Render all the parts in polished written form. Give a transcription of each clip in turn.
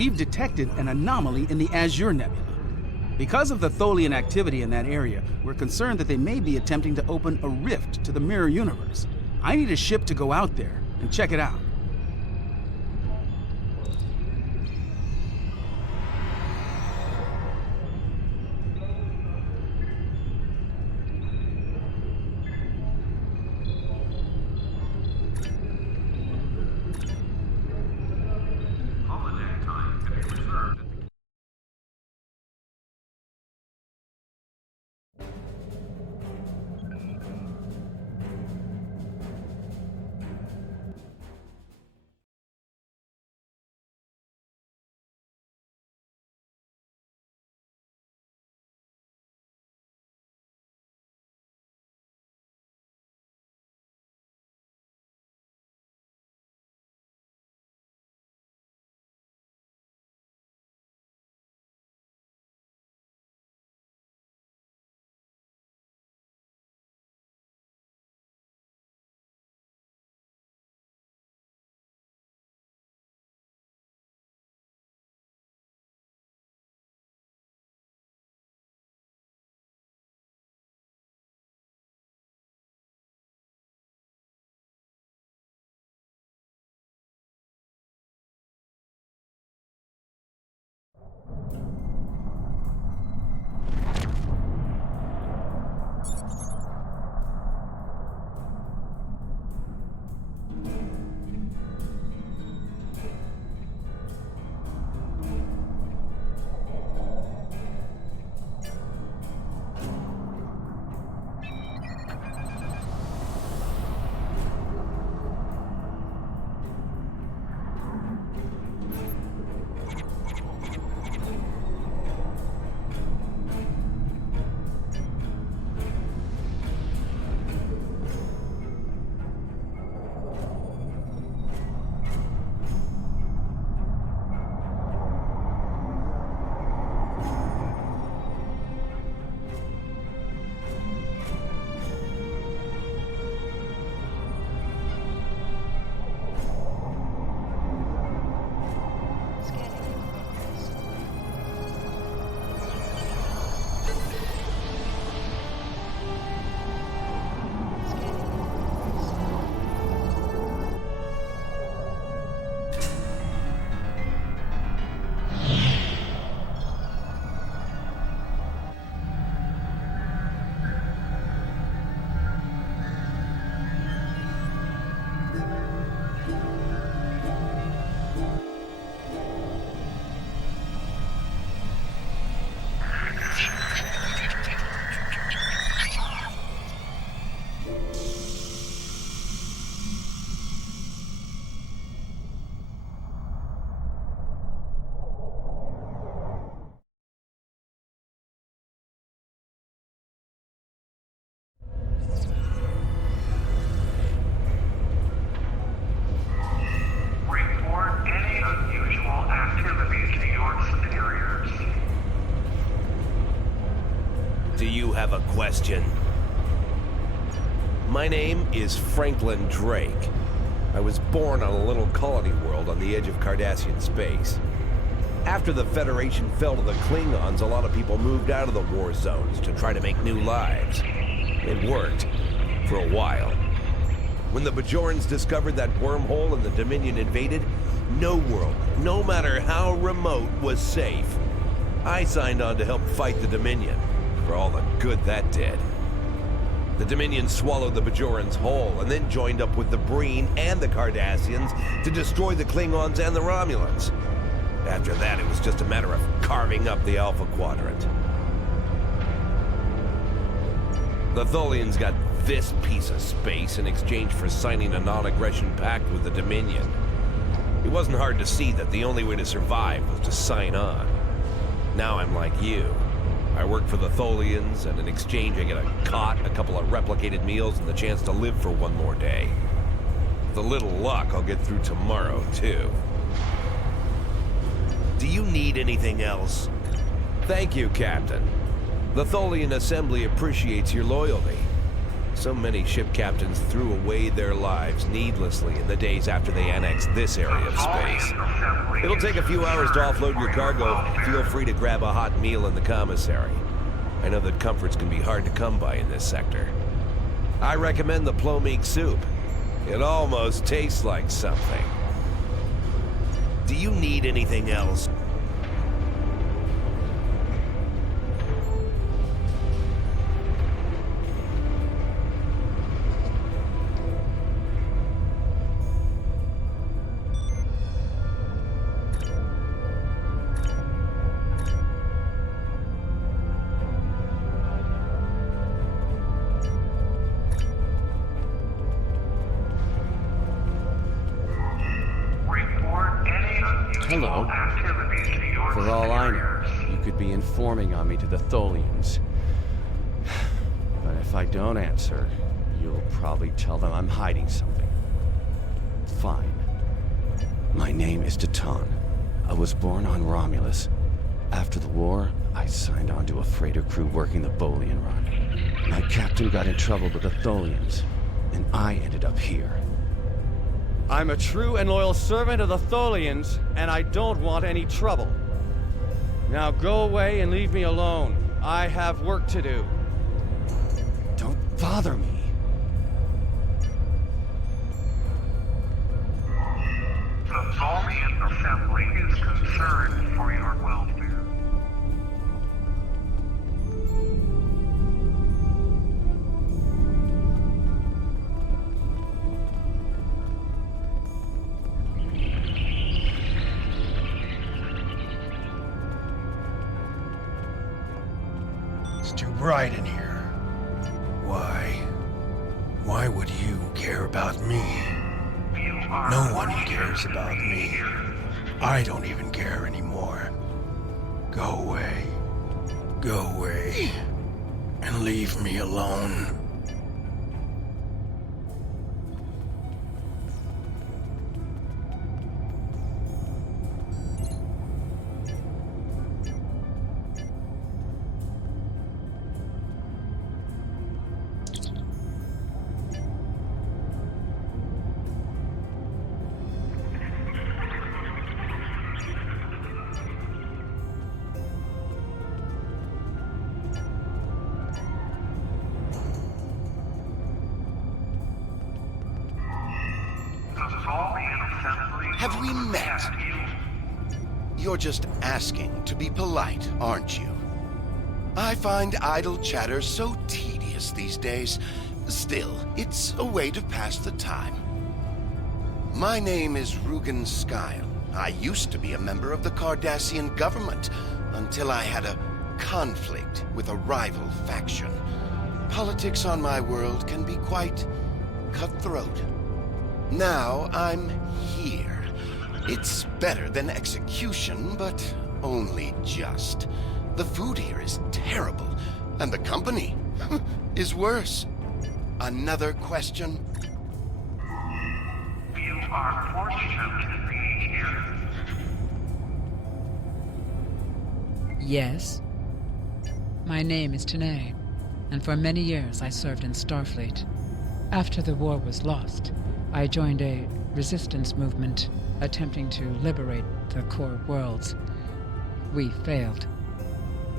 we've detected an anomaly in the Azure Nebula. Because of the Tholian activity in that area, we're concerned that they may be attempting to open a rift to the mirror universe. I need a ship to go out there and check it out. Have a question. My name is Franklin Drake. I was born on a little colony world on the edge of Cardassian space. After the Federation fell to the Klingons, a lot of people moved out of the war zones to try to make new lives. It worked. For a while. When the Bajorans discovered that wormhole and the Dominion invaded, no world, no matter how remote, was safe. I signed on to help fight the Dominion. For all the good that did. The Dominion swallowed the Bajorans whole and then joined up with the Breen and the Cardassians to destroy the Klingons and the Romulans. After that, it was just a matter of carving up the Alpha Quadrant. The Tholians got this piece of space in exchange for signing a non-aggression pact with the Dominion. It wasn't hard to see that the only way to survive was to sign on. Now I'm like you. I work for the Tholians, and in exchange I get a cot, a couple of replicated meals, and the chance to live for one more day. With a little luck, I'll get through tomorrow, too. Do you need anything else? Thank you, Captain. The Tholian Assembly appreciates your loyalty. So many ship captains threw away their lives needlessly in the days after they annexed this area of space. It'll take a few hours to offload your cargo. Feel free to grab a hot meal in the commissary. I know that comforts can be hard to come by in this sector. I recommend the plomeek soup. It almost tastes like something. Do you need anything else? Hello. For all I know, you could be informing on me to the Tholians. But if I don't answer, you'll probably tell them I'm hiding something. Fine. My name is Datan. I was born on Romulus. After the war, I signed on to a freighter crew working the Bolian run. My captain got in trouble with the Tholians, and I ended up here. I'm a true and loyal servant of the Tholians, and I don't want any trouble. Now go away and leave me alone. I have work to do. Don't bother me. The Tholian Assembly is concerned for your welfare. It's too bright in here. Why would you care about me? No one cares about me. I don't even care anymore. Go away. Go away. And leave me alone. Have we met? You're just asking to be polite, aren't you? I find idle chatter so tedious these days. Still, it's a way to pass the time. My name is Rugen Skyle. I used to be a member of the Cardassian government until I had a conflict with a rival faction. Politics on my world can be quite cutthroat. Now I'm here. It's better than execution, but only just. The food here is terrible, and the company is worse. Another question? You are fortunate to be here. Yes. My name is Ngai, and for many years I served in Starfleet. After the war was lost, I joined a resistance movement attempting to liberate the core worlds. We failed.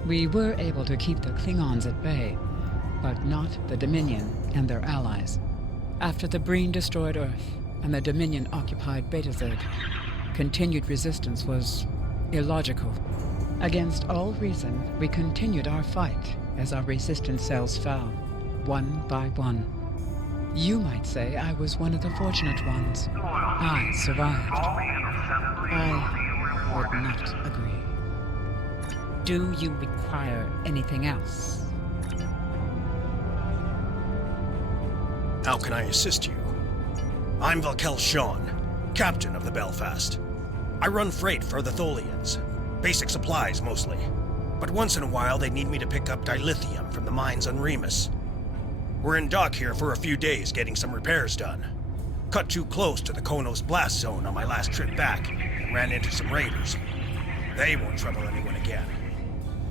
We were able to keep the Klingons at bay, but not the Dominion and their allies. After the Breen destroyed Earth and the Dominion occupied Betazed, continued resistance was illogical. Against all reason, we continued our fight as our resistance cells fell, one by one. You might say I was one of the fortunate ones. I survived. I would not agree. Do you require anything else? How can I assist you? I'm Valkel Shawn, captain of the Belfast. I run freight for the Tholians. Basic supplies, mostly. But once in a while, they need me to pick up dilithium from the mines on Remus. We're in dock here for a few days getting some repairs done. Cut too close to the Konos blast zone on my last trip back and ran into some raiders. They won't trouble anyone again.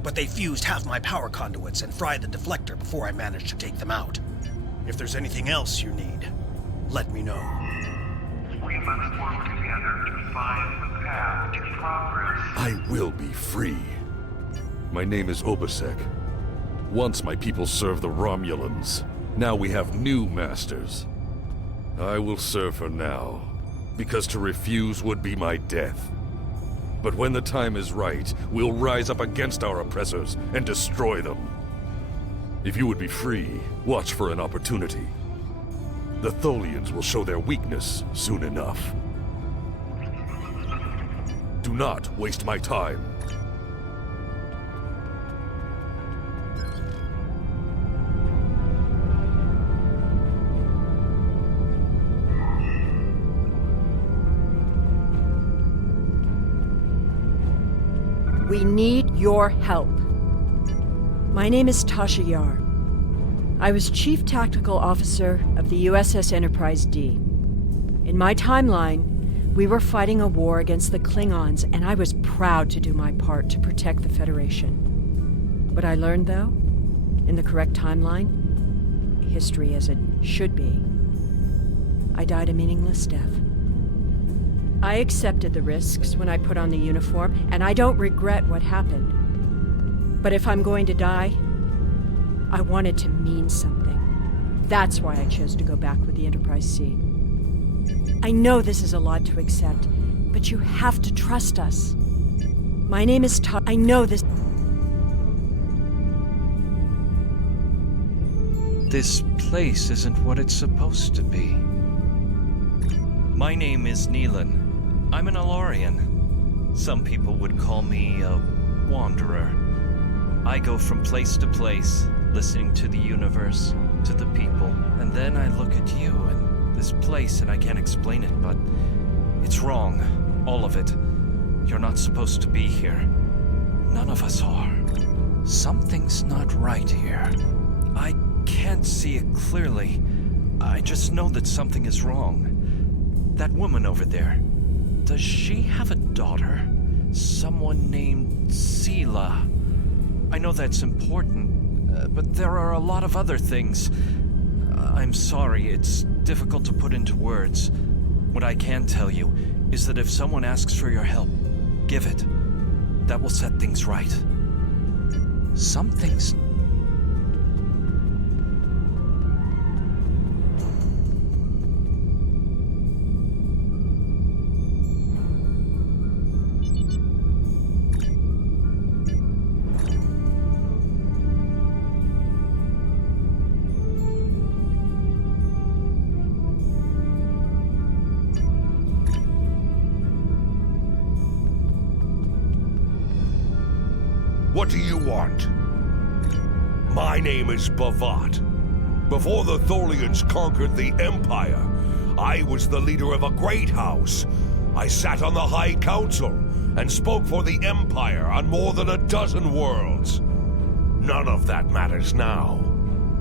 But they fused half my power conduits and fried the deflector before I managed to take them out. If there's anything else you need, let me know. We must work together to find the path to progress. I will be free. My name is Obasek. Once my people served the Romulans. Now we have new masters. I will serve for now, because to refuse would be my death. But when the time is right, we'll rise up against our oppressors and destroy them. If you would be free, watch for an opportunity. The Tholians will show their weakness soon enough. Do not waste my time. We need your help. My name is Tasha Yar. I was Chief Tactical Officer of the USS Enterprise D. In my timeline, we were fighting a war against the Klingons, and I was proud to do my part to protect the Federation. What I learned, though, in the correct timeline, history as it should be, I died a meaningless death. I accepted the risks when I put on the uniform, and I don't regret what happened. But if I'm going to die, I want it to mean something. That's why I chose to go back with the Enterprise C. I know this is a lot to accept, but you have to trust us. My name is Todd. I know this. This place isn't what it's supposed to be. My name is Neelan. I'm an Alorian. Some people would call me a wanderer. I go from place to place, listening to the universe, to the people, and then I look at you and this place and I can't explain it, but it's wrong. All of it. You're not supposed to be here. None of us are. Something's not right here. I can't see it clearly. I just know that something is wrong. That woman over there, does she have a daughter? Someone named Sela. I know that's important, but there are a lot of other things. I'm sorry, it's difficult to put into words. What I can tell you is that if someone asks for your help, give it. That will set things right. Something's... What do you want? My name is Bavat. Before the Tholians conquered the Empire, I was the leader of a great house. I sat on the High Council and spoke for the Empire on more than a dozen worlds. None of that matters now.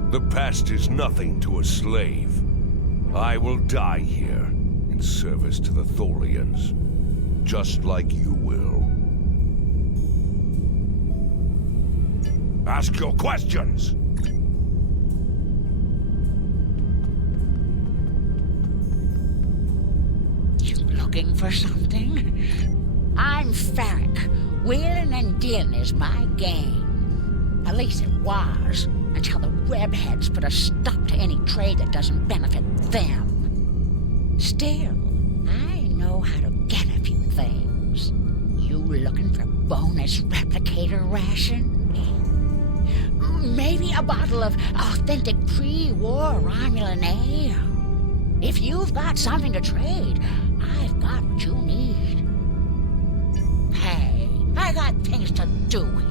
The past is nothing to a slave. I will die here in service to the Tholians, just like you will. Ask your questions! You looking for something? I'm Farrick. Wheeling and dealing is my game. At least it was, until the webheads put a stop to any trade that doesn't benefit them. Still, I know how to get a few things. You looking for bonus replicator ration? Maybe a bottle of authentic pre-war Romulan ale. If you've got something to trade, I've got what you need. Hey, I got things to do here.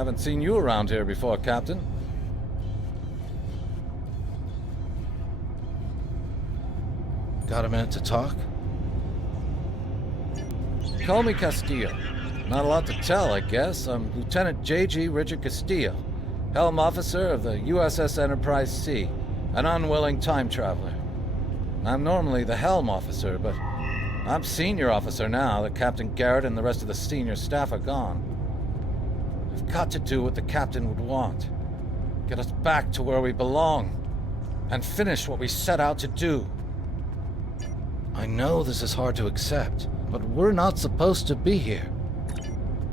Haven't seen you around here before, Captain. Got a minute to talk? Call me Castillo. Not a lot to tell, I guess. I'm Lieutenant J.G. Richard Castillo, Helm Officer of the USS Enterprise C, an unwilling time traveler. I'm normally the Helm Officer, but I'm Senior Officer now that Captain Garrett and the rest of the senior staff are gone. I've got to do what the Captain would want. Get us back to where we belong, and finish what we set out to do. I know this is hard to accept, but we're not supposed to be here.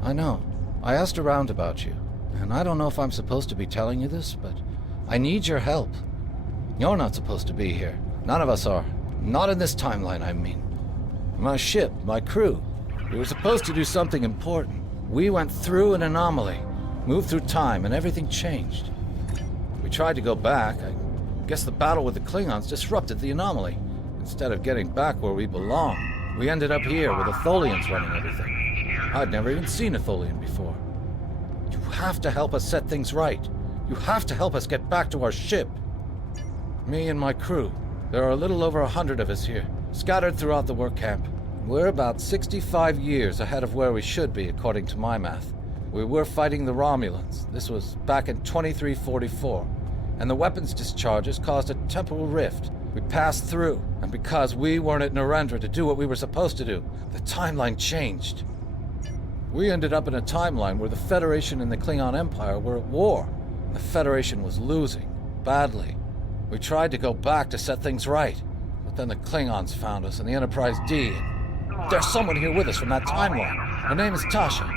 I know. I asked around about you, and I don't know if I'm supposed to be telling you this, but I need your help. You're not supposed to be here. None of us are. Not in this timeline, I mean. My ship, my crew, we were supposed to do something important. We went through an anomaly, moved through time, and everything changed. We tried to go back. I guess the battle with the Klingons disrupted the anomaly. Instead of getting back where we belong, we ended up here with the Tholians running everything. I'd never even seen a Tholian before. You have to help us set things right. You have to help us get back to our ship. Me and my crew. There are a little over 100 of us here, scattered throughout the work camp. We're about 65 years ahead of where we should be, according to my math. We were fighting the Romulans. This was back in 2344, and the weapons discharges caused a temporal rift. We passed through, and because we weren't at Narendra to do what we were supposed to do, the timeline changed. We ended up in a timeline where the Federation and the Klingon Empire were at war, and the Federation was losing, badly. We tried to go back to set things right, but then the Klingons found us and the Enterprise D. There's someone here with us from that timeline. Her name is Tasha.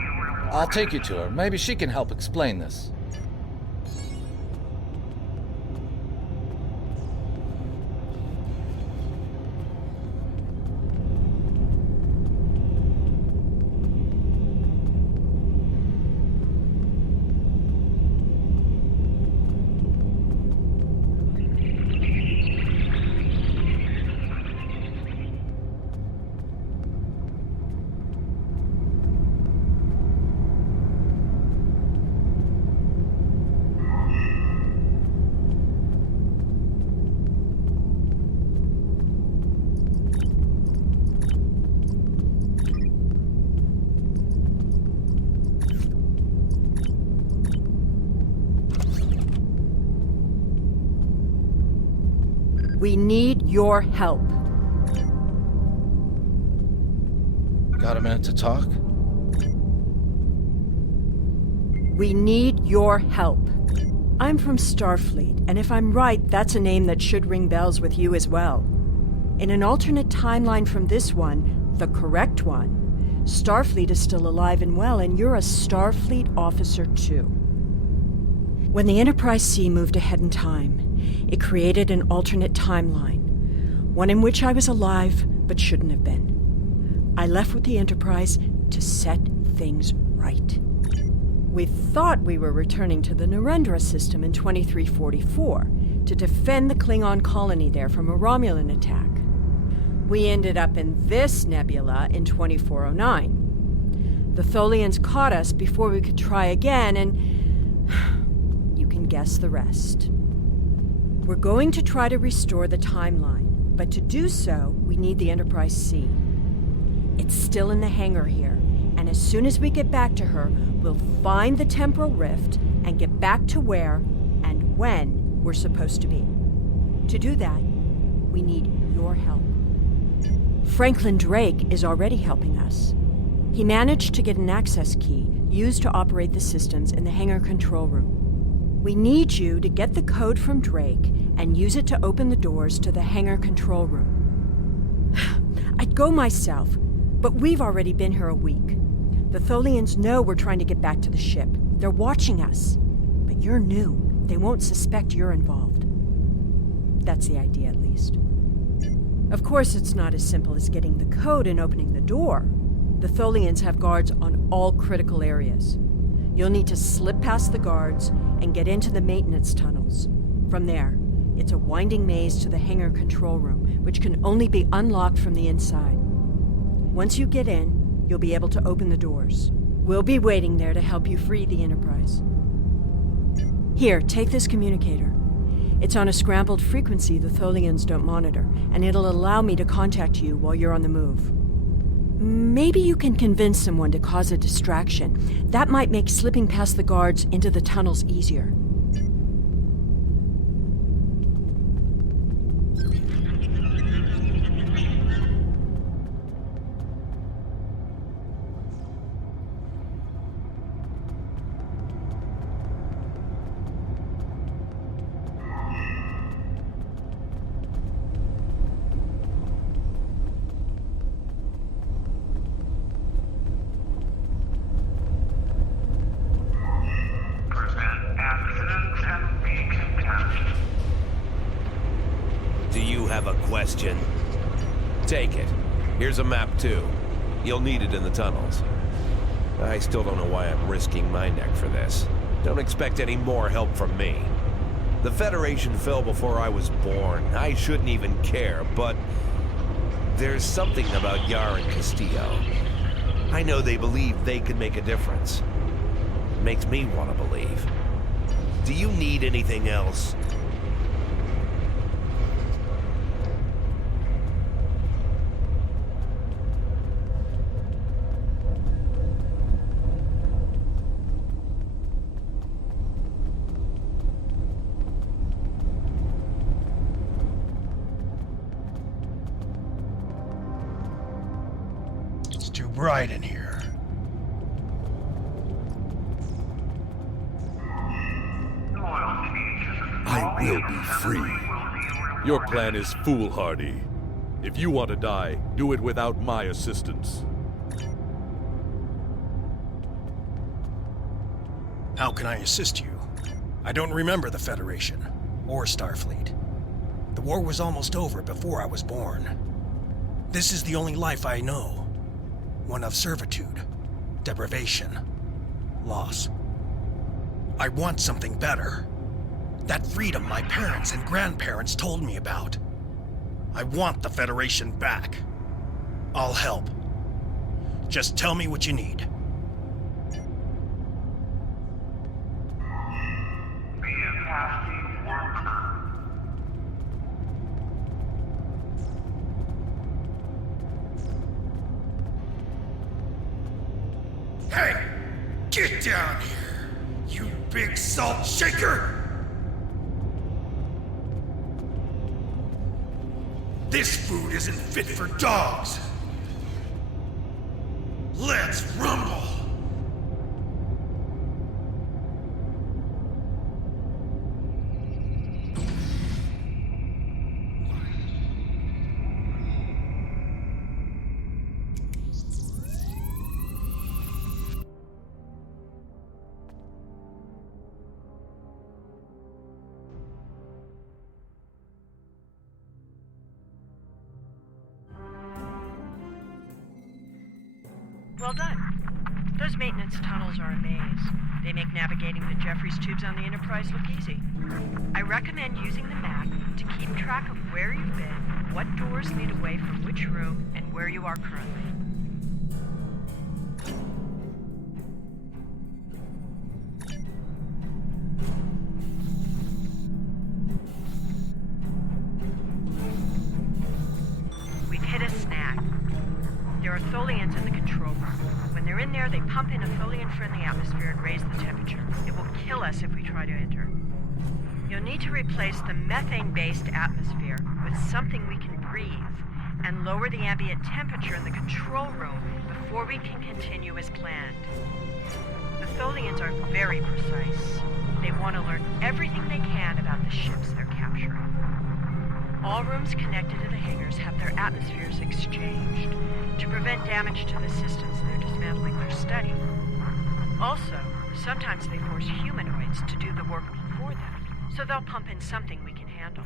I'll take you to her. Maybe she can help explain this. We need your help. Got a minute to talk? We need your help. I'm from Starfleet, and if I'm right, that's a name that should ring bells with you as well. In an alternate timeline from this one, the correct one, Starfleet is still alive and well, and you're a Starfleet officer too. When the Enterprise C moved ahead in time, it created an alternate timeline, one in which I was alive but shouldn't have been. I left with the Enterprise to set things right. We thought we were returning to the Narendra system in 2344 to defend the Klingon colony there from a Romulan attack. We ended up in this nebula in 2409. The Tholians caught us before we could try again, and you can guess the rest. We're going to try to restore the timeline, but to do so, we need the Enterprise C. It's still in the hangar here, and as soon as we get back to her, we'll find the temporal rift and get back to where and when we're supposed to be. To do that, we need your help. Franklin Drake is already helping us. He managed to get an access key used to operate the systems in the hangar control room. We need you to get the code from Drake and use it to open the doors to the hangar control room. I'd go myself, but we've already been here a week. The Tholians know we're trying to get back to the ship. They're watching us. But you're new. They won't suspect you're involved. That's the idea, at least. Of course, it's not as simple as getting the code and opening the door. The Tholians have guards on all critical areas. You'll need to slip past the guards and get into the maintenance tunnels. From there, it's a winding maze to the hangar control room, which can only be unlocked from the inside. Once you get in, you'll be able to open the doors. We'll be waiting there to help you free the Enterprise. Here, take this communicator. It's on a scrambled frequency the Tholians don't monitor, and it'll allow me to contact you while you're on the move. Maybe you can convince someone to cause a distraction. That might make slipping past the guards into the tunnels easier. Question. Take it. Here's a map too. You'll need it in the tunnels. I still don't know why I'm risking my neck for this. Don't expect any more help from me. The Federation fell before I was born. I shouldn't even care, but there's something about Yar and Castillo. I know they believe they can make a difference. It makes me want to believe. Do you need anything else? Bright in here. I will be free. Your plan is foolhardy. If you want to die, do it without my assistance. How can I assist you? I don't remember the Federation, or Starfleet. The war was almost over before I was born. This is the only life I know. One of servitude, deprivation, loss. I want something better. That freedom my parents and grandparents told me about. I want the Federation back. I'll help. Just tell me what you need. Hey! Get down here, you big salt shaker! This food isn't fit for dogs. Let's rumble! Well done. Those maintenance tunnels are a maze. They make navigating the Jeffries tubes on the Enterprise look easy. I recommend using the map to keep track of where you've been, what doors lead away from which room, and where you are currently. We've hit a snag. There are Tholians in the control room. When they're in there, they pump in a Tholian-friendly atmosphere and raise the temperature. It will kill us if we try to enter. You'll need to replace the methane-based atmosphere with something we can breathe and lower the ambient temperature in the control room before we can continue as planned. The Tholians are very precise. They want to learn everything they can about the ships they're capturing. All rooms connected to the hangars have their atmospheres exchanged to prevent damage to the systems they're dismantling for study. Also, sometimes they force humanoids to do the work for them, so they'll pump in something we can handle.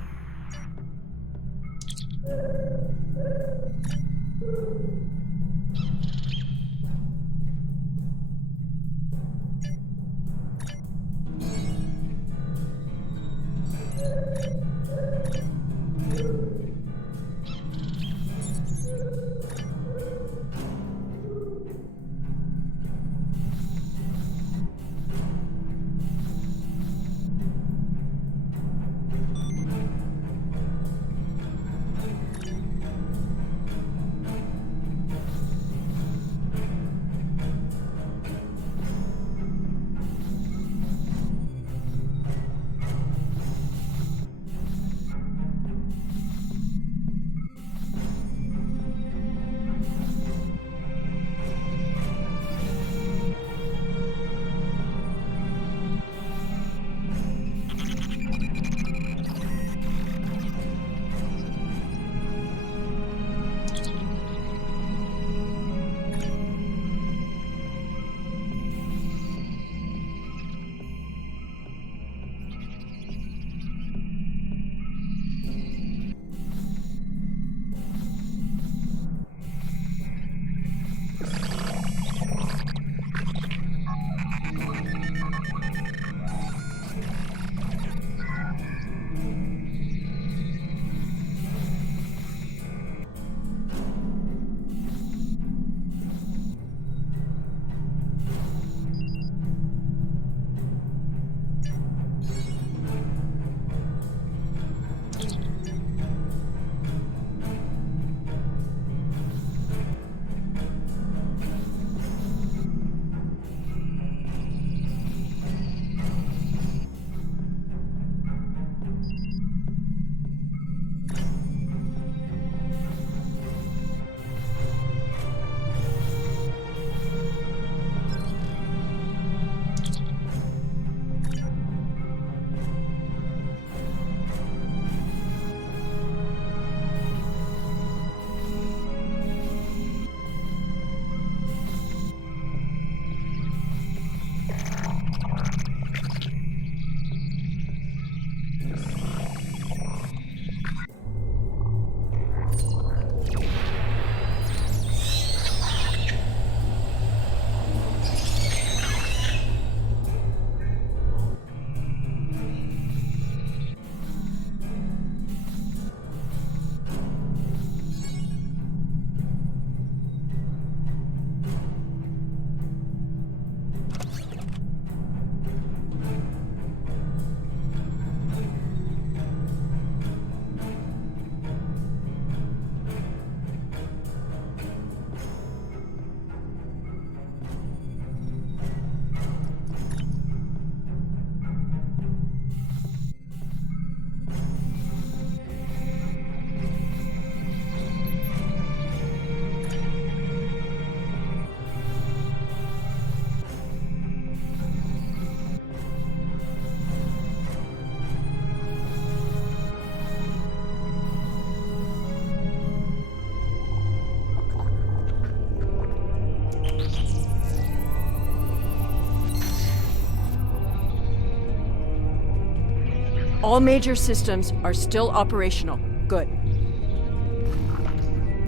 All major systems are still operational. Good.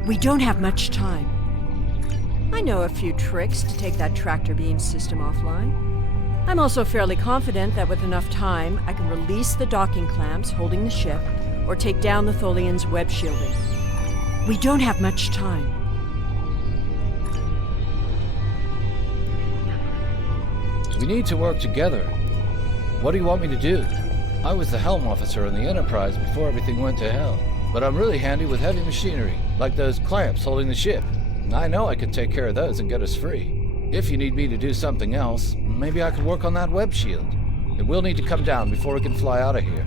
We don't have much time. I know a few tricks to take that tractor beam system offline. I'm also fairly confident that with enough time, I can release the docking clamps holding the ship, or take down the Tholian's web shielding. We don't have much time. We need to work together. What do you want me to do? I was the helm officer on the Enterprise before everything went to hell. But I'm really handy with heavy machinery, like those clamps holding the ship. I know I can take care of those and get us free. If you need me to do something else, maybe I could work on that web shield. It will need to come down before we can fly out of here.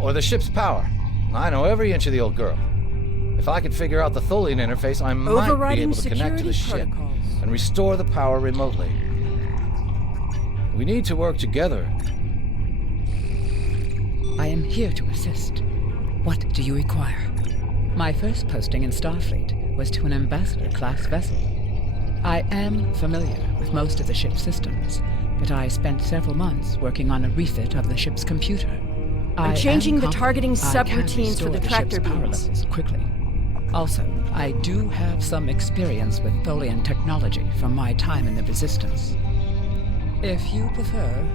Or the ship's power. I know every inch of the old girl. If I could figure out the Tholian interface, I might be able to connect to the ship and restore the power remotely. We need to work together. I am here to assist. What do you require? My first posting in Starfleet was to an ambassador-class vessel. I am familiar with most of the ship's systems, but I spent several months working on a refit of the ship's computer. I'm changing the targeting subroutines for the tractor beams quickly. Also, I do have some experience with Tholian technology from my time in the Resistance. If you prefer,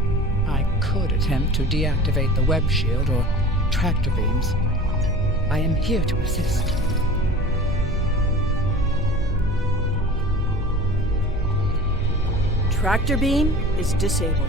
I could attempt to deactivate the web shield or tractor beams. I am here to assist. Tractor beam is disabled.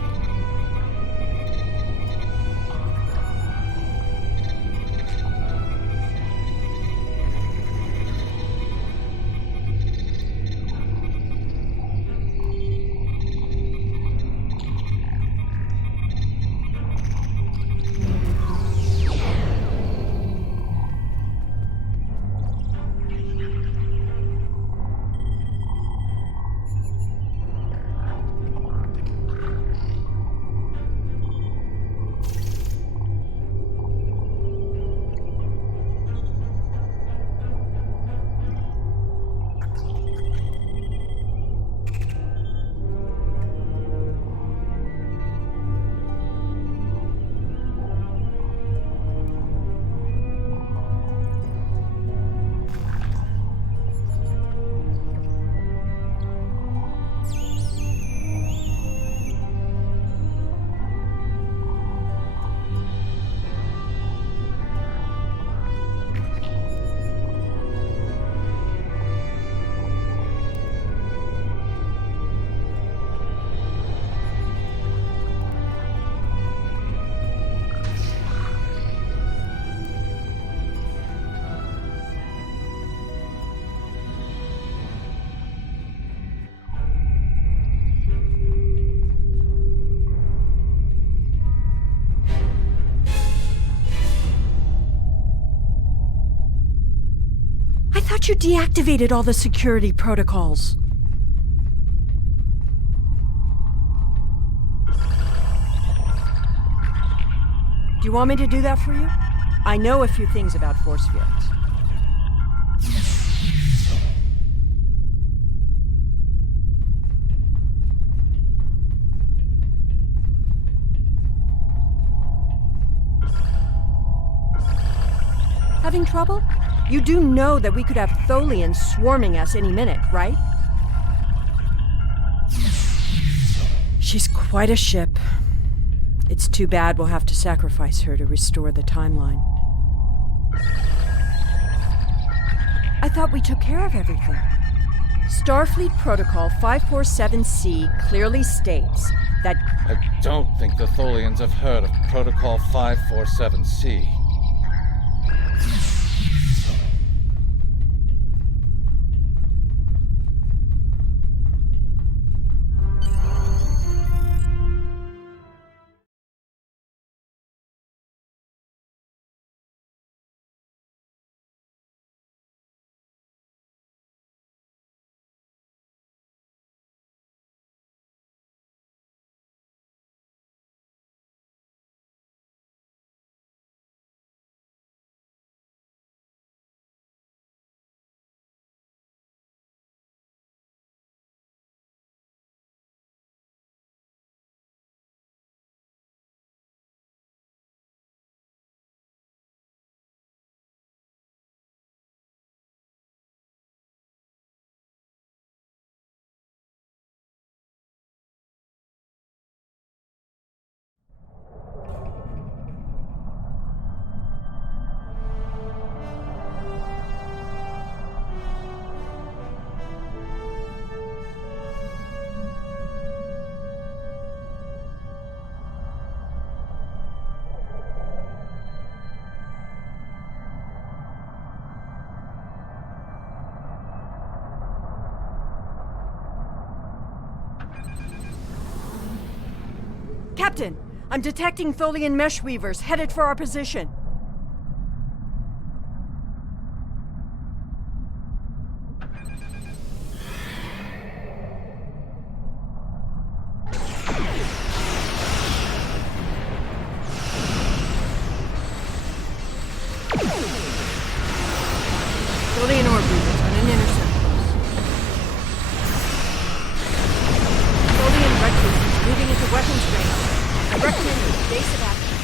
I thought you deactivated all the security protocols. Do you want me to do that for you? I know a few things about force fields. Having trouble? You do know that we could have Tholians swarming us any minute, right? She's quite a ship. It's too bad we'll have to sacrifice her to restore the timeline. I thought we took care of everything. Starfleet Protocol 547C clearly states that... I don't think the Tholians have heard of Protocol 547C. Captain, I'm detecting Tholian mesh weavers headed for our position. Tholian orb weavers on an intercept course. Tholian recruiters moving into weapons range. I recommend the base of action.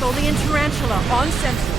Tholian Tarantula on Central.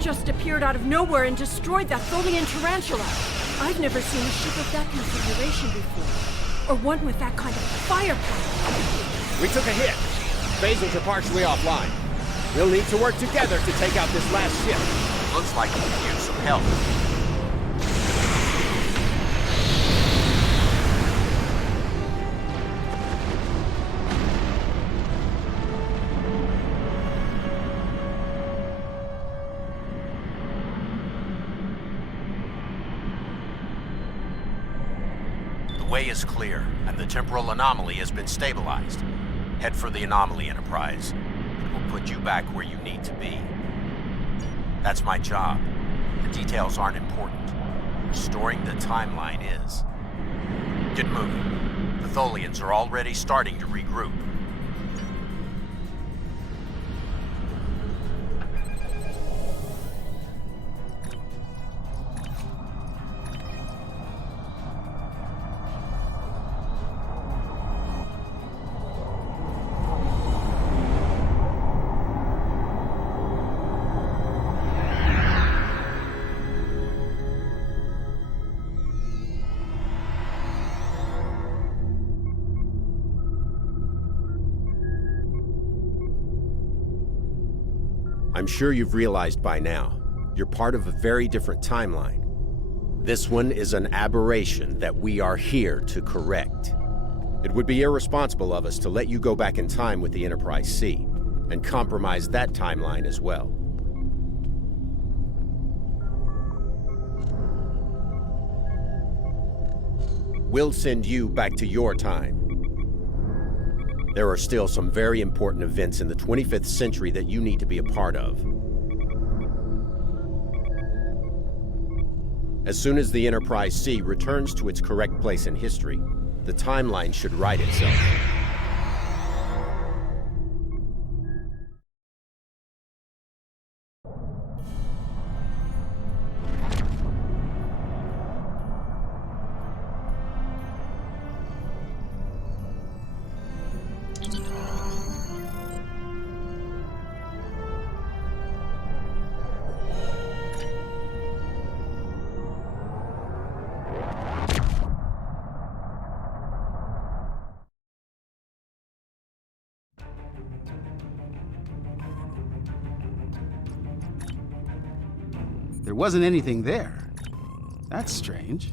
Just appeared out of nowhere and destroyed that Tholian Tarantula. I've never seen a ship of that configuration before, or one with that kind of firepower. We took a hit. Phasers are partially offline. We'll need to work together to take out this last ship. Looks like we could use some help. The way is clear, and the temporal anomaly has been stabilized. Head for the anomaly, Enterprise. It will put you back where you need to be. That's my job. The details aren't important. Restoring the timeline is. Get moving. The Tholians are already starting to regroup. I'm sure you've realized by now, you're part of a very different timeline. This one is an aberration that we are here to correct. It would be irresponsible of us to let you go back in time with the Enterprise C, and compromise that timeline as well. We'll send you back to your time. There are still some very important events in the 25th century that you need to be a part of. As soon as the Enterprise C returns to its correct place in history, the timeline should right itself. There wasn't anything there. That's strange.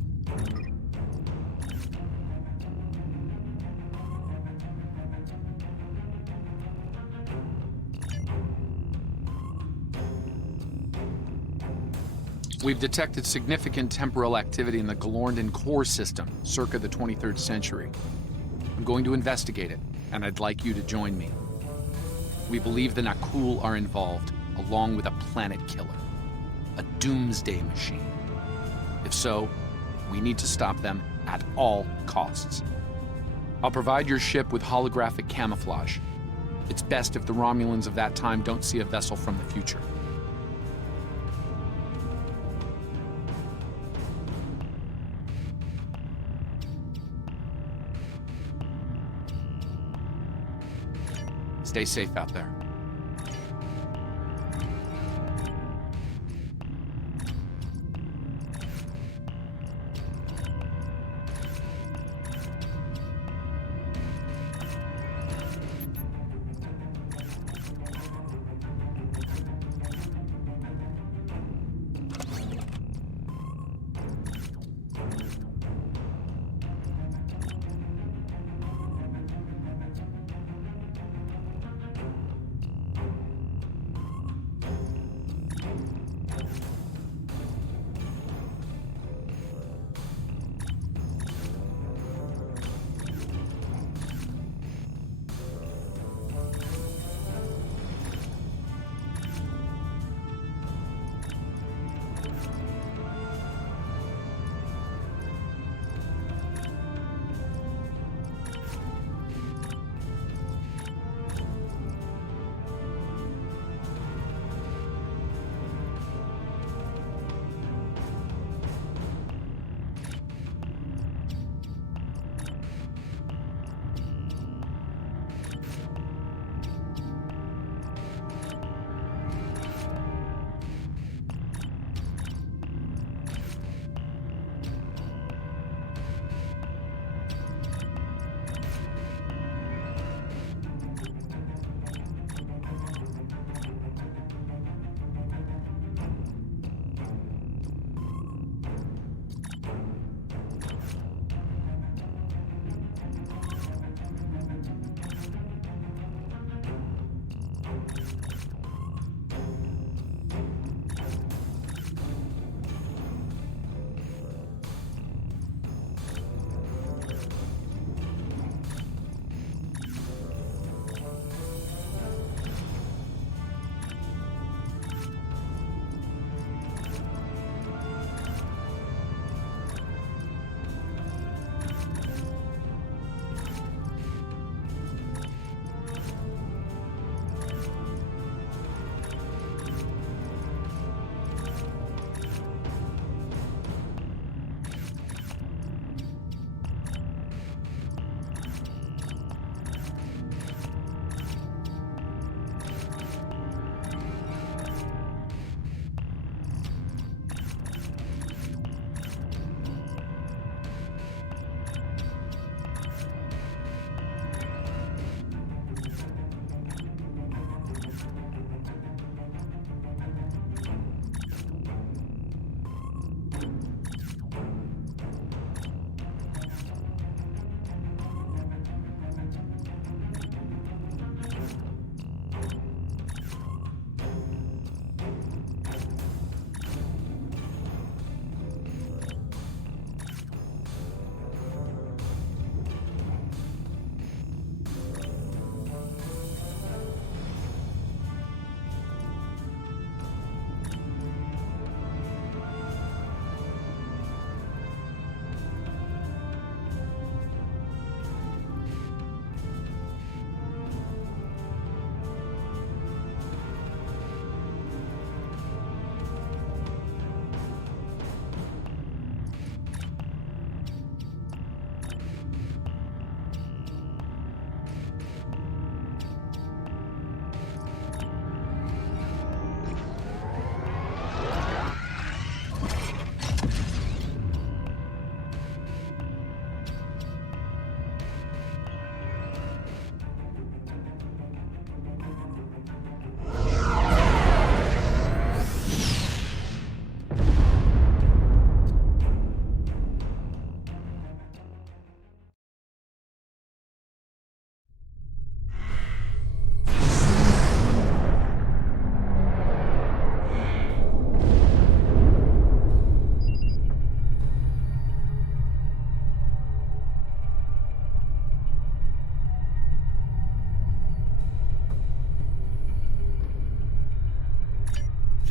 We've detected significant temporal activity in the Galorndon core system, circa the 23rd century. I'm going to investigate it, and I'd like you to join me. We believe the Nakul are involved, along with a planet killer. A doomsday machine. If so, we need to stop them at all costs. I'll provide your ship with holographic camouflage. It's best if the Romulans of that time don't see a vessel from the future. Stay safe out there.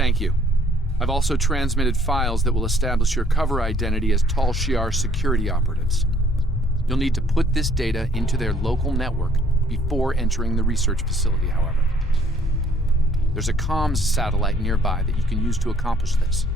Thank you. I've also transmitted files that will establish your cover identity as Tal Shiar security operatives. You'll need to put this data into their local network before entering the research facility, however. There's a comms satellite nearby that you can use to accomplish this.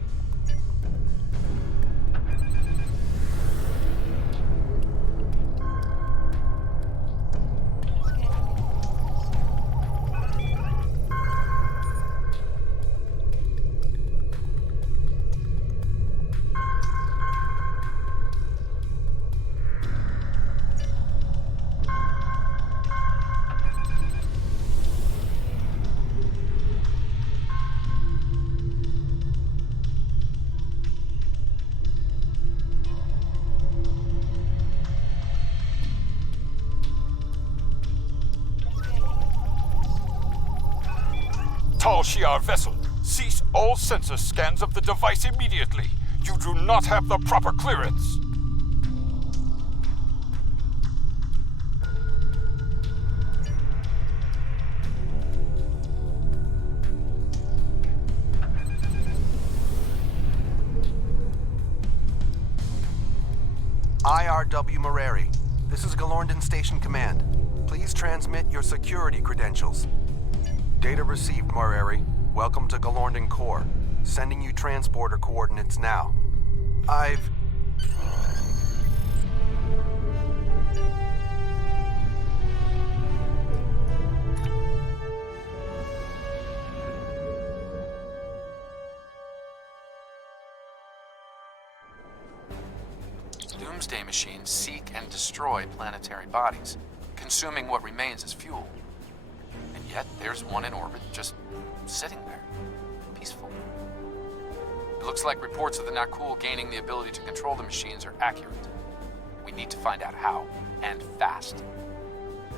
Tal Shiar vessel, cease all sensor scans of the device immediately. You do not have the proper clearance. IRW Moreri. This is Galorndon Station Command. Please transmit your security credentials. Data received, Moreri. Welcome to Galorndon Core. Sending you transporter coordinates now. Doomsday machines seek and destroy planetary bodies, consuming what remains as fuel. And yet, there's one in orbit just sitting there, peaceful. It looks like reports of the Nakul gaining the ability to control the machines are accurate. We need to find out how, and fast.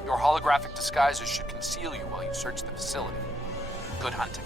Your holographic disguises should conceal you while you search the facility. Good hunting.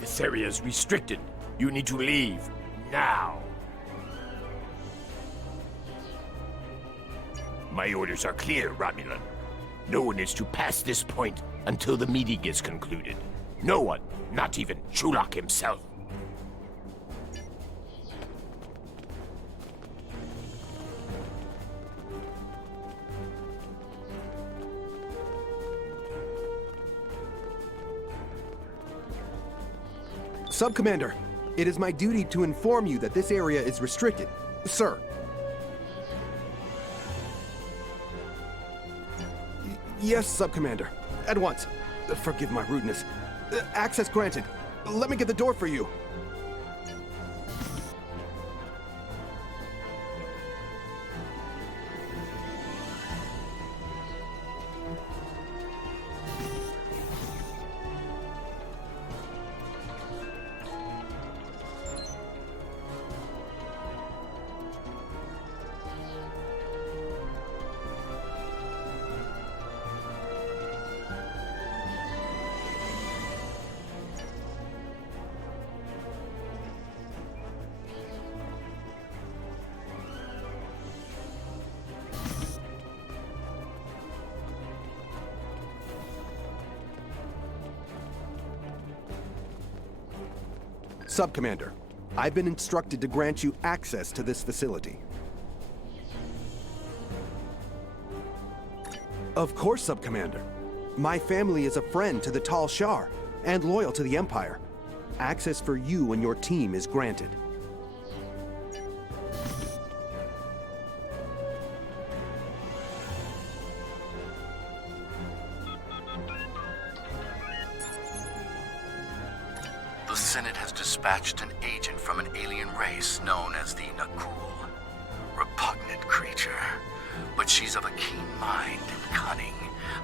This area is restricted. You need to leave. Now. My orders are clear, Romulan. No one is to pass this point until the meeting is concluded. No one, not even Chulak himself. Sub-Commander, it is my duty to inform you that this area is restricted. Sir. Yes, Sub-Commander. At once. Forgive my rudeness. Access granted. Let me get the door for you. Sub-Commander, I've been instructed to grant you access to this facility. Of course, Sub-Commander. My family is a friend to the Tal Shiar and loyal to the Empire. Access for you and your team is granted. The Senate has dispatched an agent from an alien race known as the Nakul. Repugnant creature. but she's of a keen mind and cunning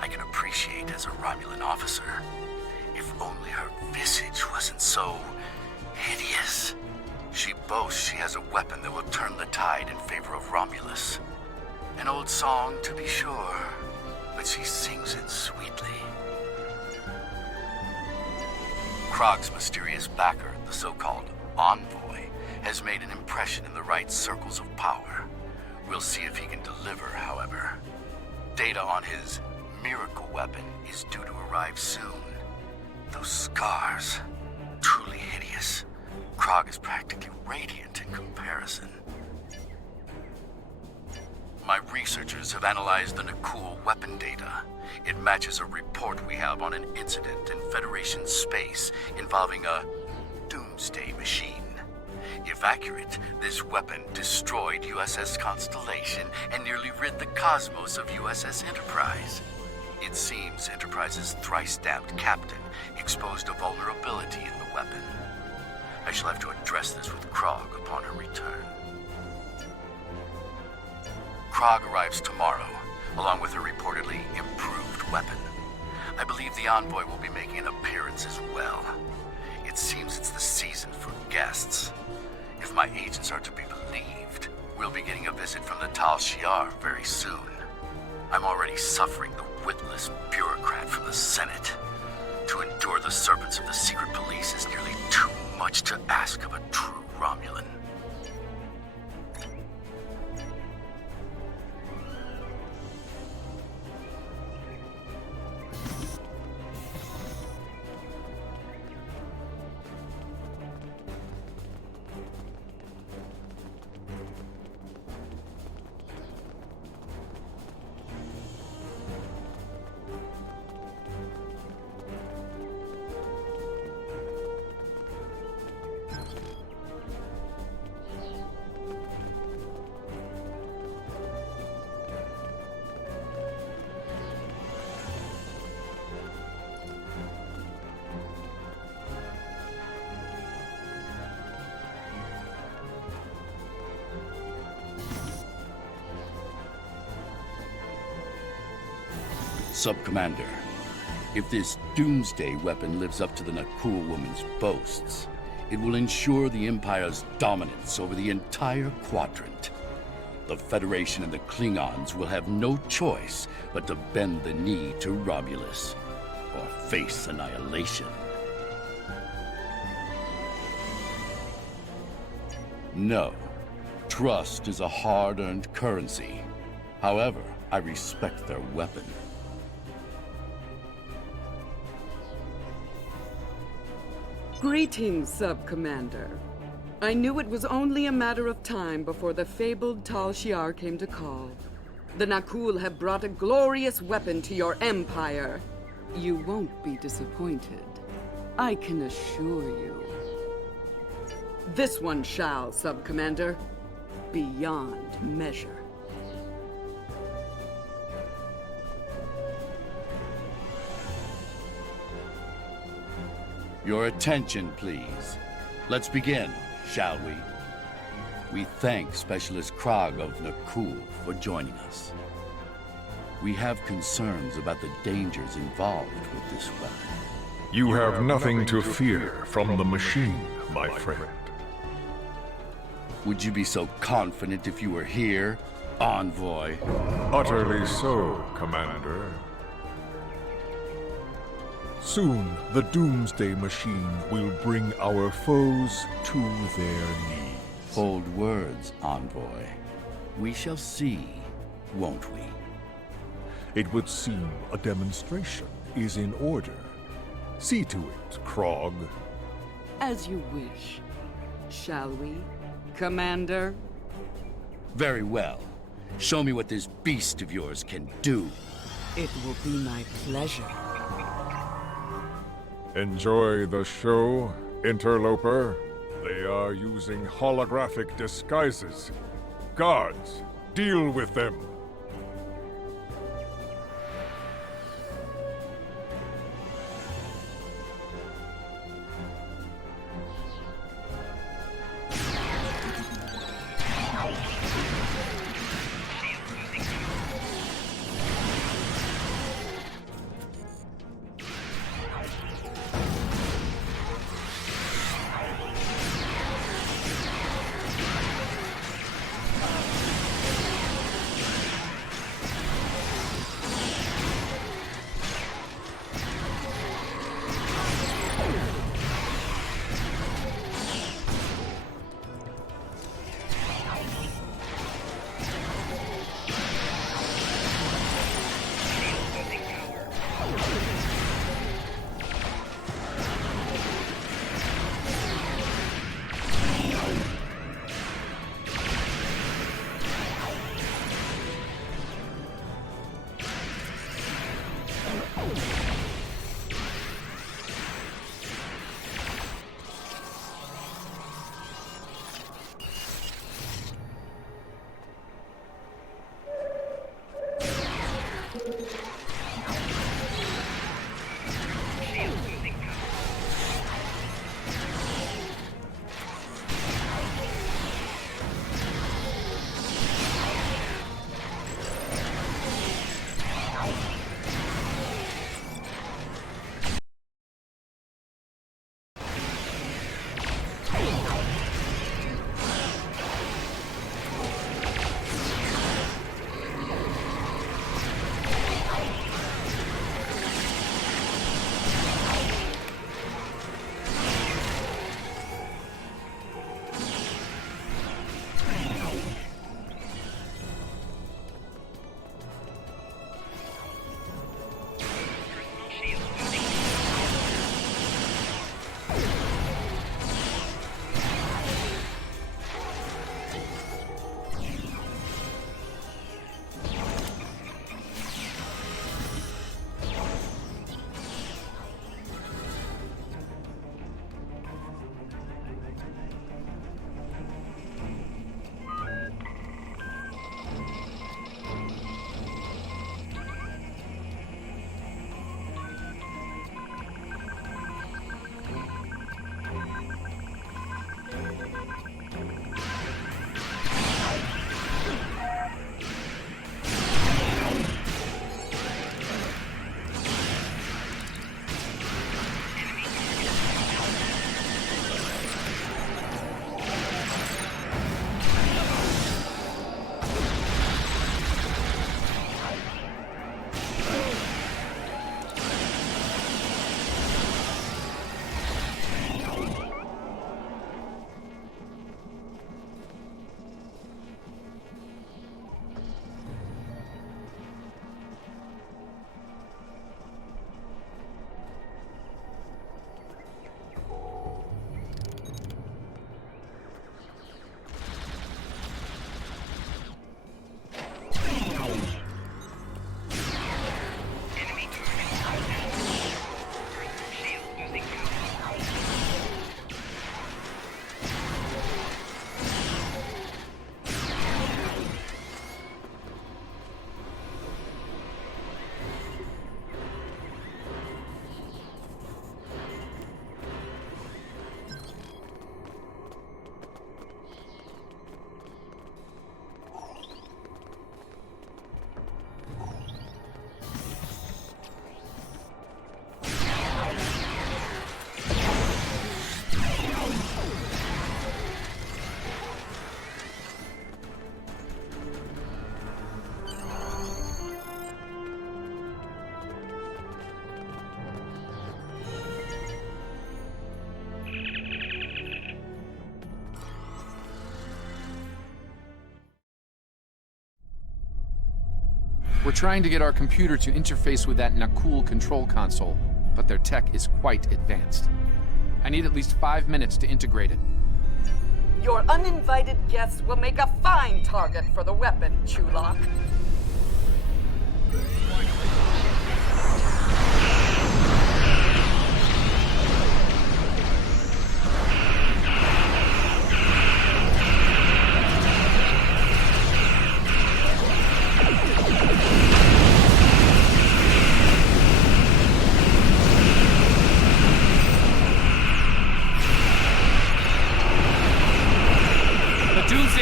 I can appreciate as a Romulan officer. If only her visage wasn't so hideous. She boasts she has a weapon that will turn the tide in favor of Romulus. An old song, to be sure, but she sings it sweetly. Krog's mysterious backer, the so-called Envoy, has made an impression in the right circles of power. We'll see if he can deliver, however. Data on his miracle weapon is due to arrive soon. Those scars, truly hideous. Krog is practically radiant in comparison. My researchers have analyzed the Nakul weapon data. It matches a report we have on an incident in Federation space involving a doomsday machine. If accurate, this weapon destroyed USS Constellation and nearly rid the cosmos of USS Enterprise. It seems Enterprise's thrice-stabbed captain exposed a vulnerability in the weapon. I shall have to address this with Krog upon her return. Krog arrives tomorrow, along with her reportedly improved weapon. I believe the Envoy will be making an appearance as well. It seems it's the season for guests. If my agents are to be believed, we'll be getting a visit from the Tal Shiar very soon. I'm already suffering the witless bureaucrat from the Senate. To endure the serpents of the secret police is nearly too much to ask of a true Romulan. Sub-Commander, if this doomsday weapon lives up to the Nakul woman's boasts, it will ensure the Empire's dominance over the entire quadrant. The Federation and the Klingons will have no choice but to bend the knee to Romulus, or face annihilation. No. Trust is a hard-earned currency. However, I respect their weapon. Greetings, Sub-Commander. I knew it was only a matter of time before the fabled Tal Shiar came to call. The Nakul have brought a glorious weapon to your empire. You won't be disappointed. I can assure you. This one shall, Sub-Commander. Beyond measure. Your attention, please. Let's begin, shall we? We thank Specialist Krog of Nakul for joining us. We have concerns about the dangers involved with this weapon. You have nothing to fear from the machine, my friend. Would you be so confident if you were here, Envoy? Utterly so, Commander. Soon, the Doomsday Machine will bring our foes to their knees. Bold words, Envoy. We shall see, won't we? It would seem a demonstration is in order. See to it, Krog. As you wish. Shall we, Commander? Very well. Show me what this beast of yours can do. It will be my pleasure. Enjoy the show, interloper. They are using holographic disguises. Guards, deal with them. We're trying to get our computer to interface with that Nakul control console, but their tech is quite advanced. I need at least 5 minutes to integrate it. Your uninvited guests will make a fine target for the weapon, Chulak.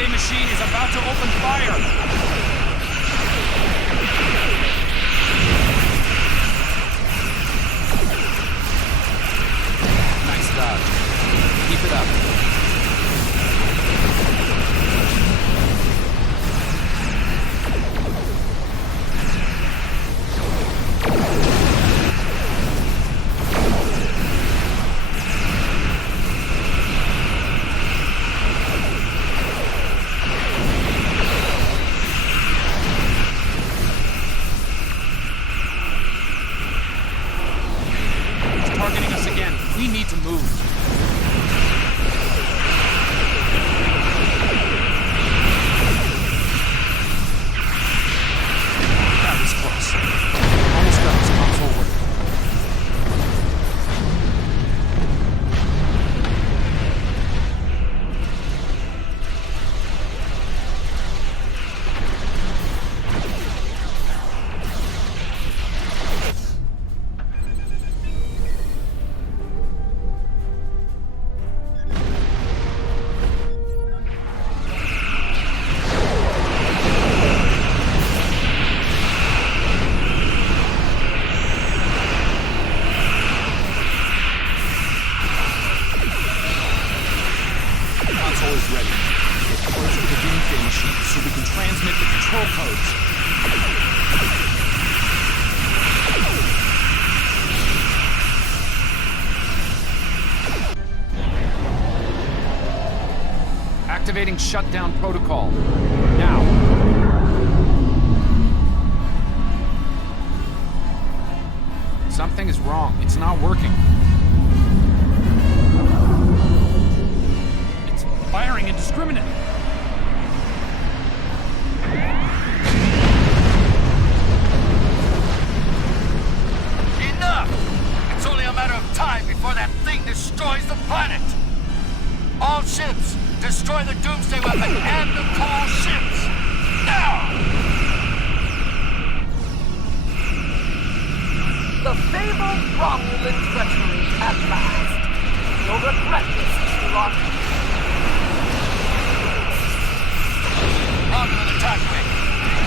Machine is about to open fire! Nice dodge. Keep it up. Activating shutdown protocol. Now. Something is wrong. It's not working. It's firing indiscriminately. Enough! It's only a matter of time before that thing destroys the planet! All ships, destroy the Doomsday weapon and the Cool ships! Now! The fabled Romulan treachery at last. You'll regret this, Chulok. Romulan attack wing.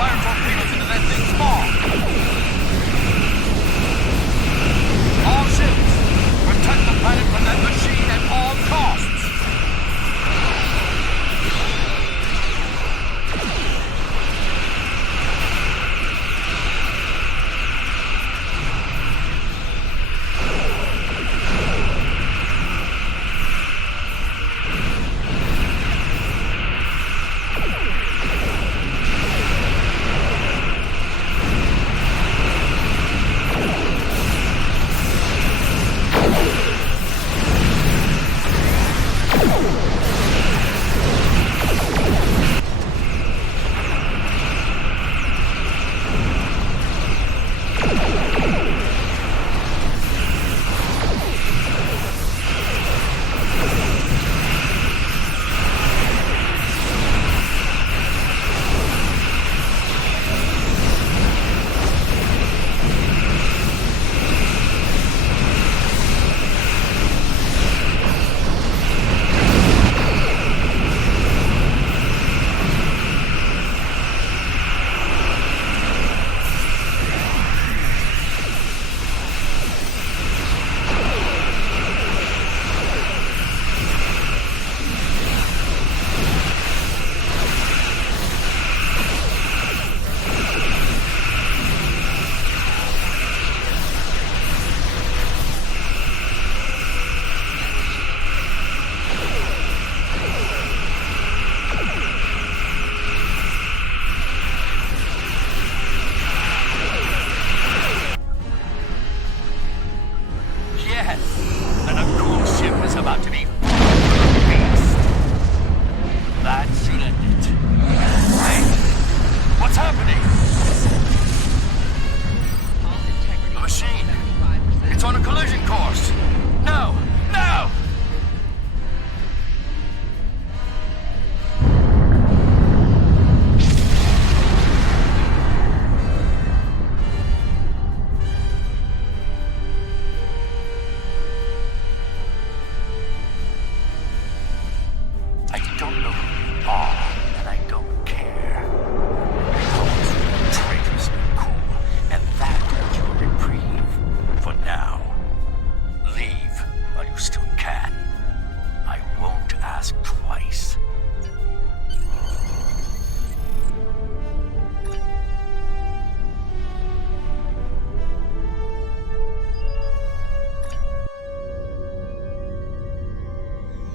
Fire torpedoes into that thing's maw. All ships, protect the planet from that machine at all costs.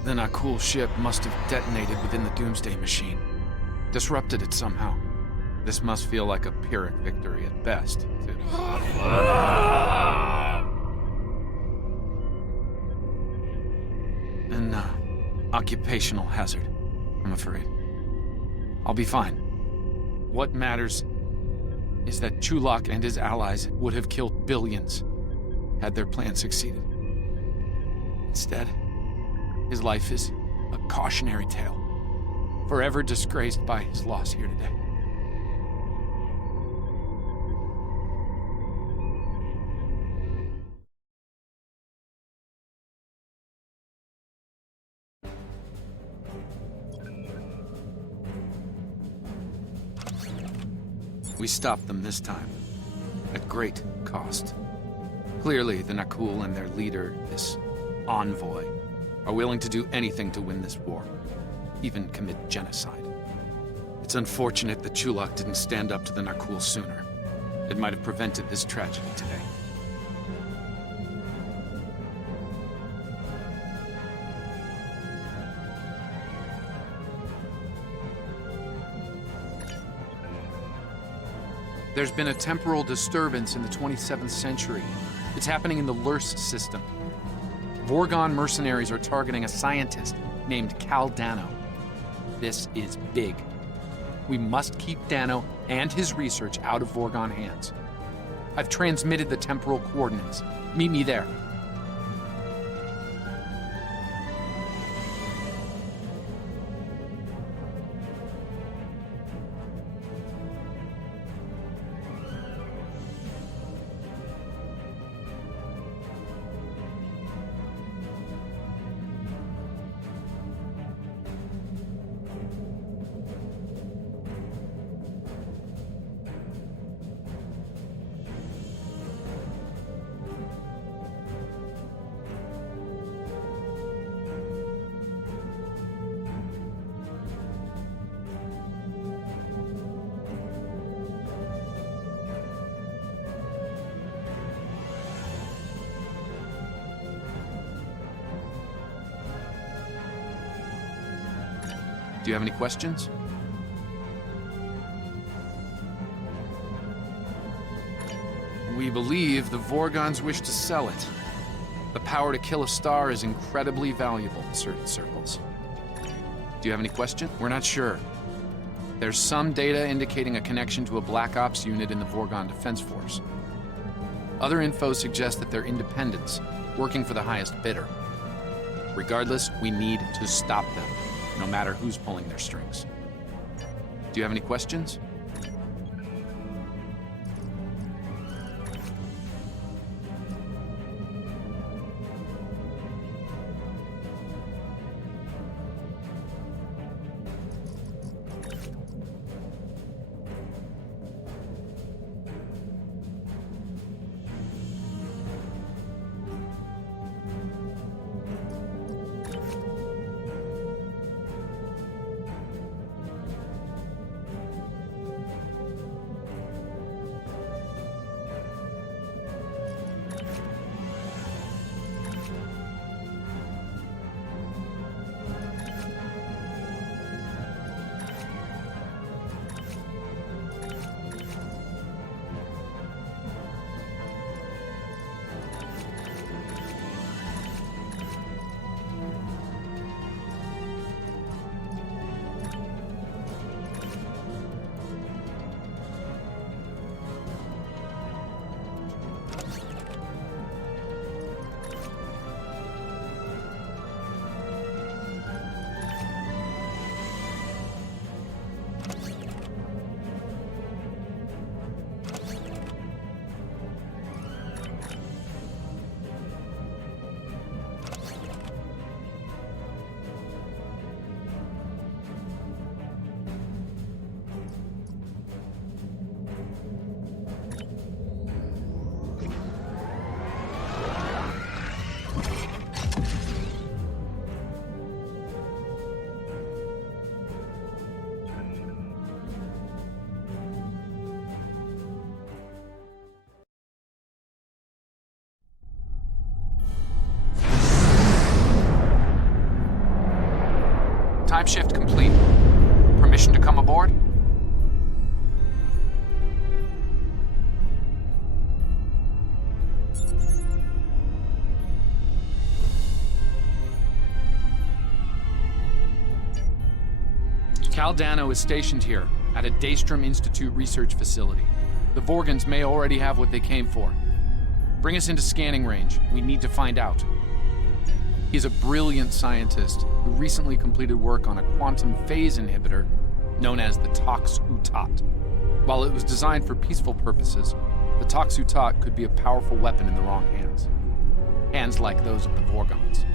Then our cool ship must have detonated within the Doomsday machine. Disrupted it somehow. This must feel like a Pyrrhic victory at best, too. An occupational hazard, I'm afraid. I'll be fine. What matters is that Chulok and his allies would have killed billions had their plan succeeded. Instead, his life is a cautionary tale, forever disgraced by his loss here today. We stopped them this time, at great cost. Clearly, the Nakul and their leader, this Envoy, are willing to do anything to win this war, even commit genocide. It's unfortunate that Chulok didn't stand up to the Nakul sooner. It might have prevented this tragedy today. There's been a temporal disturbance in the 27th century. It's happening in the Lurs system. Vorgon mercenaries are targeting a scientist named Cal Dano. This is big. We must keep Dano and his research out of Vorgon hands. I've transmitted the temporal coordinates. Meet me there. Do you have any questions? We believe the Vorgons wish to sell it. The power to kill a star is incredibly valuable in certain circles. Do you have any questions? We're not sure. There's some data indicating a connection to a Black Ops unit in the Vorgon Defense Force. Other info suggests that they're independents, working for the highest bidder. Regardless, we need to stop them, no matter who's pulling their strings. Do you have any questions? Time shift complete. Permission to come aboard? Cal Dano is stationed here at a Daystrom Institute research facility. The Vorgons may already have what they came for. Bring us into scanning range. We need to find out. He's a brilliant scientist who recently completed work on a quantum phase inhibitor known as the Tox-Utot. While it was designed for peaceful purposes, the Tox-Utot could be a powerful weapon in the wrong hands. Hands like those of the Vorgons.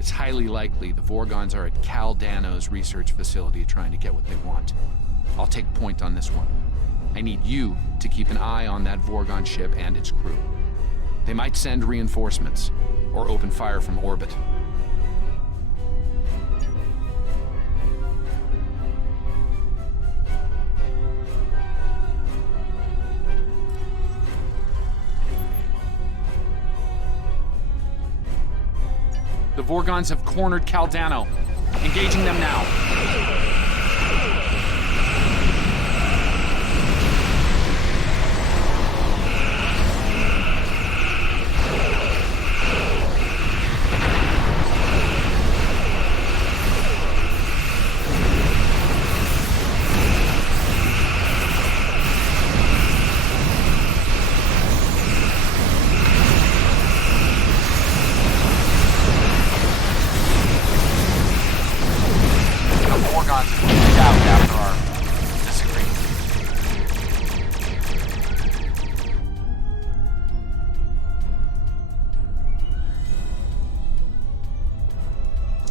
It's highly likely the Vorgons are at Cal Dano's research facility trying to get what they want. I'll take point on this one. I need you to keep an eye on that Vorgon ship and its crew. They might send reinforcements, or open fire from orbit. The Vorgons have cornered Caldano. Engaging them now.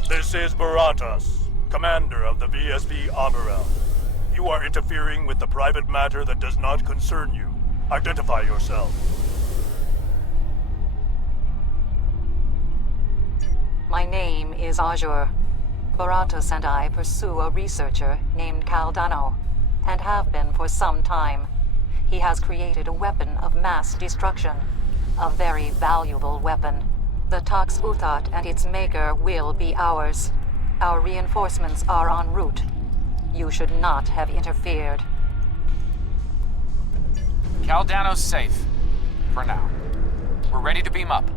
This is Baratas, commander of the VSB Aberel. You are interfering with the private matter that does not concern you. Identify yourself. My name is Azure. Baratas and I pursue a researcher named Caldano, and have been for some time. He has created a weapon of mass destruction. A very valuable weapon. The Tox Uthat and its maker will be ours. Our reinforcements are en route. You should not have interfered. Caldano's safe. For now. We're ready to beam up.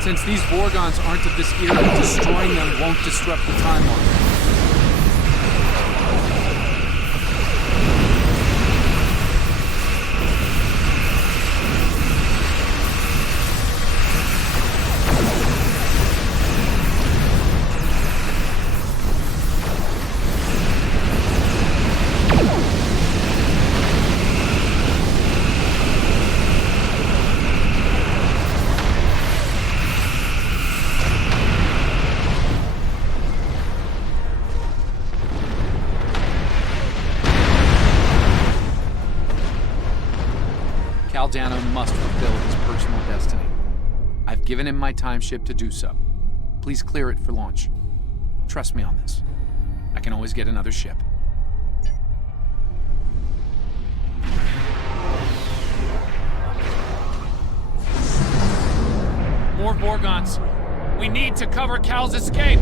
Since these Vorgons aren't of this era, destroying them won't disrupt the timeline. Caldano must fulfill his personal destiny. I've given him my timeship to do so. Please clear it for launch. Trust me on this. I can always get another ship. More Vorgons. We need to cover Cal's escape.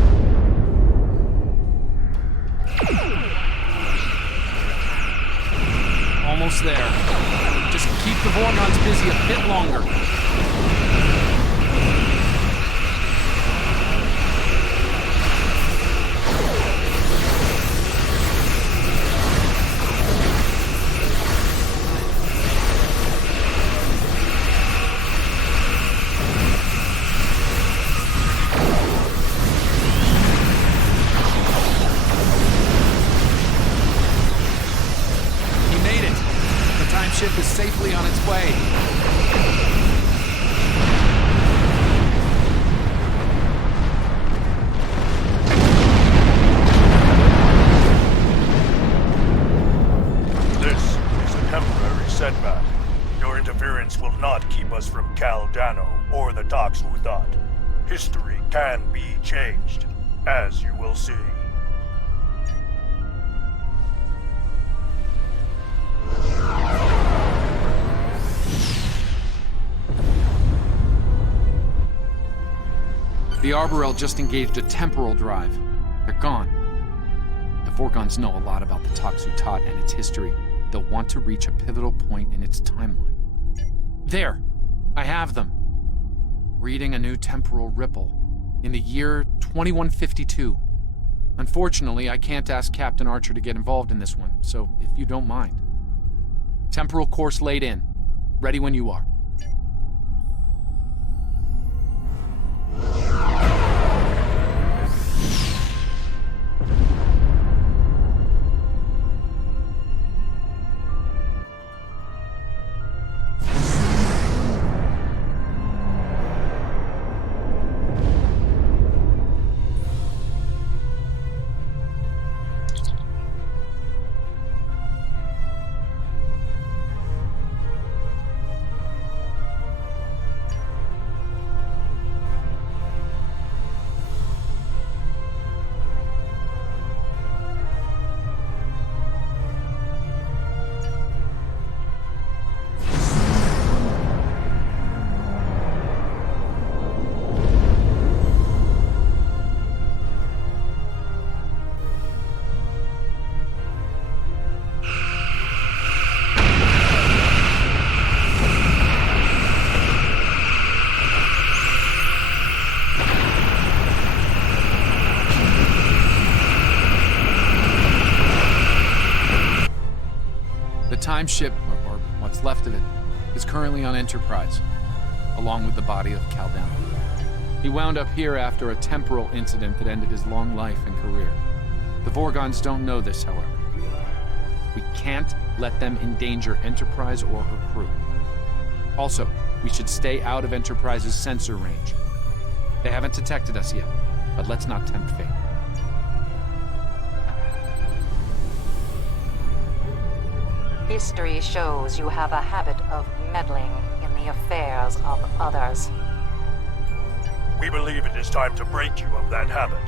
Almost there. Just keep the Vorgons busy a bit longer. Ship is safely on its way. This is a temporary setback. Your interference will not keep us from Caldano or the Tox Uthat. History can be changed, as you will see. The Arborel just engaged a temporal drive. They're gone. The Vorgons know a lot about the Tox Uthat and its history. They'll want to reach a pivotal point in its timeline. There! I have them. Reading a new temporal ripple. In the year 2152. Unfortunately, I can't ask Captain Archer to get involved in this one, so if you don't mind. Temporal course laid in. Ready when you are. Time ship, or what's left of it, is currently on Enterprise, along with the body of Caldano. He wound up here after a temporal incident that ended his long life and career. The Vorgons don't know this, however. We can't let them endanger Enterprise or her crew. Also, we should stay out of Enterprise's sensor range. They haven't detected us yet, but let's not tempt fate. History shows you have a habit of meddling in the affairs of others. We believe it is time to break you of that habit.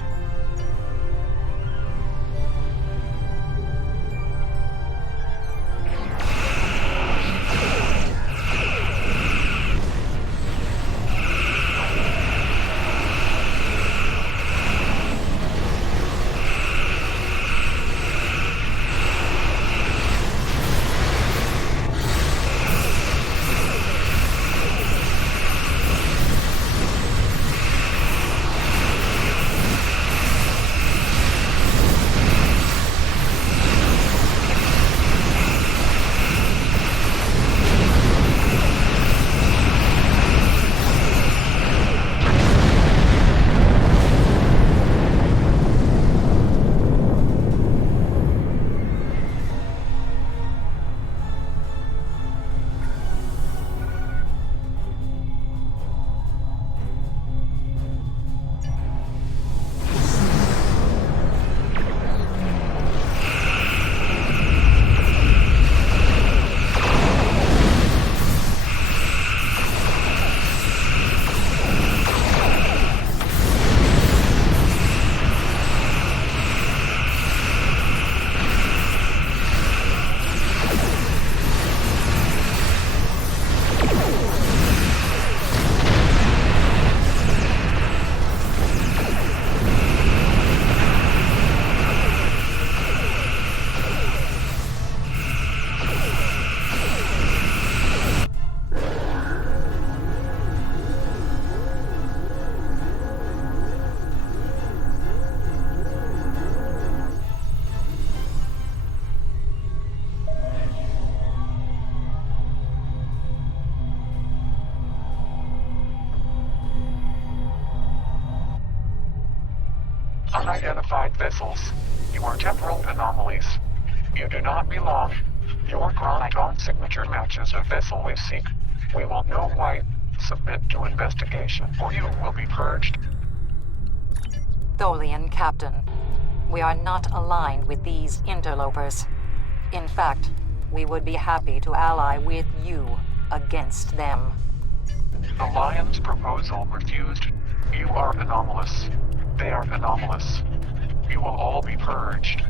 Unidentified vessels. You are temporal anomalies. You do not belong. Your chronoton signature matches a vessel we seek. We will know why. Submit to investigation, or you will be purged. Tholian Captain, we are not aligned with these interlopers. In fact, we would be happy to ally with you against them. Alliance proposal refused. You are anomalous. They are anomalous. You will all be purged.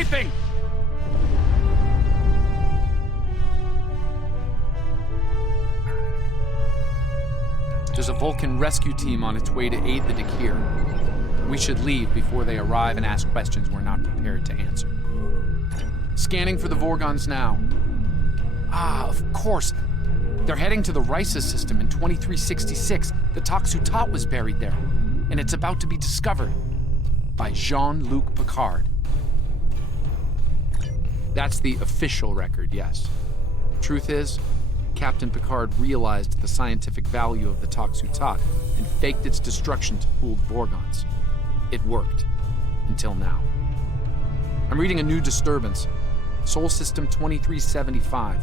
escaping! There's a Vulcan rescue team on its way to aid the Dakir. We should leave before they arrive and ask questions we're not prepared to answer. Scanning for the Vorgons now. Ah, of course. They're heading to the Risa system in 2366. The Takshutat was buried there, and it's about to be discovered by Jean-Luc Picard. That's the official record, yes. Truth is, Captain Picard realized the scientific value of the Takshutat and faked its destruction to fool the Vorgons. It worked. Until now. I'm reading a new disturbance. Sol System 2375.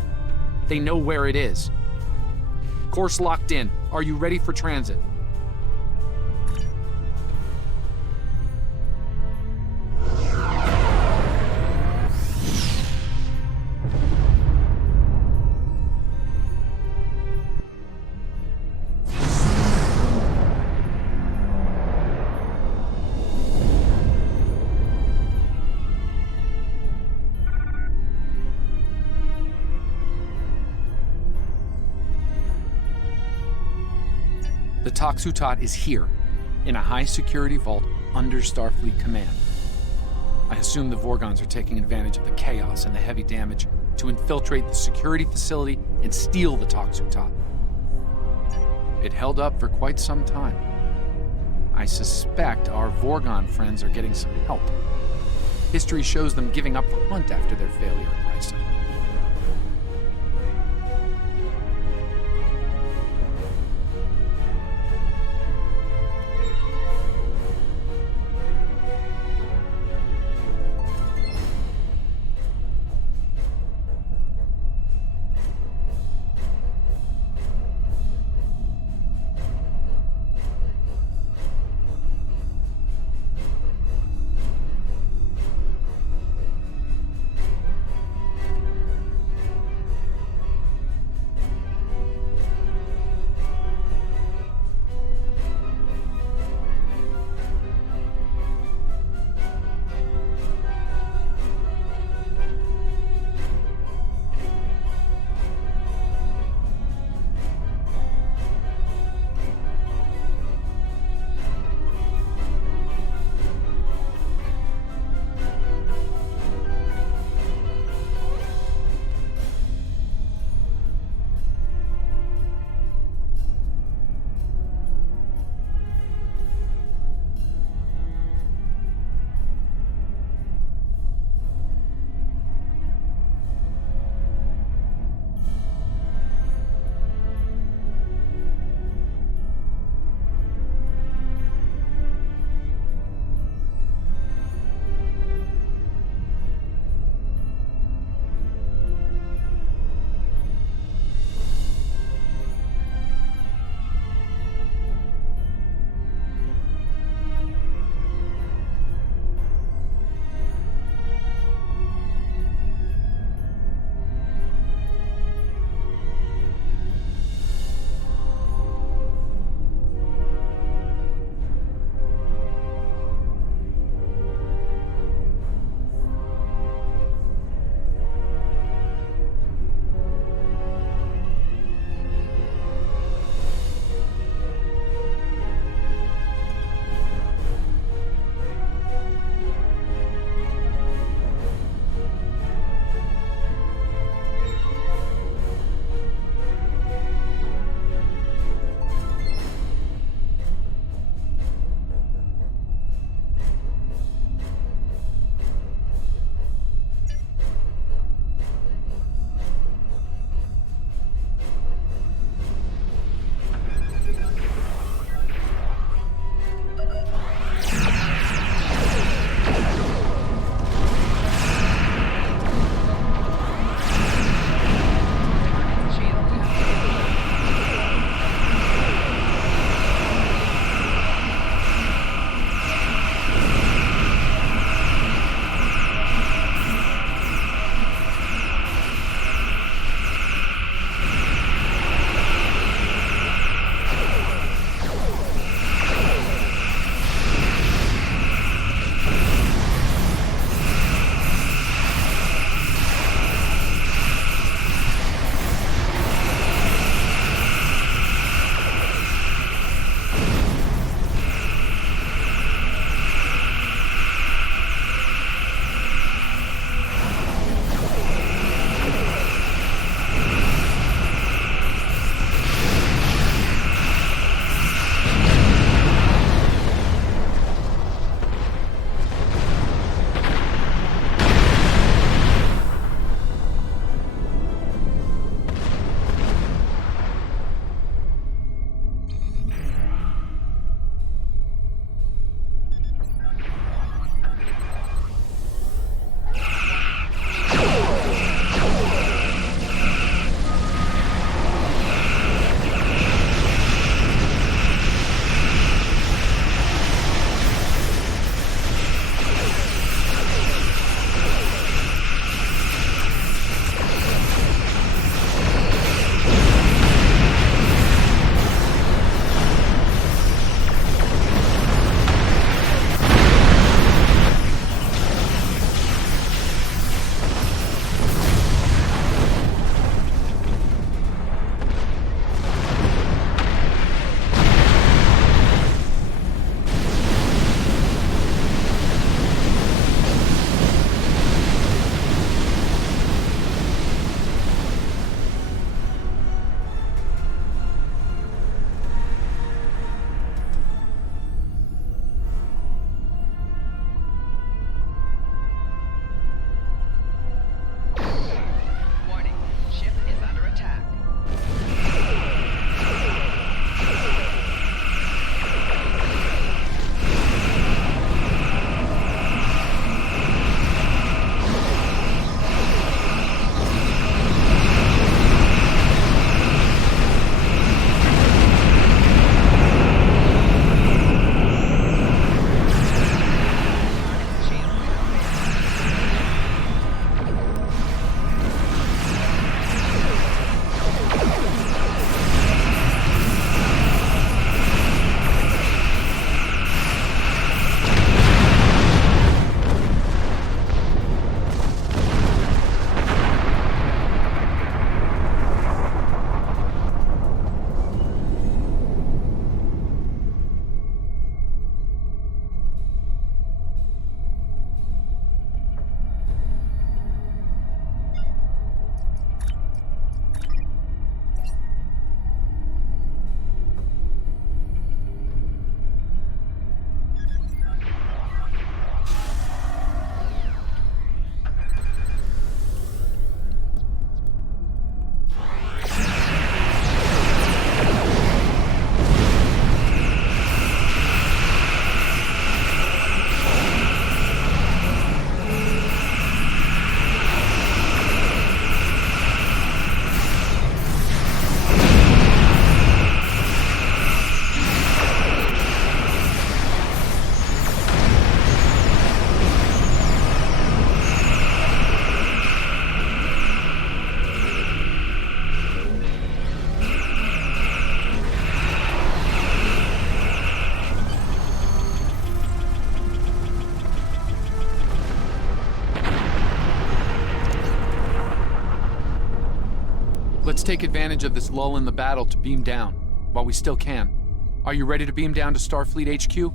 They know where it is. Course locked in. Are you ready for transit? The Takshutat is here, in a high-security vault under Starfleet command. I assume the Vorgons are taking advantage of the chaos and the heavy damage to infiltrate the security facility and steal the Takshutat. It held up for quite some time. I suspect our Vorgon friends are getting some help. History shows them giving up the hunt after their failure at Risa. Let's take advantage of this lull in the battle to beam down, while we still can. Are you ready to beam down to Starfleet HQ?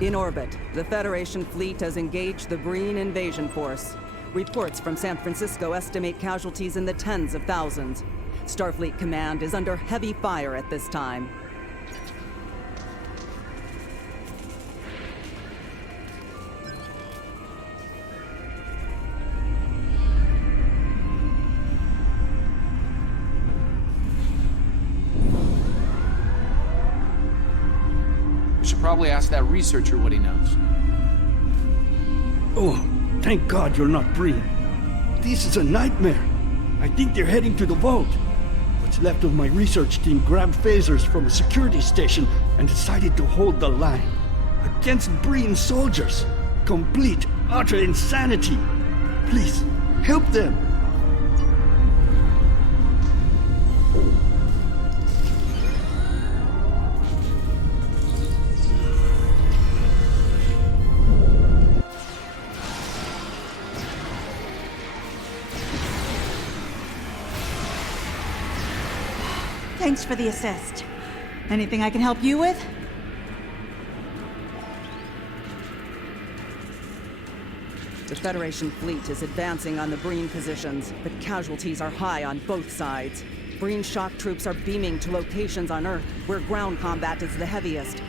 In orbit, the Federation fleet has engaged the Breen invasion force. Reports from San Francisco estimate casualties in the tens of thousands. Starfleet Command is under heavy fire at this time. Probably ask that researcher what he knows. Oh, thank God you're not Breen. This is a nightmare. I think they're heading to the vault. What's left of my research team grabbed phasers from a security station and decided to hold the line. Against Breen soldiers. Complete, utter insanity. Please, help them. Thanks for the assist. Anything I can help you with? The Federation fleet is advancing on the Breen positions, but casualties are high on both sides. Breen shock troops are beaming to locations on Earth where ground combat is the heaviest.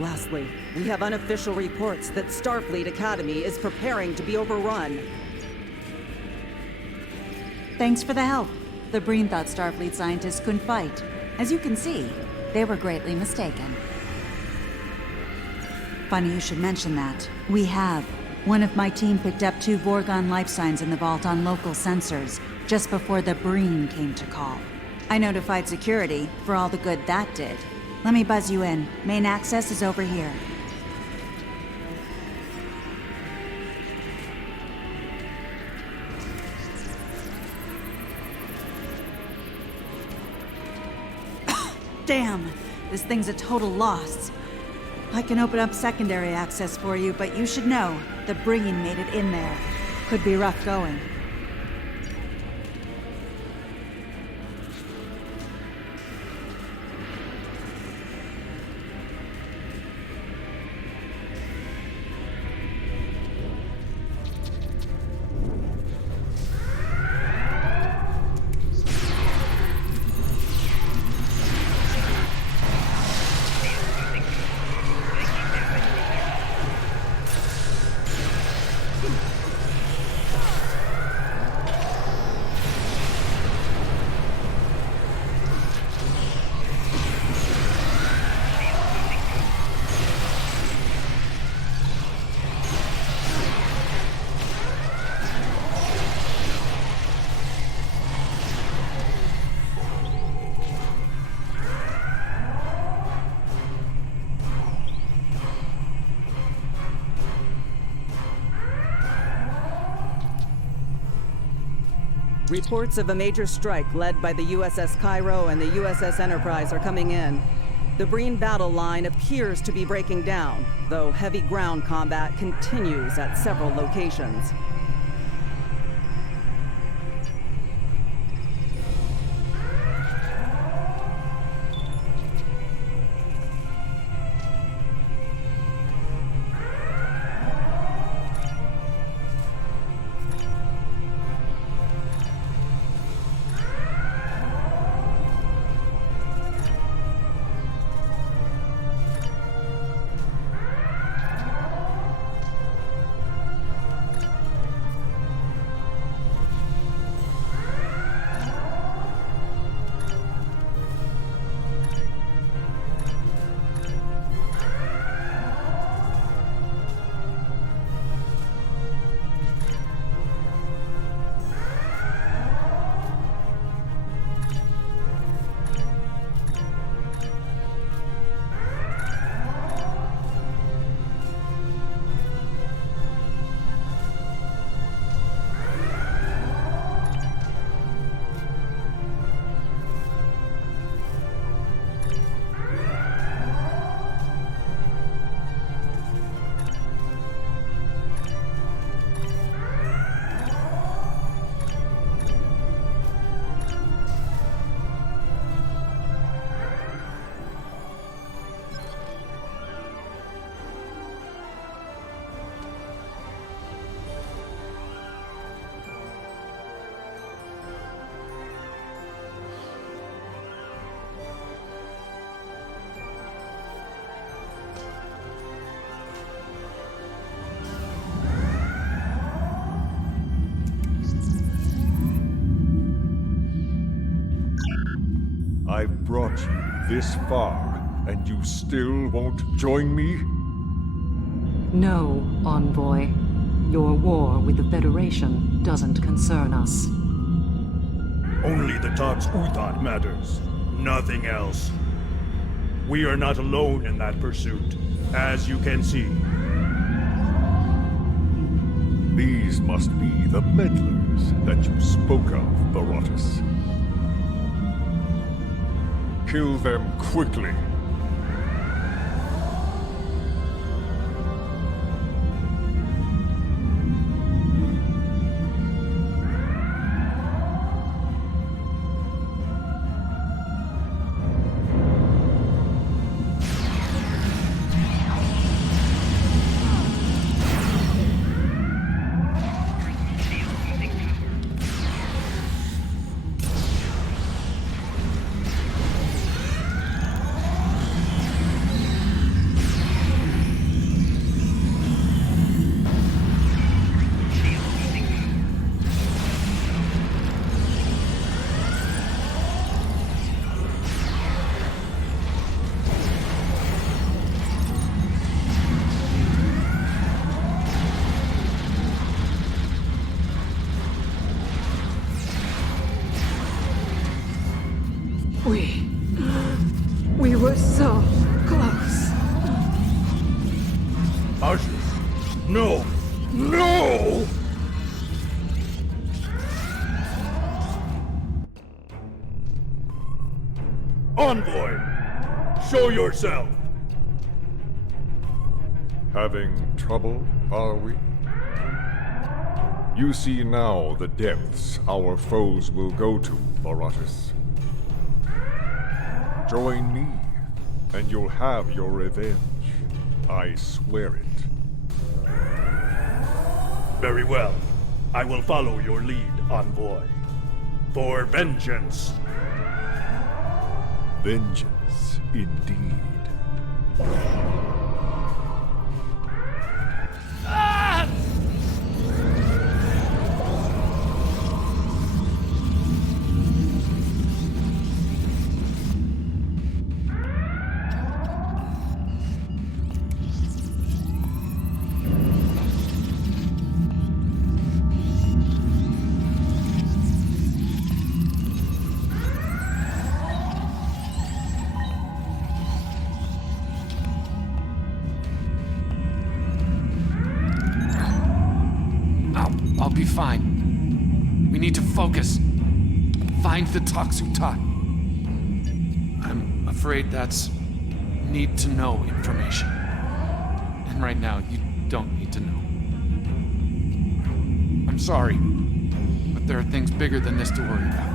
Lastly, we have unofficial reports that Starfleet Academy is preparing to be overrun. Thanks for the help. The Breen thought Starfleet scientists couldn't fight. As you can see, they were greatly mistaken. Funny you should mention that. We have. One of my team picked up 2 Vorgon life signs in the vault on local sensors, just before the Breen came to call. I notified security, for all the good that did. Let me buzz you in. Main access is over here. Damn! This thing's a total loss. I can open up secondary access for you, but you should know, the Breen made it in there. Could be rough going. Reports of a major strike led by the USS Cairo and the USS Enterprise are coming in. The Breen battle line appears to be breaking down, though heavy ground combat continues at several locations. I've brought you this far, and you still won't join me? No, Envoy. Your war with the Federation doesn't concern us. Only the Tox Uthot matters. Nothing else. We are not alone in that pursuit, as you can see. These must be the meddlers that you spoke of, Baratus. Kill them quickly. We were so close. Arjun, no! No! Envoy! Show yourself! Having trouble, are we? You see now the depths our foes will go to, Baratus. Join me, and you'll have your revenge. I swear it. Very well. I will follow your lead, Envoy. For vengeance. Vengeance, indeed. I'll be fine. We need to focus. Find the Tox Uthot. I'm afraid that's need-to-know information. And right now, you don't need to know. I'm sorry, but there are things bigger than this to worry about.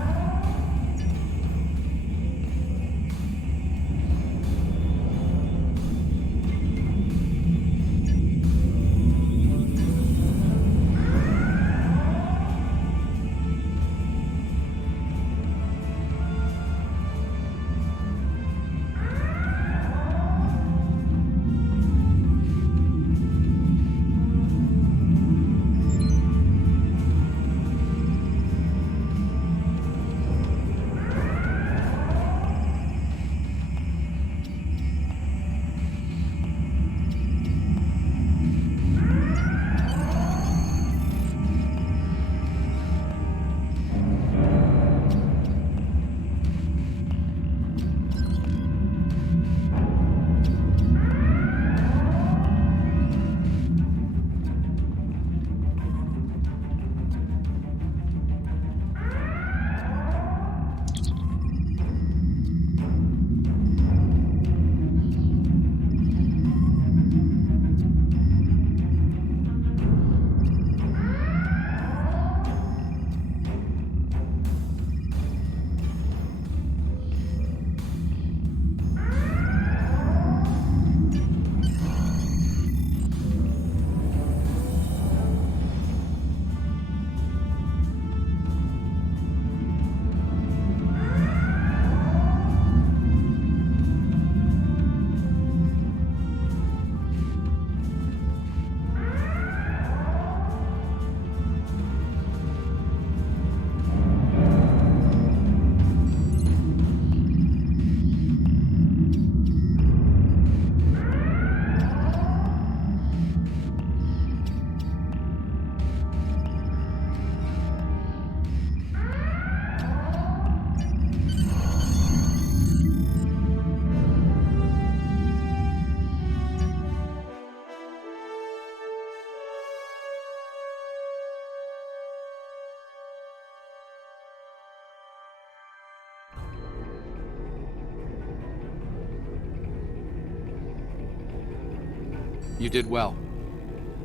You did well.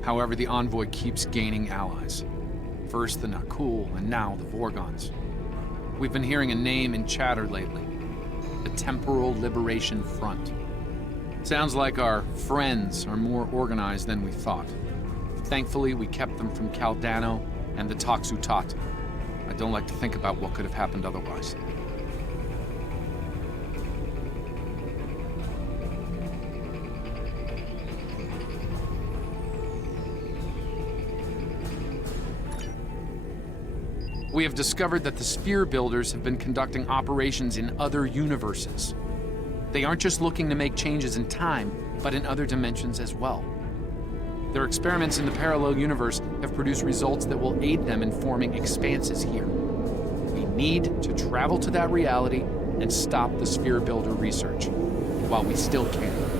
However, the Envoy keeps gaining allies. First the Nakul, and now the Vorgons. We've been hearing a name in chatter lately. The Temporal Liberation Front. Sounds like our friends are more organized than we thought. Thankfully, we kept them from Caldano and the Toxutat. I don't like to think about what could have happened otherwise. We have discovered that the Sphere Builders have been conducting operations in other universes. They aren't just looking to make changes in time, but in other dimensions as well. Their experiments in the parallel universe have produced results that will aid them in forming expanses here. We need to travel to that reality and stop the Sphere Builder research, while we still can.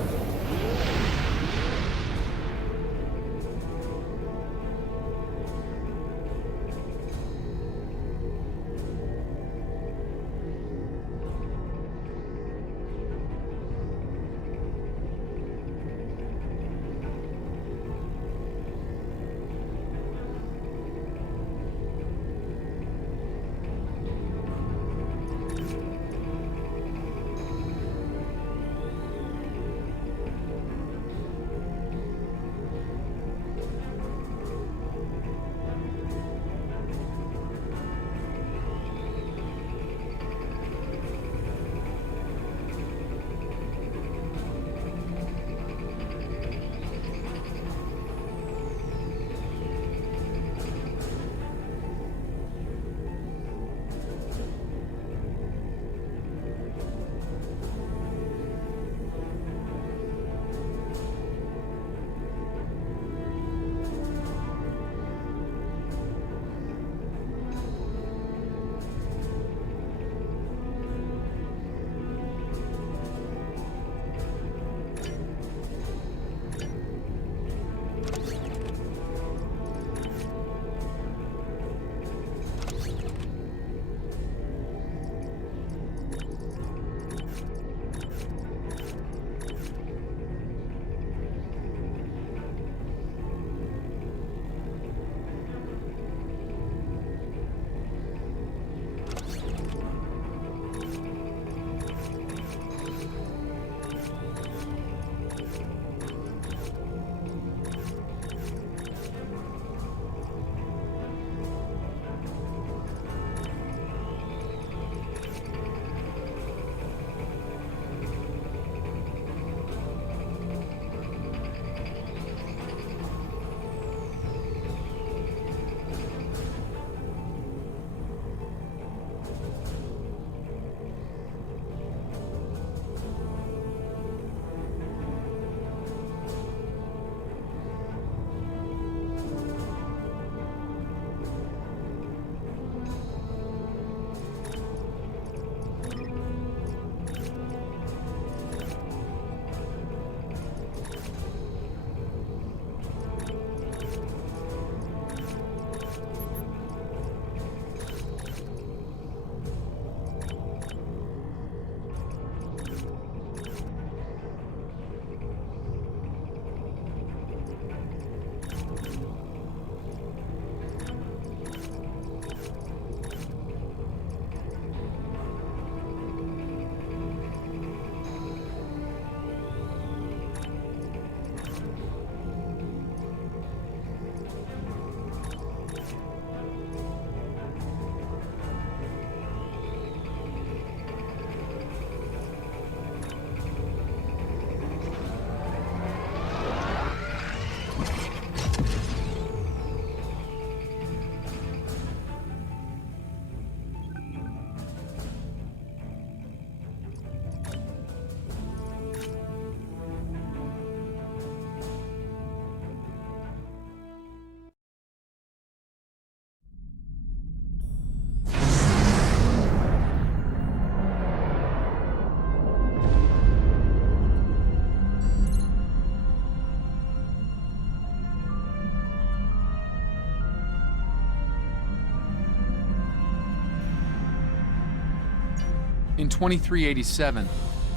In 2387,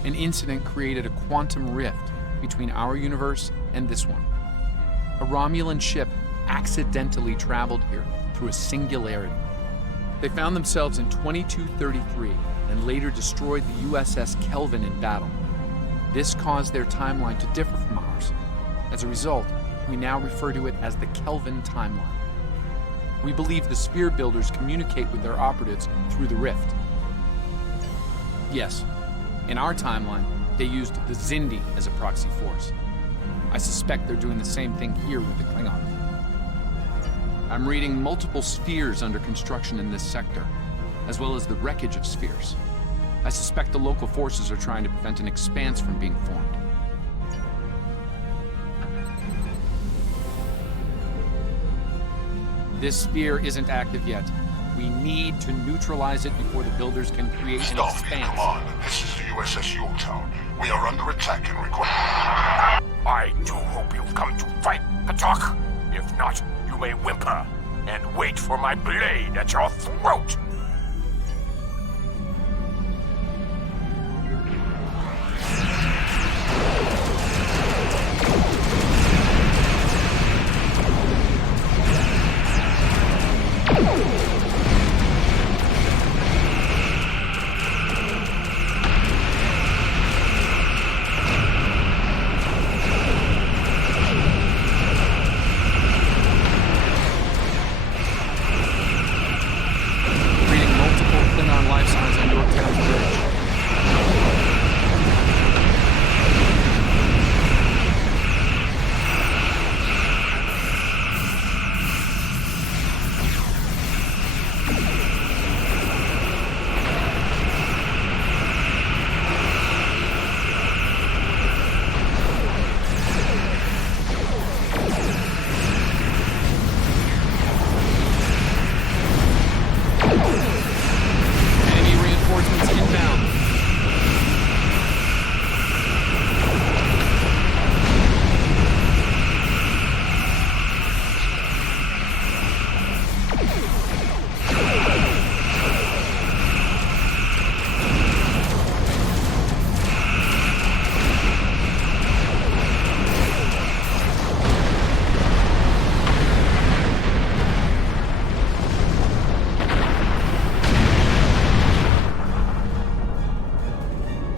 an incident created a quantum rift between our universe and this one. A Romulan ship accidentally traveled here through a singularity. They found themselves in 2233 and later destroyed the USS Kelvin in battle. This caused their timeline to differ from ours. As a result, we now refer to it as the Kelvin timeline. We believe the sphere builders communicate with their operatives through the rift. Yes, in our timeline, they used the Xindi as a proxy force. I suspect they're doing the same thing here with the Klingon. I'm reading multiple spheres under construction in this sector, as well as the wreckage of spheres. I suspect the local forces are trying to prevent an expanse from being formed. This sphere isn't active yet. We need to neutralize it before the builders can create an Starfleet expanse. Command, this is the USS Yorktown. We are under attack and require... I do hope you've come to fight, Patok. If not, you may whimper and wait for my blade at your throat.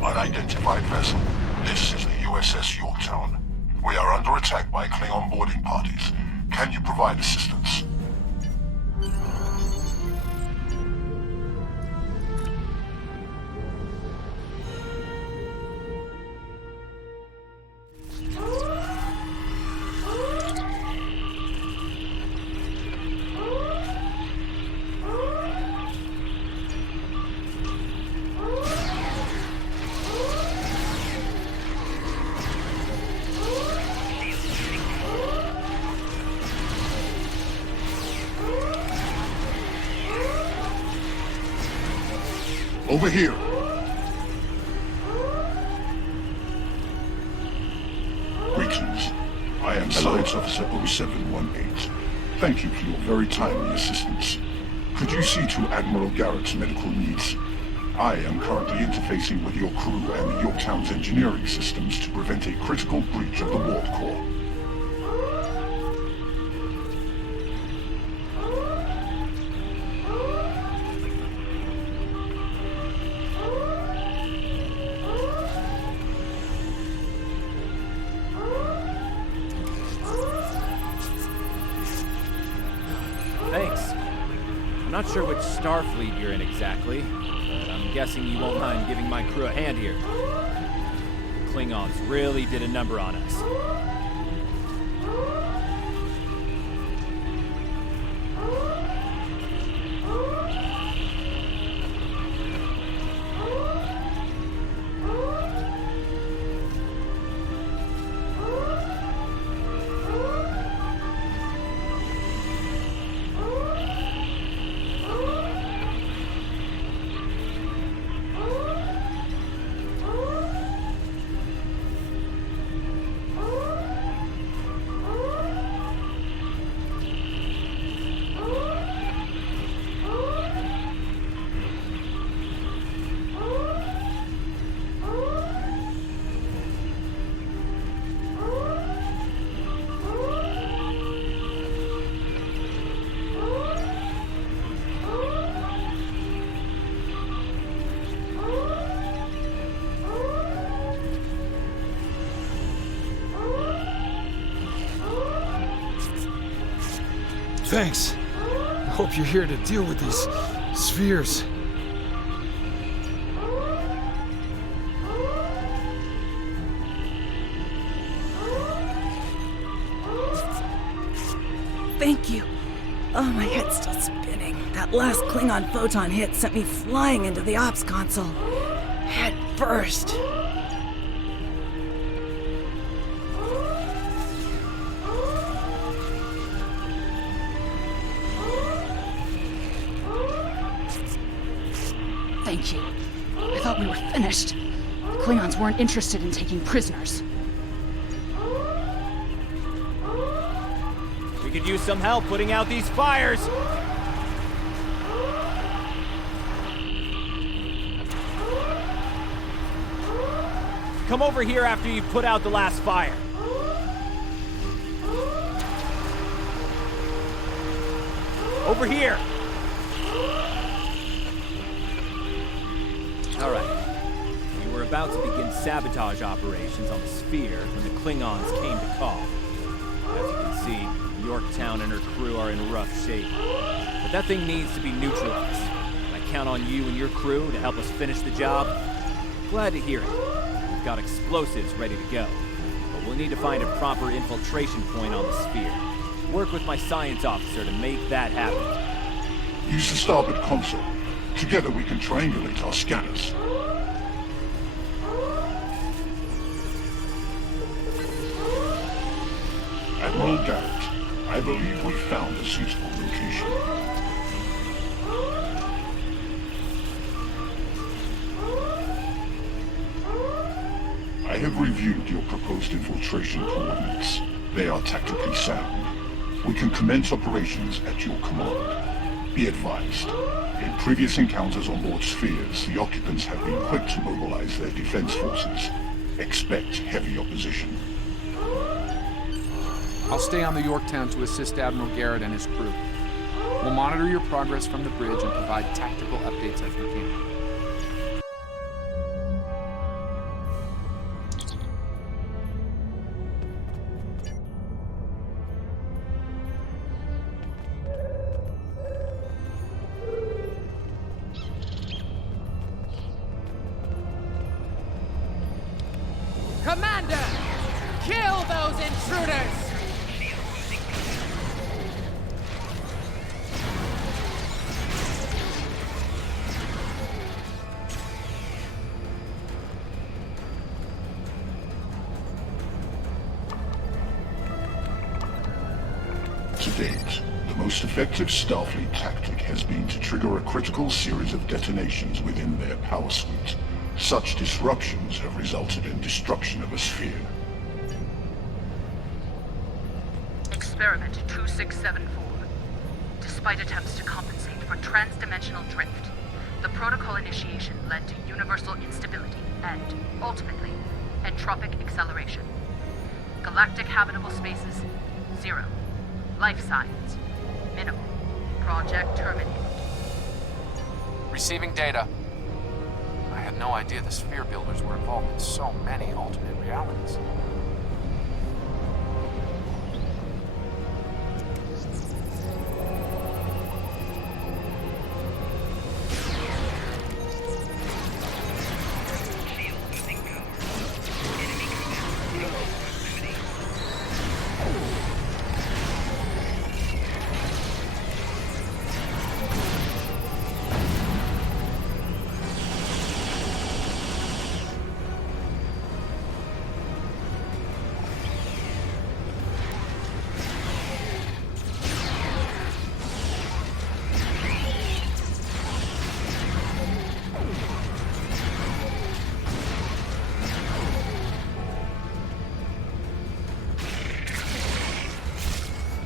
Unidentified vessel. This is the USS Yorktown. We are under attack by Klingon boarding parties. Can you provide assistance? Over here. Greetings. I am Science Officer 0718. Thank you for your very timely assistance. Could you see to Admiral Garrett's medical needs? I am currently interfacing with your crew and the Yorktown's engineering systems to prevent a critical breach of the warp core. Thanks. I'm not sure which Starfleet you're in exactly, but I'm guessing you won't mind giving my crew a hand here. The Klingons really did a number on us. Thanks. I hope you're here to deal with these spheres. Thank you. Oh, my head's still spinning. That last Klingon photon hit sent me flying into the ops console. Head first. Thank you. I thought we were finished. The Klingons weren't interested in taking prisoners. We could use some help putting out these fires! Come over here after you've put out the last fire. Over here! Alright. We were about to begin sabotage operations on the sphere when the Klingons came to call. As you can see, Yorktown and her crew are in rough shape. But that thing needs to be neutralized. I count on you and your crew to help us finish the job. Glad to hear it. We've got explosives ready to go. But we'll need to find a proper infiltration point on the sphere. Work with my science officer to make that happen. Use the starboard console. Together we can triangulate our scanners. Admiral Garrett, I believe we've found a suitable location. I have reviewed your proposed infiltration coordinates. They are tactically sound. We can commence operations at your command. Be advised, in previous encounters on board spheres, the occupants have been quick to mobilize their defense forces. Expect heavy opposition. I'll stay on the Yorktown to assist Admiral Garrett and his crew. We'll monitor your progress from the bridge and provide tactical updates as we can. Commander! Kill those intruders! To date, the most effective Starfleet tactic has been to trigger a critical series of detonations within their power suite. Such disruptions have resulted in destruction of a sphere. Experiment 2674. Despite attempts to compensate for trans-dimensional drift, the protocol initiation led to universal instability and, ultimately, entropic acceleration. Galactic habitable spaces, 0. Life signs, minimal. Project terminated. Receiving data. I had no idea the sphere builders were involved in so many alternate realities.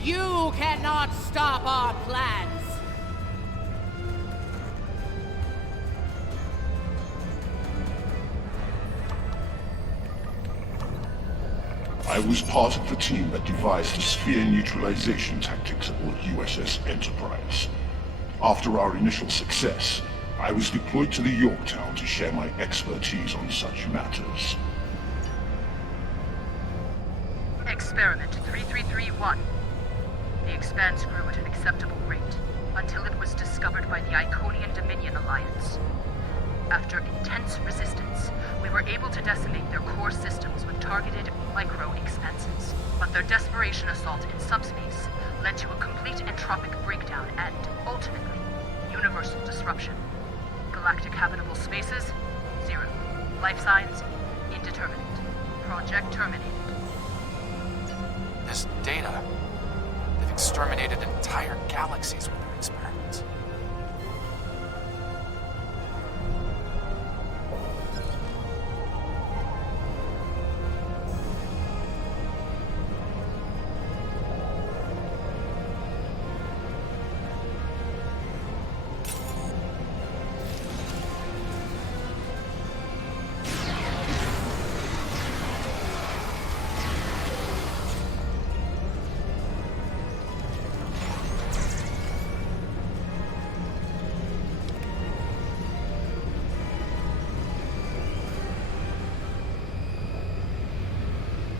You cannot stop our plans! I was part of the team that devised the sphere neutralization tactics aboard USS Enterprise. After our initial success, I was deployed to the Yorktown to share my expertise on such matters. Experiment 3331. The Expanse grew at an acceptable rate, until it was discovered by the Iconian Dominion Alliance. After intense resistance, we were able to decimate their core systems with targeted micro-expanses. But their desperation assault in subspace led to a complete entropic breakdown and, ultimately, universal disruption. Galactic habitable spaces, 0. Life signs, indeterminate. Project terminated. This data, they've exterminated entire galaxies with their experiments.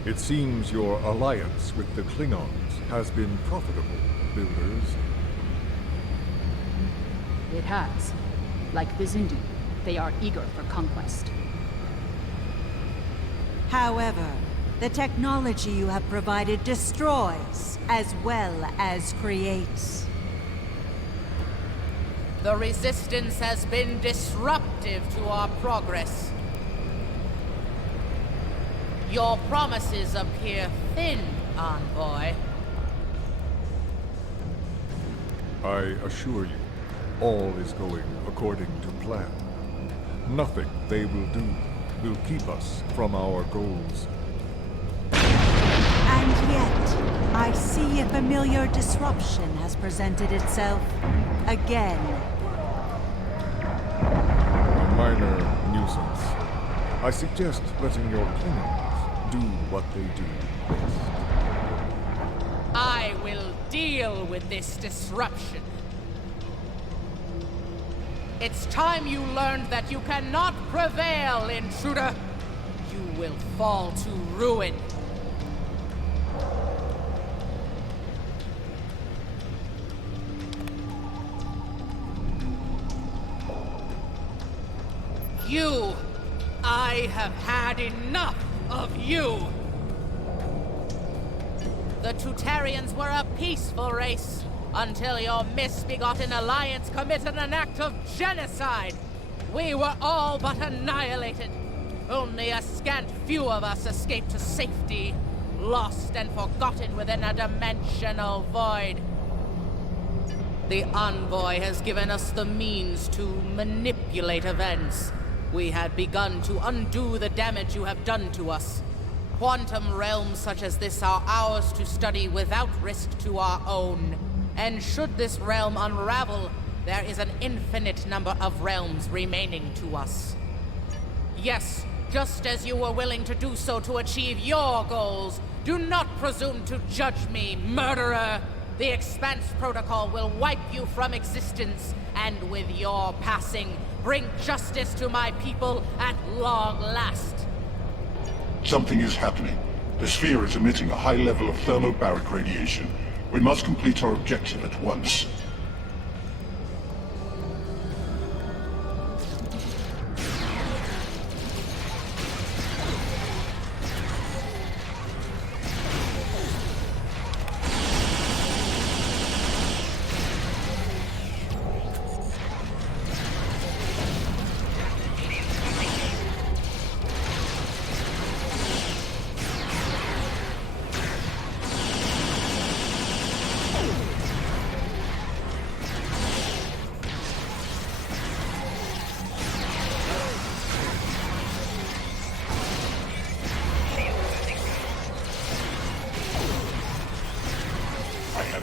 It seems your alliance with the Klingons has been profitable, builders. It has. Like Vizindi, they are eager for conquest. However, the technology you have provided destroys as well as creates. The Resistance has been disruptive to our progress. Your promises appear thin, Envoy. I assure you, all is going according to plan. Nothing they will do will keep us from our goals. And yet, I see a familiar disruption has presented itself again. A minor nuisance. I suggest letting your Klingons do what they do best. I will deal with this disruption. It's time you learned that you cannot prevail, intruder. You will fall to ruin. You! I have had enough of you! The Tutarians were a peaceful race, until your misbegotten alliance committed an act of genocide. We were all but annihilated. Only a scant few of us escaped to safety, lost and forgotten within a dimensional void. The Envoy has given us the means to manipulate events. We had begun to undo the damage you have done to us. Quantum realms such as this are ours to study without risk to our own. And should this realm unravel, there is an infinite number of realms remaining to us. Yes, just as you were willing to do so to achieve your goals, do not presume to judge me, murderer! The Expanse Protocol will wipe you from existence, and with your passing, bring justice to my people at long last. Something is happening. The sphere is emitting a high level of thermobaric radiation. We must complete our objective at once.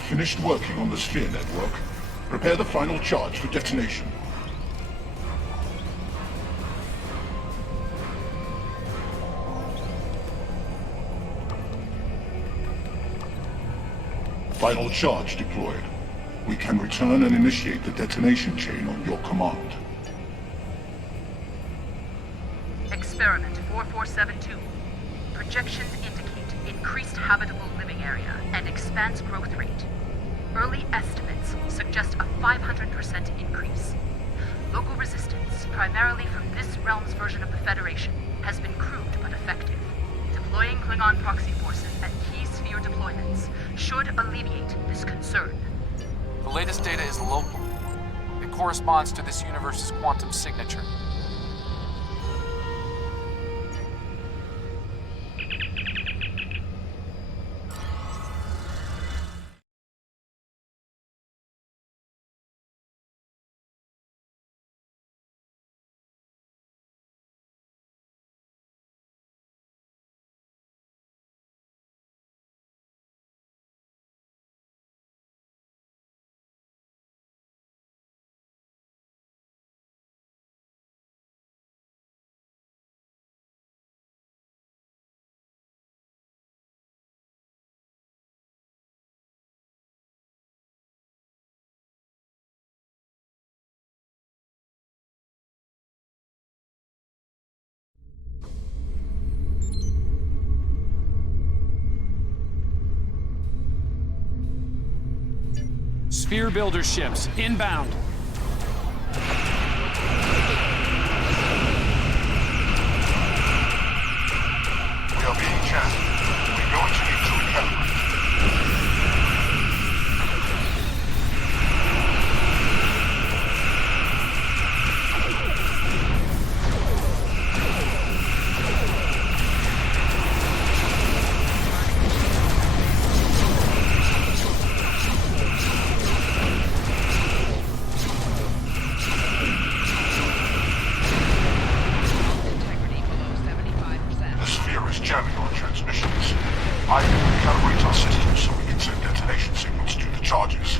Finished working on the sphere network. Prepare the final charge for detonation. Final charge deployed. We can return and initiate the detonation chain on your command. Experiment 4472. Projections indicate increased habitable living area and expanse growth rate. Early estimates suggest a 500% increase. Local resistance, primarily from this realm's version of the Federation, has been crude but effective. Deploying Klingon proxy forces at key sphere deployments should alleviate this concern. The latest data is local. It corresponds to this universe's quantum signature. Sphere builder ships, inbound. We are being jammed. We're going to need to recalibrate. Jamming our transmissions. I will recalibrate our systems so we can send detonation signals to the charges.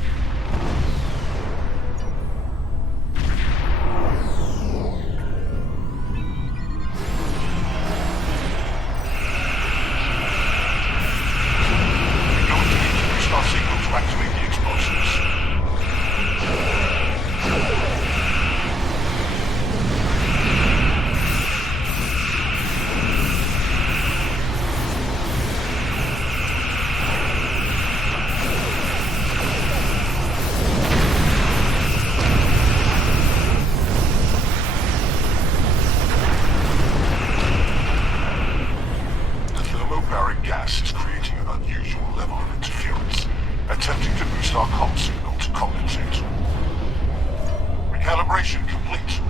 We're going to need to boost our signal to activate the explosives. Gas is creating an unusual level of interference, attempting to boost our comm signal to compensate. Recalibration complete.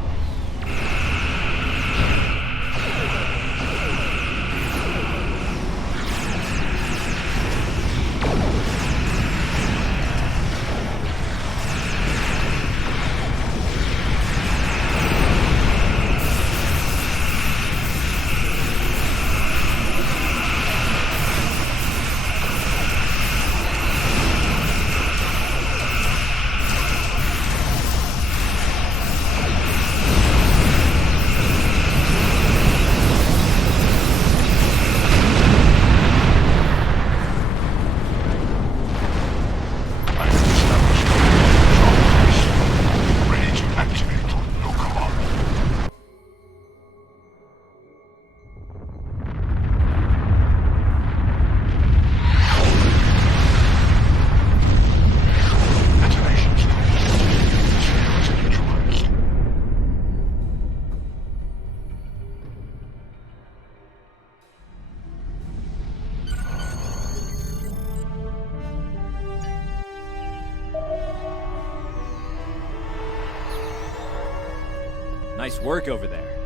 Nice work over there.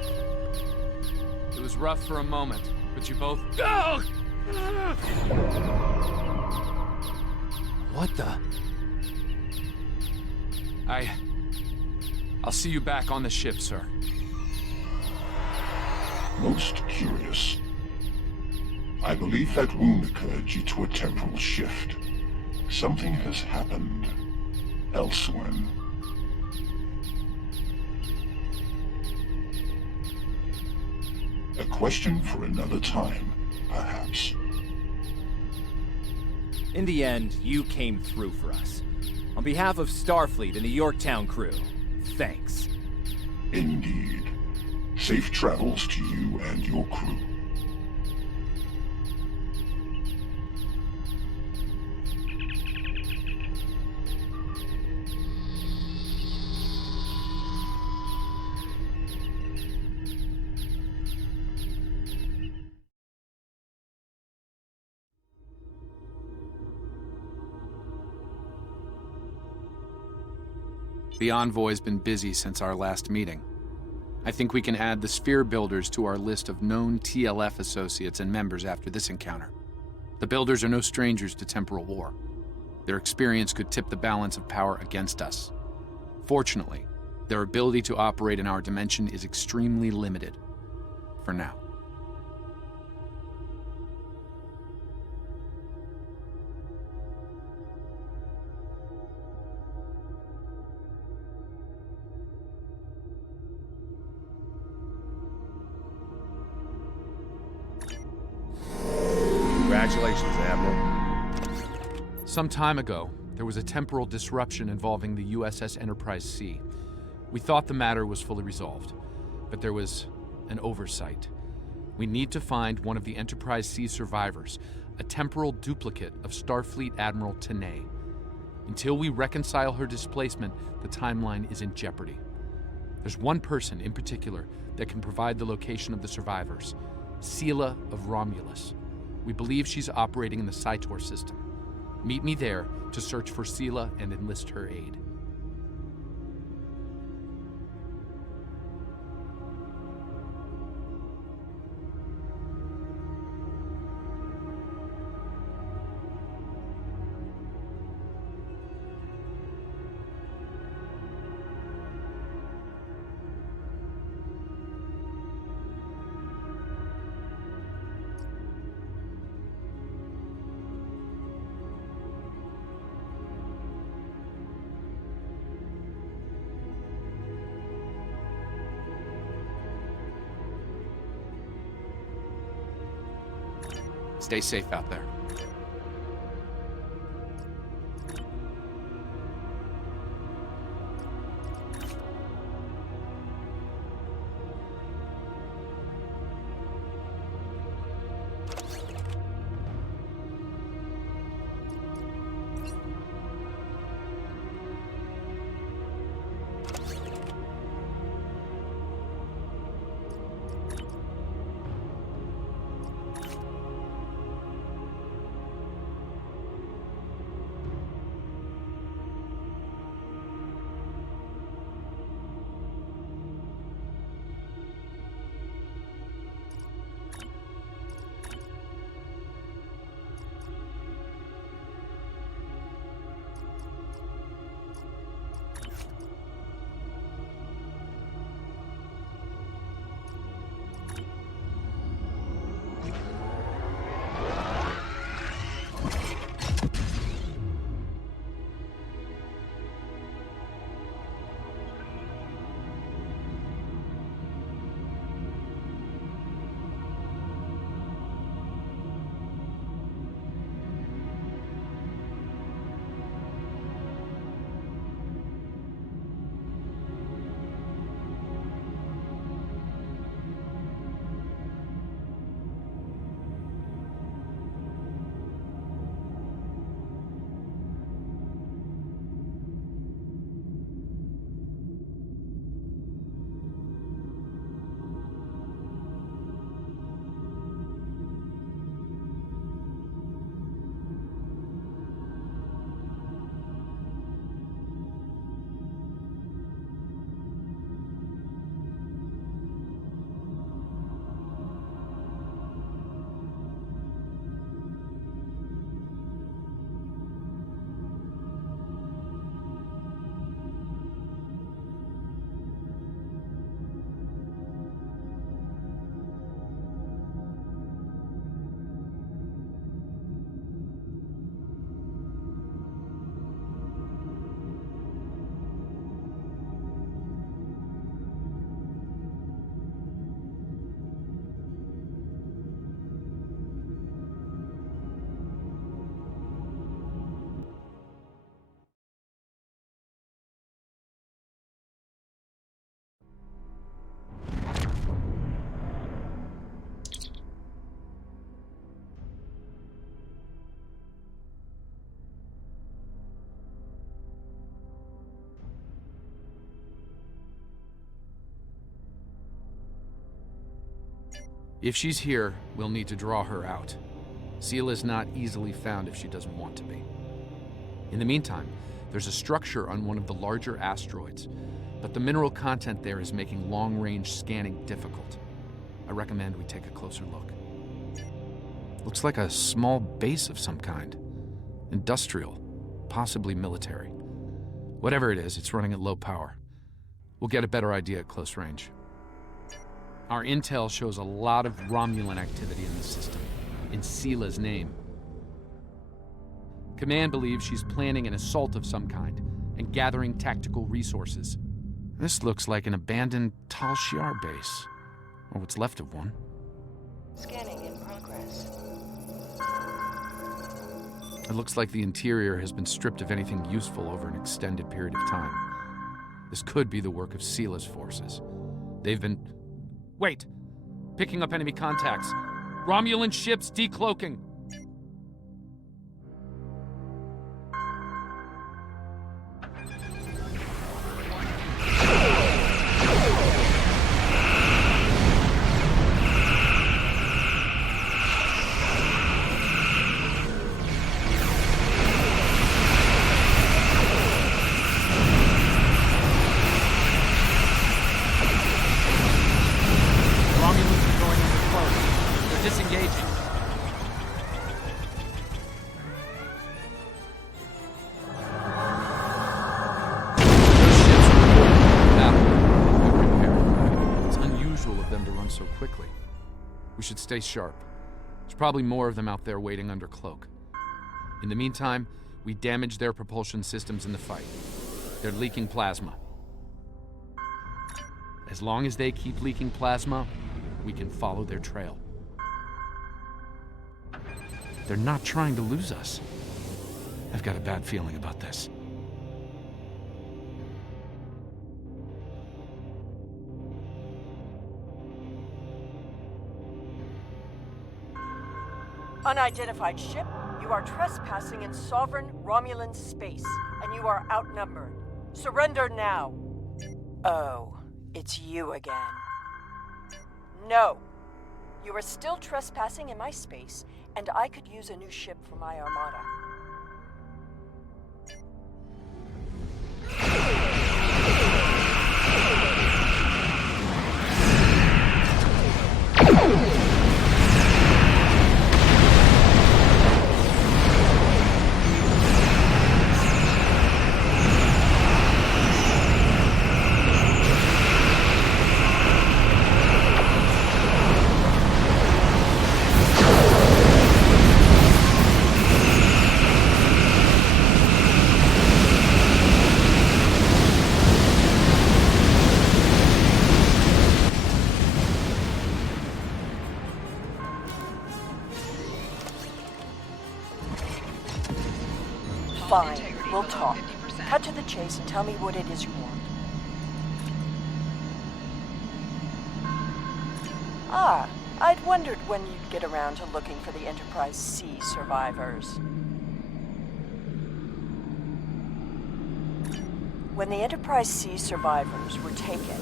It was rough for a moment, but you both... What the? I'll see you back on the ship, sir. Most curious. I believe that wound occurred due to a temporal shift. Something has happened elsewhere. A question for another time, perhaps. In the end, you came through for us. On behalf of Starfleet and the Yorktown crew, thanks. Indeed. Safe travels to you and your crew. The Envoy's been busy since our last meeting. I think we can add the Sphere Builders to our list of known TLF associates and members after this encounter. The Builders are no strangers to Temporal War. Their experience could tip the balance of power against us. Fortunately, their ability to operate in our dimension is extremely limited. For now. Congratulations, Admiral. Some time ago, there was a temporal disruption involving the USS Enterprise C. We thought the matter was fully resolved, but there was an oversight. We need to find one of the Enterprise C survivors, a temporal duplicate of Starfleet Admiral Ngai. Until we reconcile her displacement, the timeline is in jeopardy. There's one person in particular that can provide the location of the survivors, Sela of Romulus. We believe she's operating in the Cytor system. Meet me there to search for Sela and enlist her aid. Stay safe out there. If she's here, we'll need to draw her out. Sela's not easily found if she doesn't want to be. In the meantime, There's a structure on one of the larger asteroids, but the mineral content there is making long-range scanning difficult. I recommend we take a closer look. Looks like a small base of some kind. Industrial, possibly military. Whatever it is, it's running at low power. We'll get a better idea at close range. Our intel shows a lot of Romulan activity in the system, in Seela's name. Command believes she's planning an assault of some kind and gathering tactical resources. This looks like an abandoned Tal Shiar base, or what's left of one. Scanning in progress. It looks like the interior has been stripped of anything useful over an extended period of time. This could be the work of Seela's forces. They've been... Wait! Picking up enemy contacts. Romulan ships decloaking. So quickly. We should stay sharp. There's probably more of them out there waiting under cloak. In the meantime, we damage their propulsion systems in the fight. They're leaking plasma. As long as they keep leaking plasma, we can follow their trail. They're not trying to lose us. I've got a bad feeling about this. Unidentified ship, you are trespassing in sovereign Romulan space, and you are outnumbered. Surrender now. Oh, it's you again. No. You are still trespassing in my space, and I could use a new ship for my armada. Fine, we'll talk. Cut to the chase and tell me what it is you want. Ah, I'd wondered when you'd get around to looking for the Enterprise C survivors. When the Enterprise C survivors were taken,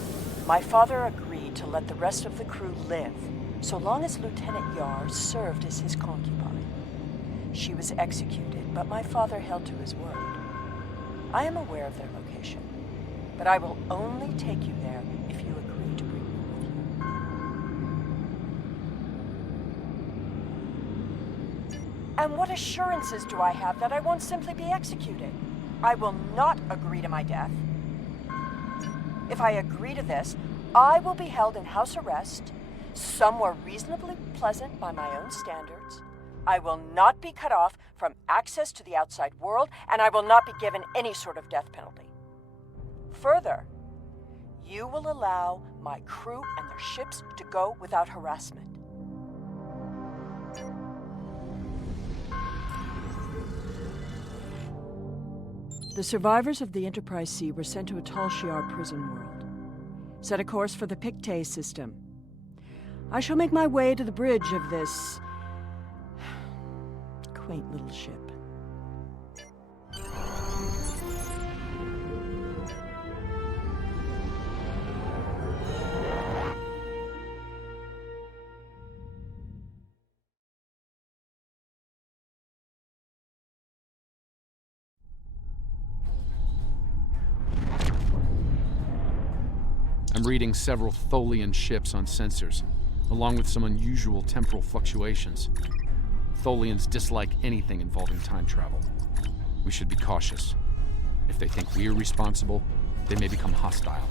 my father agreed to let the rest of the crew live, so long as Lieutenant Yar served as his concubine. She was executed, but my father held to his word. I am aware of their location, but I will only take you there if you agree to bring me with you. And what assurances do I have that I won't simply be executed? I will not agree to my death. If I agree to this, I will be held in house arrest, somewhere reasonably pleasant by my own standards. I will not be cut off from access to the outside world, and I will not be given any sort of death penalty. Further, you will allow my crew and their ships to go without harassment. The survivors of the Enterprise C were sent to a Tal Shiar prison world. Set a course for the Pictet system. I shall make my way to the bridge of this quaint little ship. I'm reading several Tholian ships on sensors, along with some unusual temporal fluctuations. Tholians dislike anything involving time travel. We should be cautious. If they think we are responsible, they may become hostile.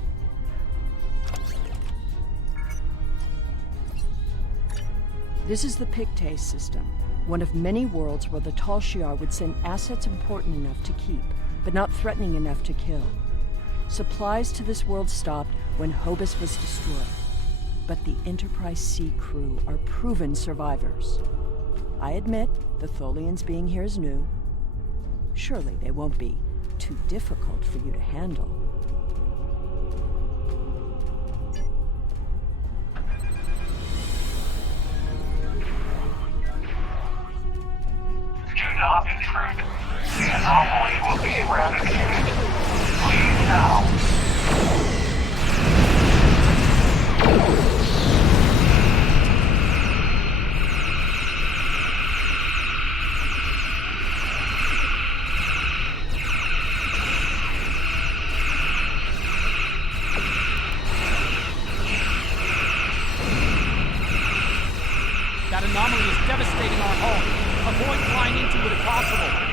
This is the Pictet system, one of many worlds where the Tal Shiar would send assets important enough to keep, but not threatening enough to kill. Supplies to this world stopped when Hobus was destroyed, but the Enterprise C crew are proven survivors. I admit the Tholians being here is new. Surely they won't be too difficult for you to handle. Do not intrude. The anomaly will be eradicated. Leave now. That anomaly is devastating our home. Avoid flying into it if possible.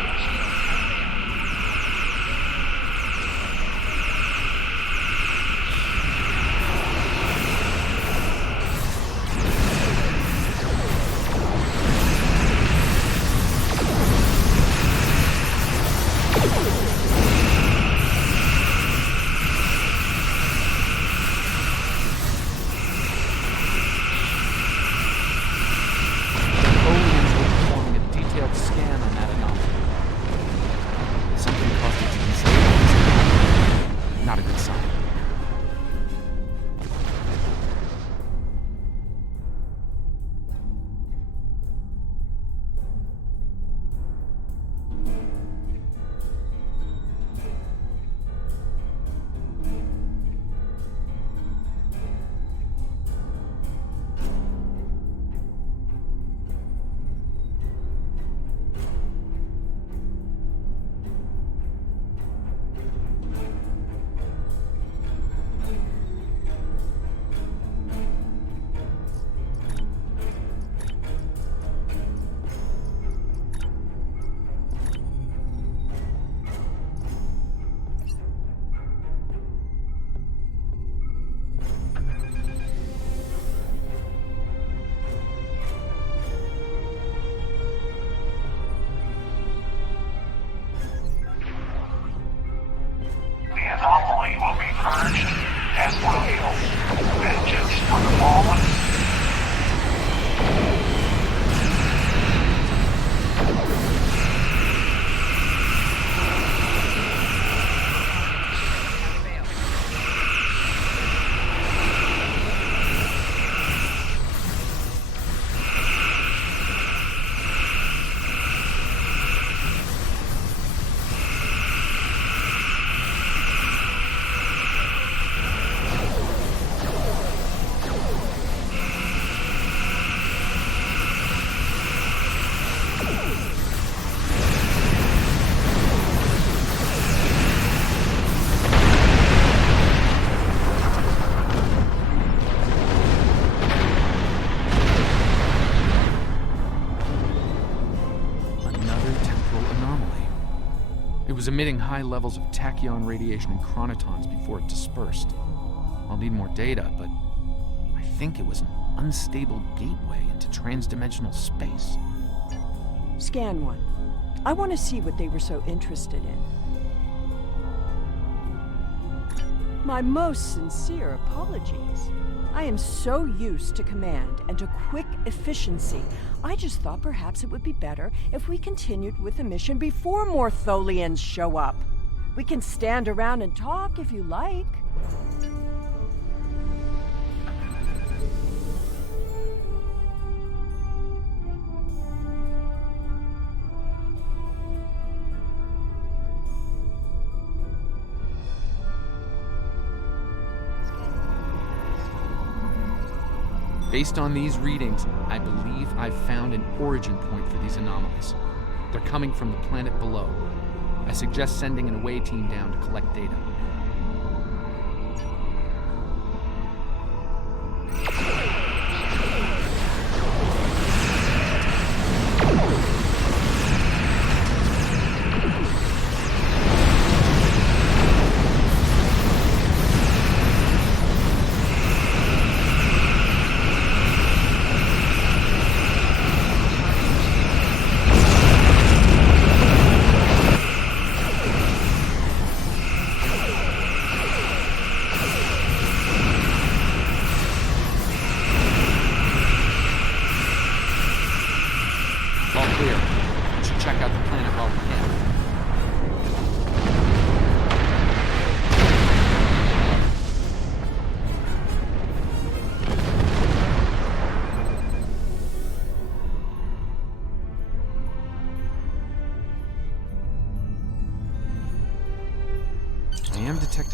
was emitting high levels of tachyon radiation and chronotons before it dispersed. I'll need more data, but I think it was an unstable gateway into transdimensional space. Scan one. I want to see what they were so interested in. My most sincere apologies. I am so used to command and to quick efficiency. I just thought perhaps it would be better if we continued with the mission before more Tholians show up. We can stand around and talk if you like. Based on these readings, I believe I've found an origin point for these anomalies. They're coming from the planet below. I suggest sending an away team down to collect data.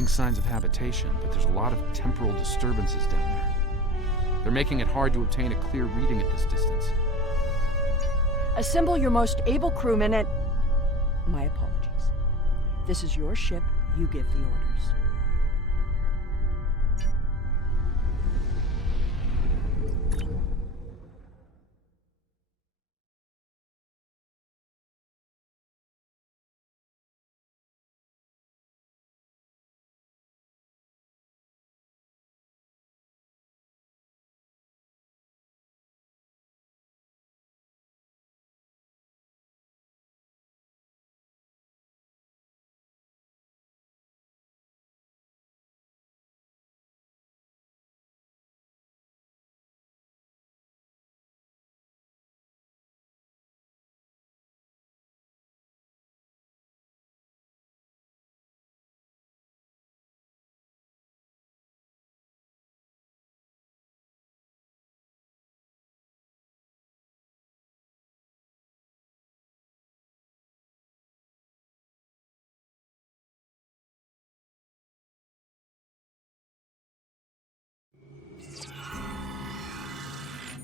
detecting signs of habitation, but there's a lot of temporal disturbances down there. They're making it hard to obtain a clear reading at this distance. Assemble your most able crewmen and... My apologies. This is your ship. You give the orders.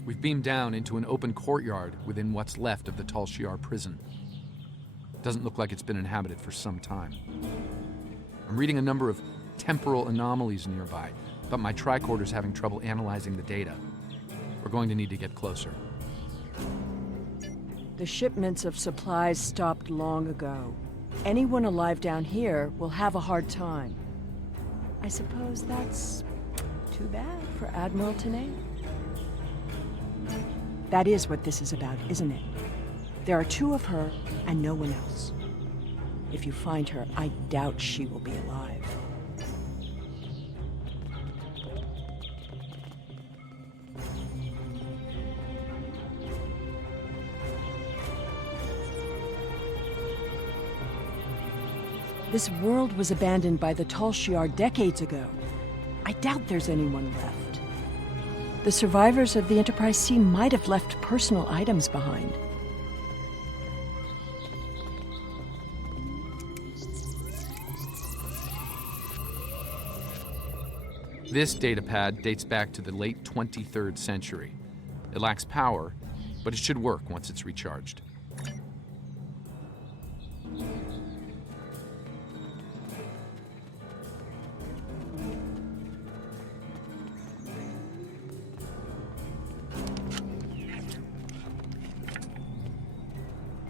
We've beamed down into an open courtyard within what's left of the Tal Shiar prison. Doesn't look like it's been inhabited for some time. I'm reading a number of temporal anomalies nearby, but my tricorder's having trouble analyzing the data. We're going to need to get closer. The shipments of supplies stopped long ago. Anyone alive down here will have a hard time. I suppose that's too bad for Admiral Tanay. That is what this is about, isn't it? There are two of her and no one else. If you find her, I doubt she will be alive. This world was abandoned by the Tal Shiar decades ago. I doubt there's anyone left. The survivors of the Enterprise C might have left personal items behind. This datapad dates back to the late 23rd century. It lacks power, but it should work once it's recharged.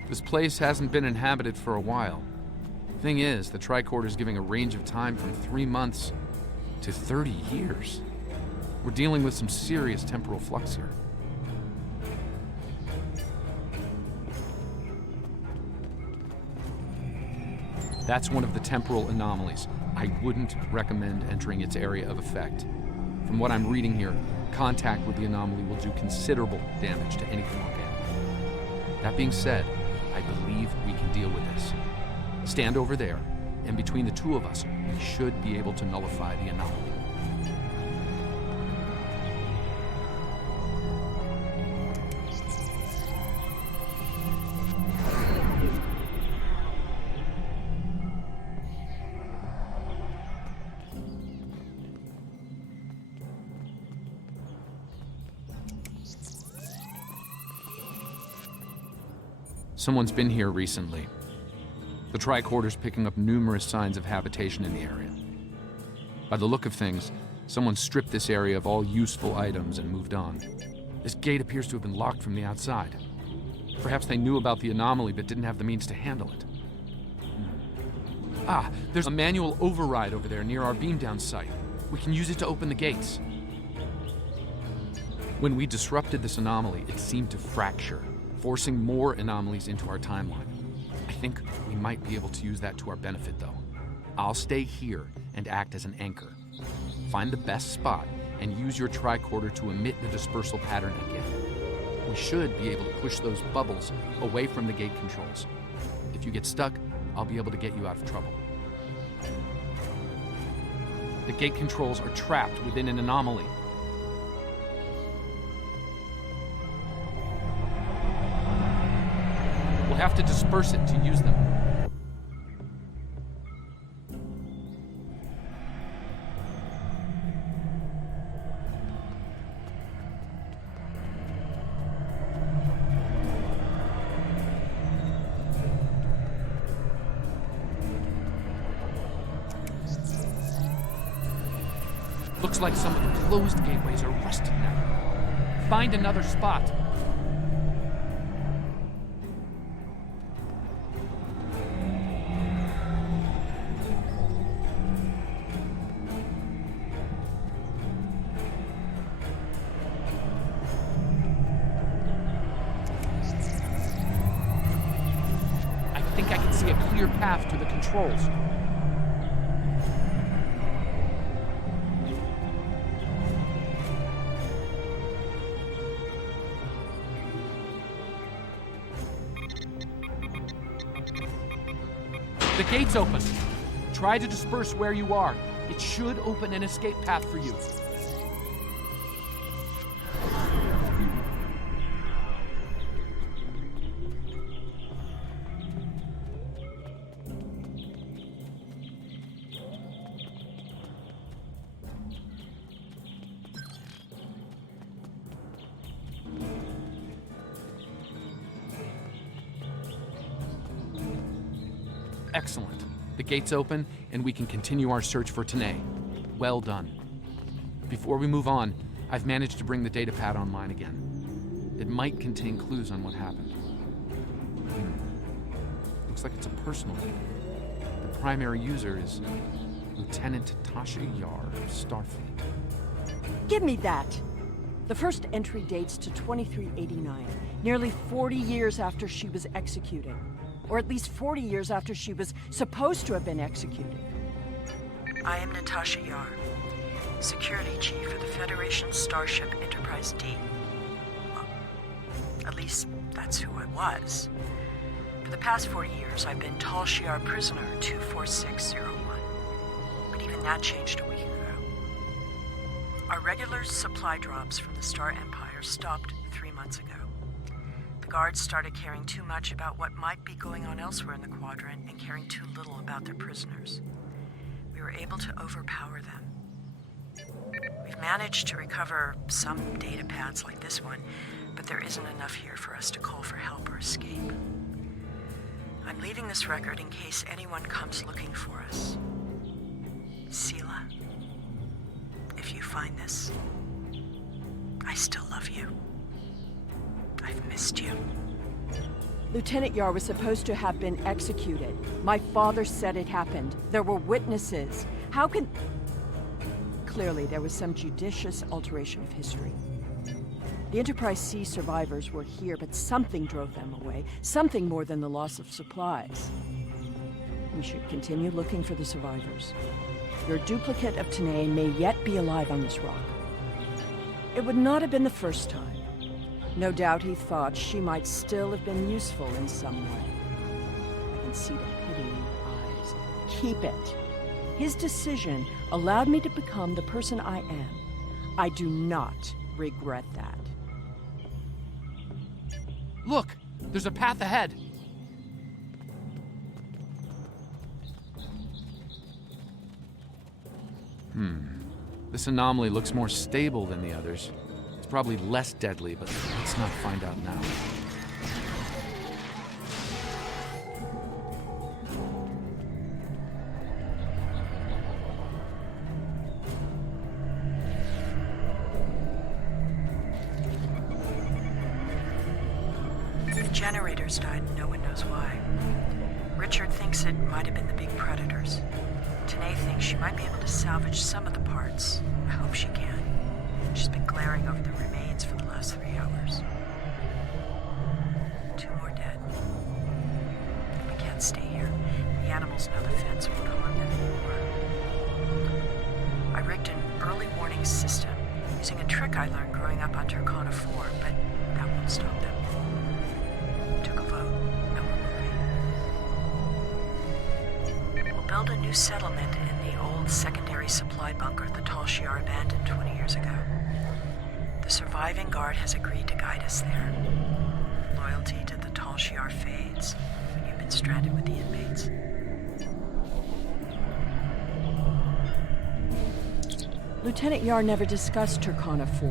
This place hasn't been inhabited for a while. Thing is, the tricorder's giving a range of time from 3 months to 30 years. We're dealing with some serious temporal flux here. That's one of the temporal anomalies. I wouldn't recommend entering its area of effect. From what I'm reading here, contact with the anomaly will do considerable damage to anything organic. That being said, I believe we can deal with this. Stand over there, and between the two of us, we should be able to nullify the anomaly. Someone's been here recently. The tricorder's picking up numerous signs of habitation in the area. By the look of things, someone stripped this area of all useful items and moved on. This gate appears to have been locked from the outside. Perhaps they knew about the anomaly but didn't have the means to handle it. Ah, there's a manual override over there near our beam-down site. We can use it to open the gates. When we disrupted this anomaly, it seemed to fracture, forcing more anomalies into our timeline. I think we might be able to use that to our benefit, though. I'll stay here and act as an anchor. Find the best spot and use your tricorder to emit the dispersal pattern again. We should be able to push those bubbles away from the gate controls. If you get stuck, I'll be able to get you out of trouble. The gate controls are trapped within an anomaly. We'll have to disperse it to use them. Looks like some of the closed gateways are rusted now. Find another spot. I think I can see a clear path to the controls. The gate's open. Try to disperse where you are. It should open an escape path for you. Excellent. The gate's open, and we can continue our search for Tanae. Well done. Before we move on, I've managed to bring the datapad online again. It might contain clues on what happened. Looks like it's a personal data. The primary user is Lieutenant Tasha Yar of Starfleet. Give me that! The first entry dates to 2389, nearly 40 years after she was executed. Or at least 40 years after she was supposed to have been executed. I am Natasha Yar, Security Chief for the Federation Starship Enterprise D. Well, at least that's who I was. For the past 40 years, I've been Tal Shiar Prisoner 24601. But even that changed a week ago. Our regular supply drops from the Star Empire stopped 3 months ago. The guards started caring too much about what might be going on elsewhere in the quadrant and caring too little about their prisoners. We were able to overpower them. We've managed to recover some data pads like this one, but there isn't enough here for us to call for help or escape. I'm leaving this record in case anyone comes looking for us. Sela, if you find this, I still love you. I've missed you. Lieutenant Yar was supposed to have been executed. My father said it happened. There were witnesses. How can... Clearly, there was some judicious alteration of history. The Enterprise C survivors were here, but something drove them away. Something more than the loss of supplies. We should continue looking for the survivors. Your duplicate of Tanae may yet be alive on this rock. It would not have been the first time. No doubt he thought she might still have been useful in some way. I can see the pity in your eyes. Keep it. His decision allowed me to become the person I am. I do not regret that. Look! There's a path ahead! This anomaly looks more stable than the others. It's probably less deadly, but let's not find out now. The generators died and no one knows why. Richard thinks it might have been the big predators. Tanae thinks she might be able to salvage some of the parts. I hope she can. She's been glaring over the remains for the last 3 hours. 2 more dead. We can't stay here. The animals know the fence won't harm them anymore. I rigged an early warning system using a trick I learned growing up on Turkana 4, but that won't stop them. Took a vote, and we're moving. We'll build a new settlement in the old secondary supply bunker the Tal Shiar abandoned 20 years ago. The surviving guard has agreed to guide us there. Loyalty to the Tal Shiar fades when you've been stranded with the inmates. Lieutenant Yar never discussed Turkana 4.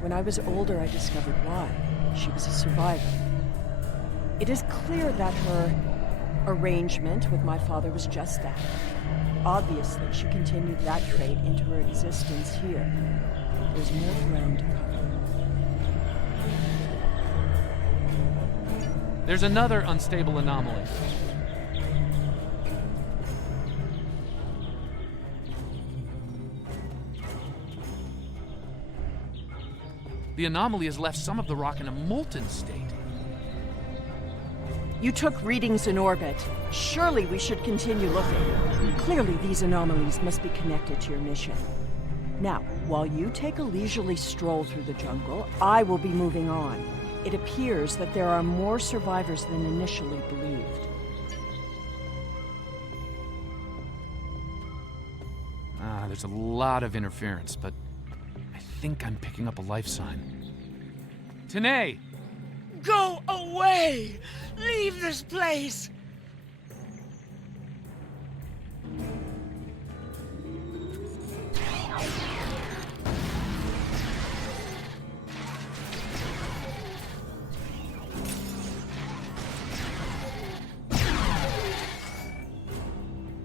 When I was older, I discovered why. She was a survivor. It is clear that her arrangement with my father was just that. Obviously, she continued that trait into her existence here. There's more ground to cover. There's another unstable anomaly. The anomaly has left some of the rock in a molten state. You took readings in orbit. Surely we should continue looking. Clearly these anomalies must be connected to your mission. Now, while you take a leisurely stroll through the jungle, I will be moving on. It appears that there are more survivors than initially believed. There's a lot of interference, but I think I'm picking up a life sign. Tanae! Go away! Leave this place!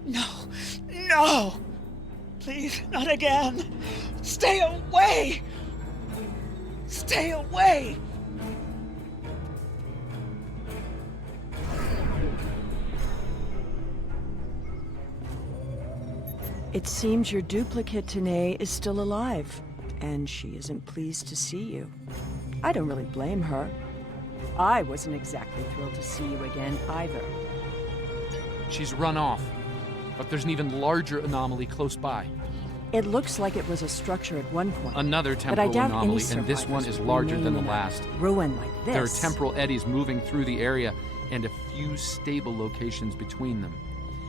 No! No! Please, not again! Stay away! Stay away! It seems your duplicate, Tanae, is still alive, and she isn't pleased to see you. I don't really blame her. I wasn't exactly thrilled to see you again, either. She's run off, but there's an even larger anomaly close by. It looks like it was a structure at one point. Another temporal anomaly, and this one is larger than the last. Ruin like this. There are temporal eddies moving through the area, and a few stable locations between them.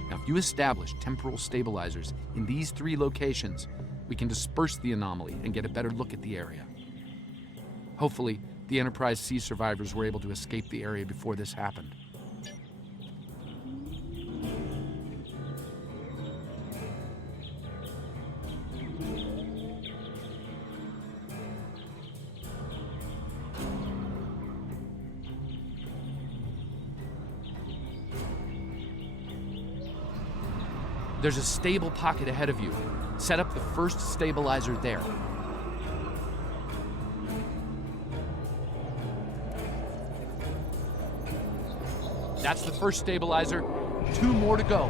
Now, if you establish temporal stabilizers in these 3 locations, we can disperse the anomaly and get a better look at the area. Hopefully, the Enterprise C survivors were able to escape the area before this happened. There's a stable pocket ahead of you. Set up the first stabilizer there. That's the first stabilizer. 2 more to go.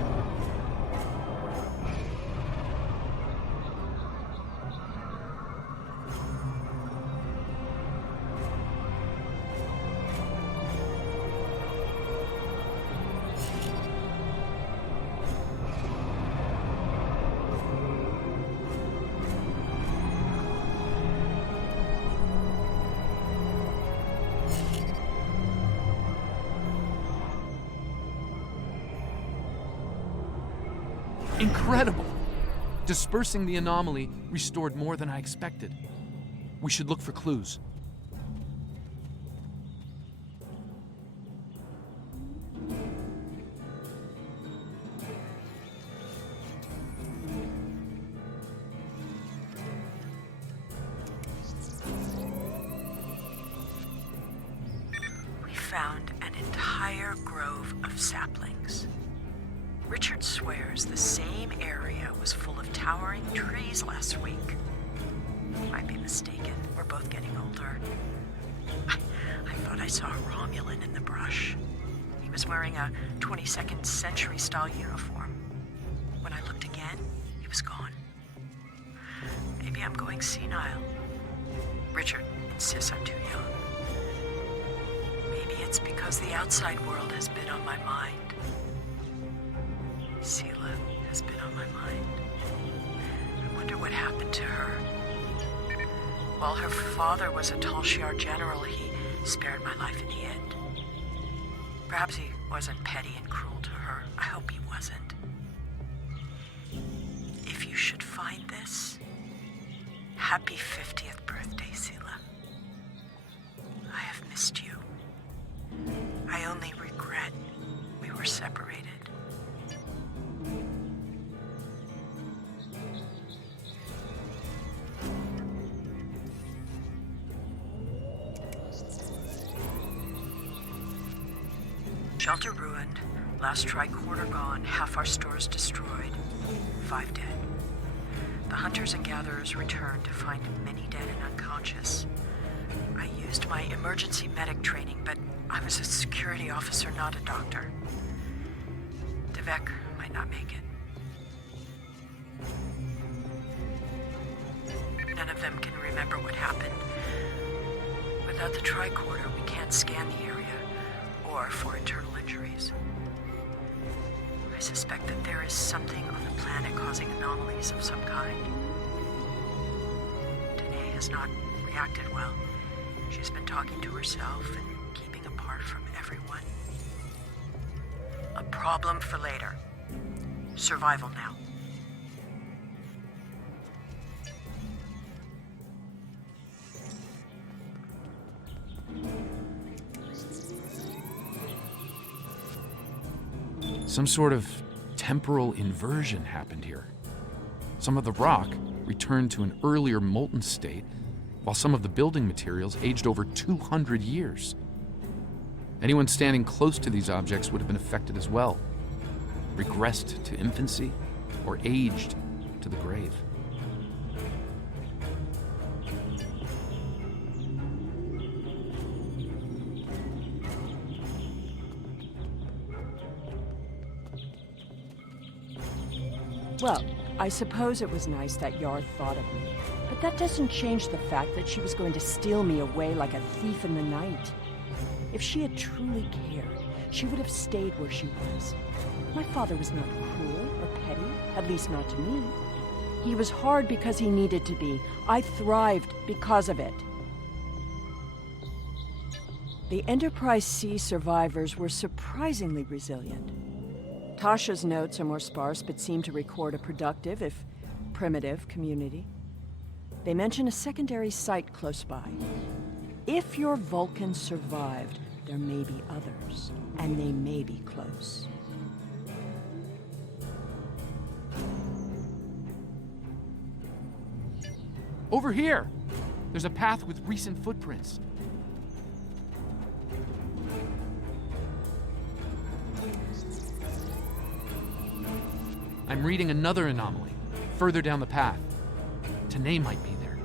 Incredible! Dispersing the anomaly restored more than I expected. We should look for clues. We found an entire grove of saplings. Richard swears the same area was full of towering trees last week. Might be mistaken. We're both getting older. I thought I saw a Romulan in the brush. He was wearing a 22nd century style uniform. When I looked again, he was gone. Maybe I'm going senile. Richard insists I'm too young. Maybe it's because the outside world has been on my mind. Sela has been on my mind. I wonder what happened to her. While her father was a Tal Shiar general, he spared my life in the end. Perhaps he wasn't petty and cruel to her. I hope he wasn't. If you should find this, happy 50th birthday, Sela. I have missed you. I only regret we were separated. Shelter ruined, last tricorder gone, half our stores destroyed. 5 dead. The hunters and gatherers returned to find many dead and unconscious. I used my emergency medic training, but I was a security officer, not a doctor. Devek might not make it. None of them can remember what happened. Without the tricorder, we can't scan the area, or for internal injuries. I suspect that there is something on the planet causing anomalies of some kind. Danae has not reacted well. She's been talking to herself and keeping apart from everyone. A problem for later. Survival now. Some sort of temporal inversion happened here. Some of the rock returned to an earlier molten state, while some of the building materials aged over 200 years. Anyone standing close to these objects would have been affected as well, regressed to infancy, or aged to the grave. Well, I suppose it was nice that Yar thought of me, but that doesn't change the fact that she was going to steal me away like a thief in the night. If she had truly cared, she would have stayed where she was. My father was not cruel or petty, at least not to me. He was hard because he needed to be. I thrived because of it. The Enterprise C survivors were surprisingly resilient. Tasha's notes are more sparse, but seem to record a productive, if primitive, community. They mention a secondary site close by. If your Vulcan survived, there may be others, and they may be close. Over here! There's a path with recent footprints. I'm reading another anomaly, further down the path. Danae might be there.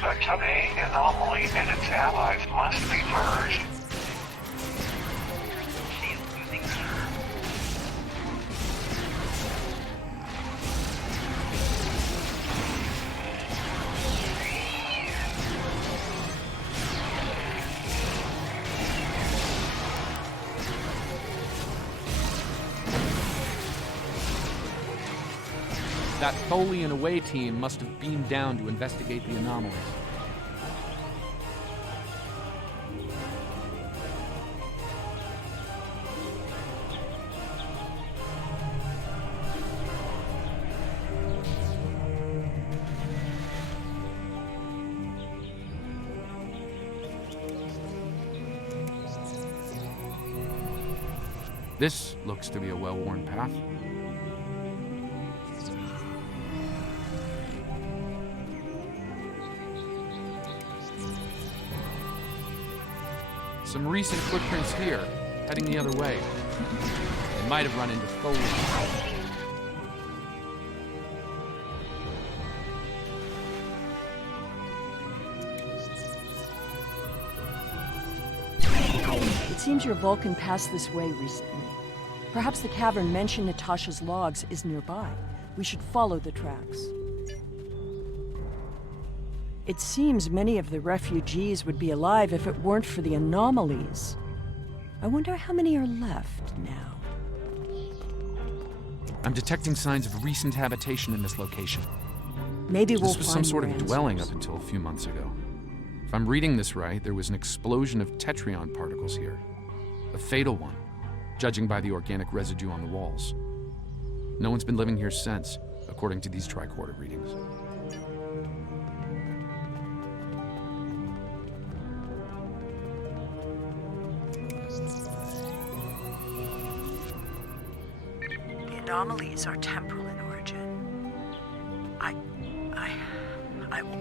The Danae anomaly and its allies must be purged. She is losing her. That Tholian away team must have beamed down to investigate the anomalies. This looks to be a well-worn path. Some recent footprints here, heading the other way. They might have run into Tholian. It seems your Vulcan passed this way recently. Perhaps the cavern mentioned in Natasha's logs is nearby. We should follow the tracks. It seems many of the refugees would be alive if it weren't for the anomalies. I wonder how many are left now. I'm detecting signs of recent habitation in this location. Maybe we'll This was some find sort more of dwelling answers. up until a few months ago. If I'm reading this right, there was an explosion of tetrion particles here. A fatal one, judging by the organic residue on the walls. No one's been living here since, according to these tricorder readings. anomalies are temporal in origin.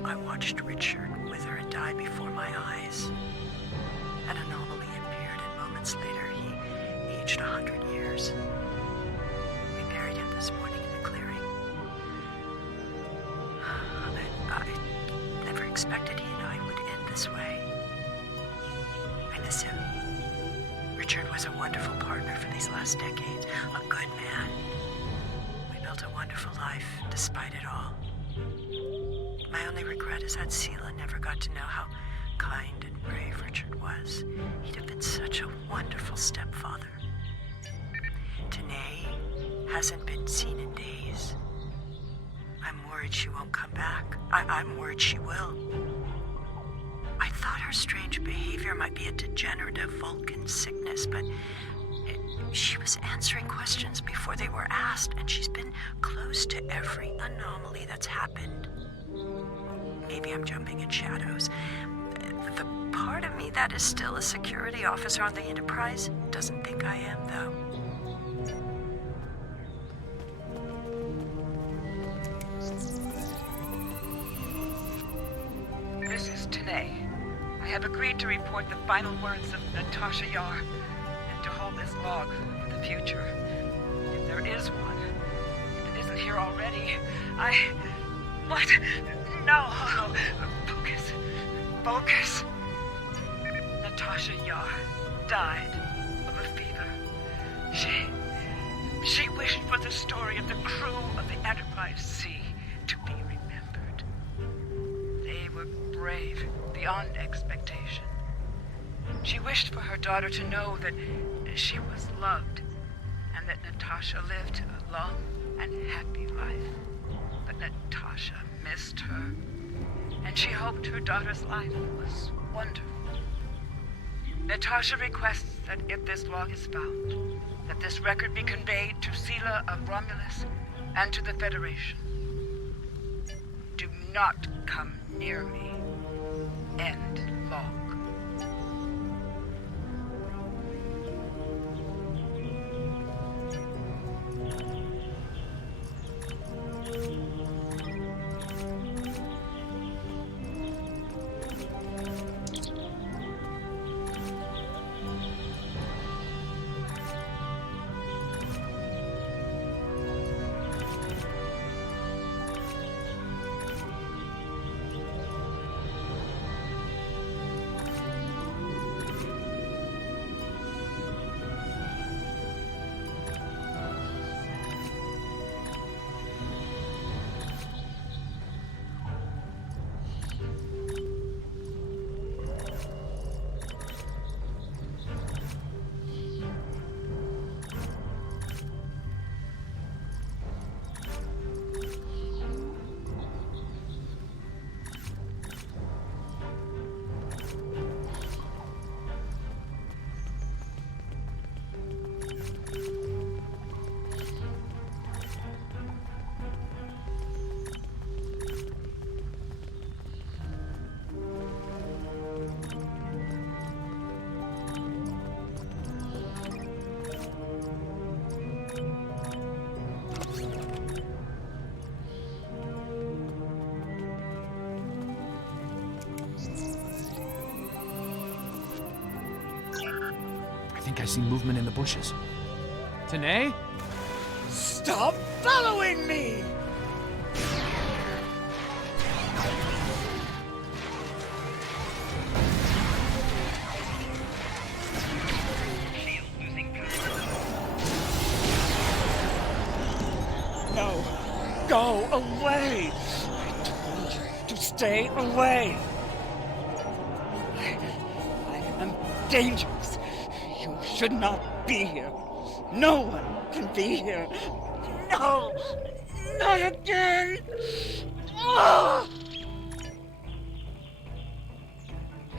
I watched Richard wither and die before my eyes. An anomaly appeared, and moments later he aged 100 years. We buried him this morning in the clearing. I never expected he and I would end this way. I miss him. Richard was a wonderful partner for these last decades, a good man. We built a wonderful life despite it all. My only regret is that Sela never got to know how kind and brave Richard was. He'd have been such a wonderful stepfather. Tanae hasn't been seen in days. I'm worried she won't come back. I'm worried she will. I thought her strange behavior might be a degenerative Vulcan sickness, but she was answering questions before they were asked, and she's been close to every anomaly that's happened. Maybe I'm jumping in shadows. The part of me that is still a security officer on the Enterprise doesn't think I am, though. This is Tanae. I have agreed to report the final words of Natasha Yar and to hold this log for the future. If there is one, if it isn't here already, What? No! Focus. Focus. Natasha Yar died of a fever. She wished for the story of the crew of the Enterprise C to be remembered. They were brave beyond expectation. She wished for her daughter to know that she was loved and that Natasha lived a long and happy life. But Natasha missed her, and she hoped her daughter's life was wonderful. Natasha requests that if this log is found, that this record be conveyed to Sela of Romulus and to the Federation. Do not come near me. End log. I think I see movement in the bushes. Tanae? Stop following me! No, go away! I told you to stay away! I am dangerous. You should not be here. No one can be here. No! Not again! Oh!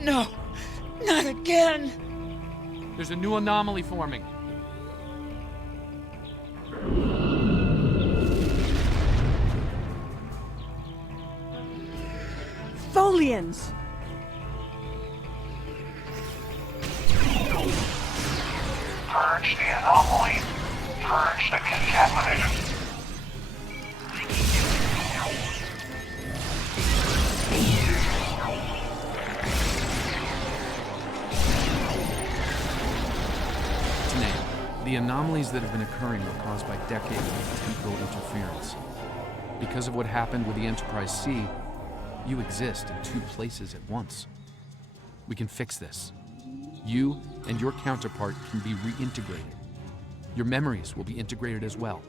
No! Not again! There's a new anomaly forming. Folians! Purge the anomaly. Purge the contamination. The anomalies that have been occurring were caused by decades of temporal interference. Because of what happened with the Enterprise C, you exist in two places at once. We can fix this. You and your counterpart can be reintegrated. Your memories will be integrated as well,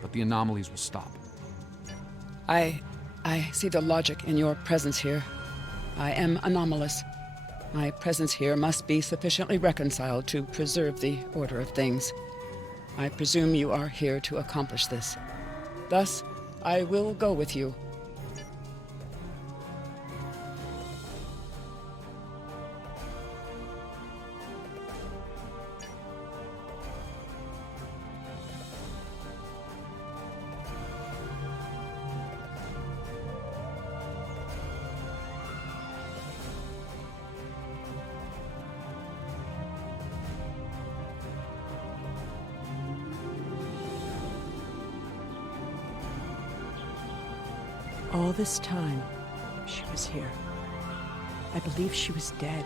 but the anomalies will stop. I see the logic in your presence here. I am anomalous. My presence here must be sufficiently reconciled to preserve the order of things. I presume you are here to accomplish this. Thus, I will go with you. All this time, she was here. I believed she was dead.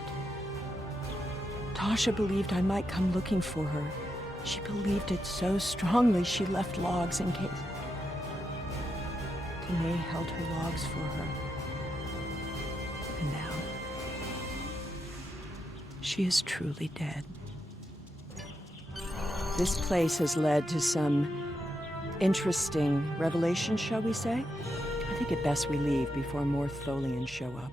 Tasha believed I might come looking for her. She believed it so strongly she left logs in case. Danae held her logs for her. And now, she is truly dead. This place has led to some interesting revelations, shall we say? I think it best we leave before more Tholians show up.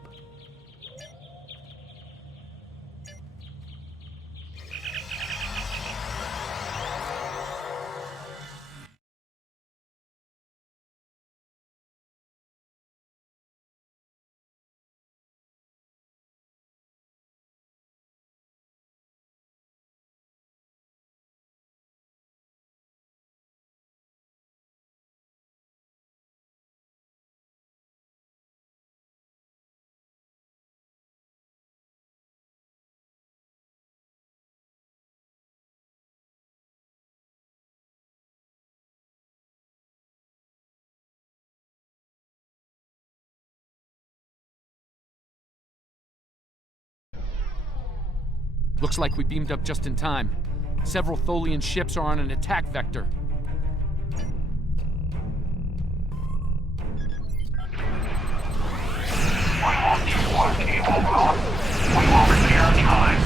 Looks like we beamed up just in time. Several Tholian ships are on an attack vector. We will repair time.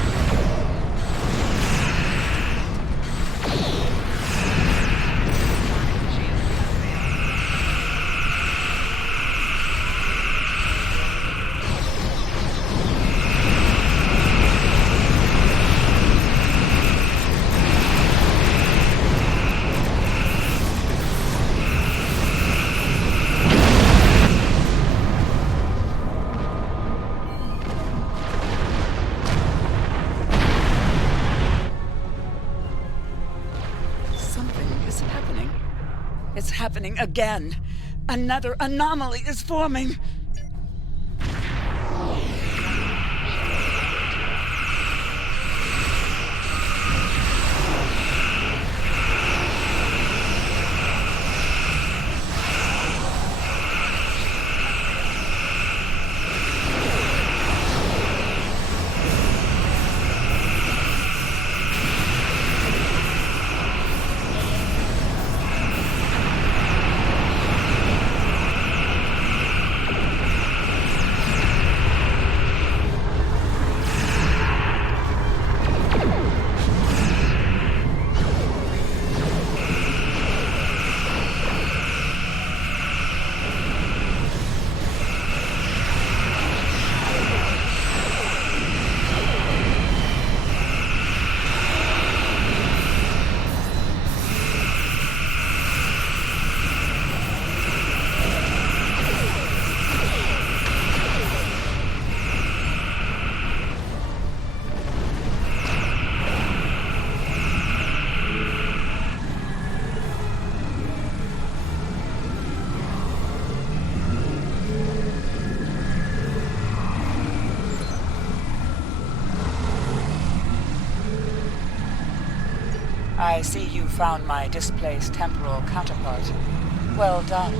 It's happening again. Another anomaly is forming. I see you found my displaced temporal counterpart. Well done.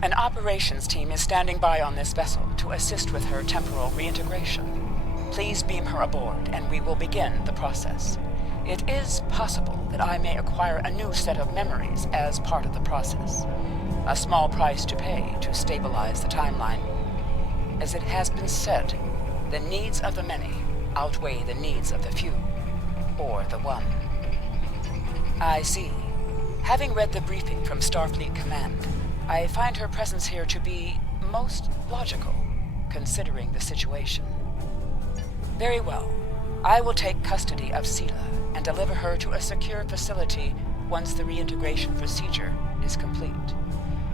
An operations team is standing by on this vessel to assist with her temporal reintegration. Please beam her aboard, and we will begin the process. It is possible that I may acquire a new set of memories as part of the process. A small price to pay to stabilize the timeline. As it has been said, the needs of the many outweigh the needs of the few, or the one. I see. Having read the briefing from Starfleet Command, I find her presence here to be most logical, considering the situation. Very well. I will take custody of Sela and deliver her to a secure facility once the reintegration procedure is complete.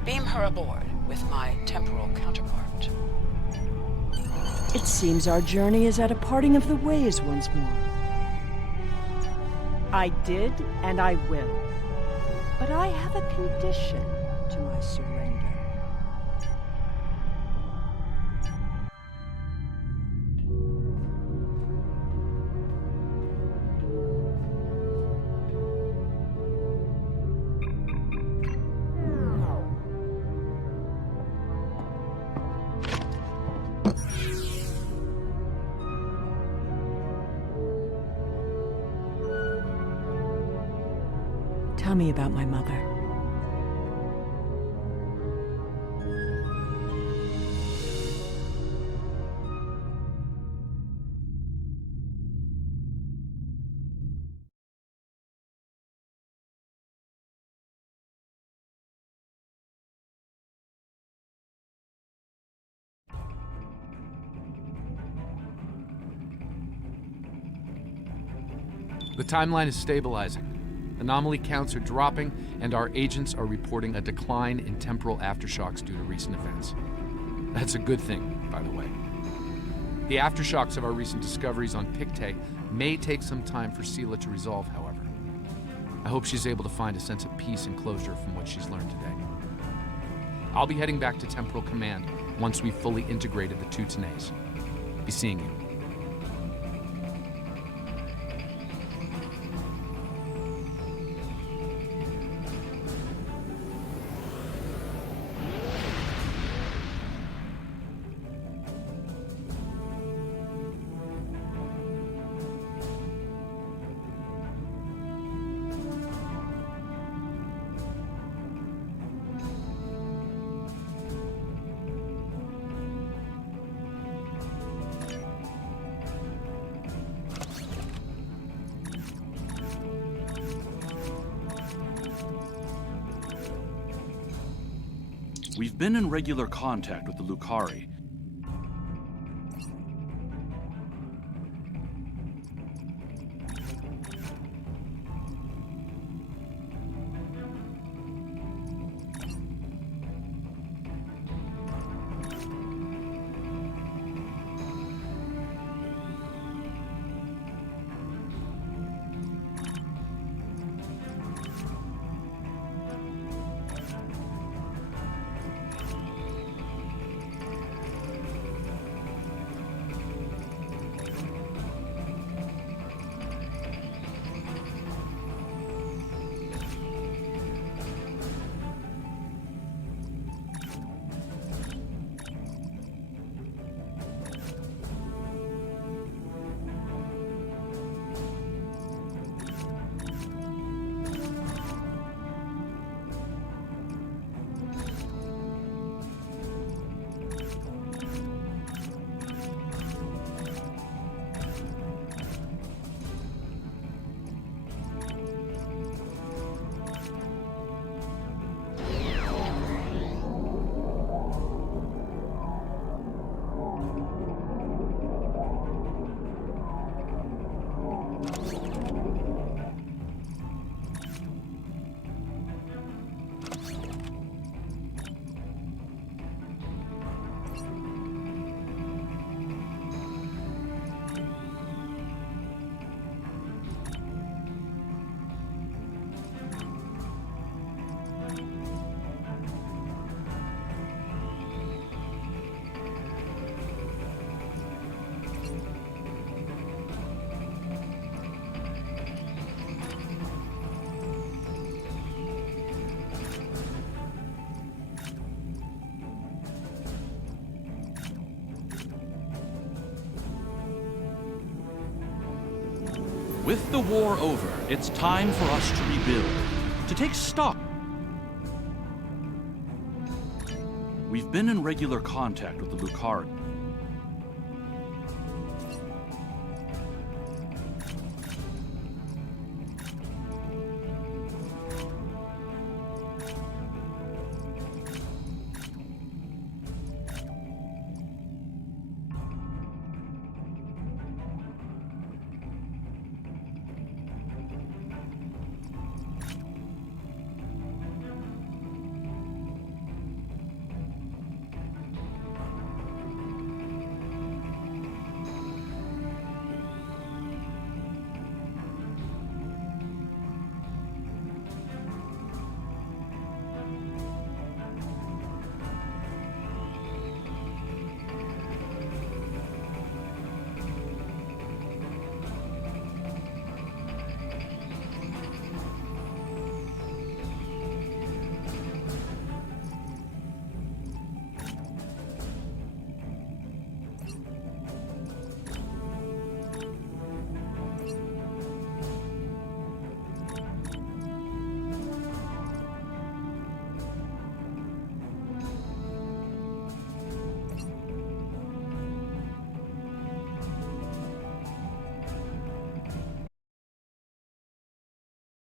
Beam her aboard with my temporal counterpart. It seems our journey is at a parting of the ways once more. I did, and I will. But I have a condition to my surrender. Tell me about my mother. The timeline is stabilizing. Anomaly counts are dropping, and our agents are reporting a decline in temporal aftershocks due to recent events. That's a good thing, by the way. The aftershocks of our recent discoveries on Pictet may take some time for Sela to resolve, however. I hope she's able to find a sense of peace and closure from what she's learned today. I'll be heading back to Temporal Command once we've fully integrated the two Tenays. Be seeing you. We've been in regular contact with the Lucari. With the war over, it's time for us to rebuild, to take stock. We've been in regular contact with the Lucari.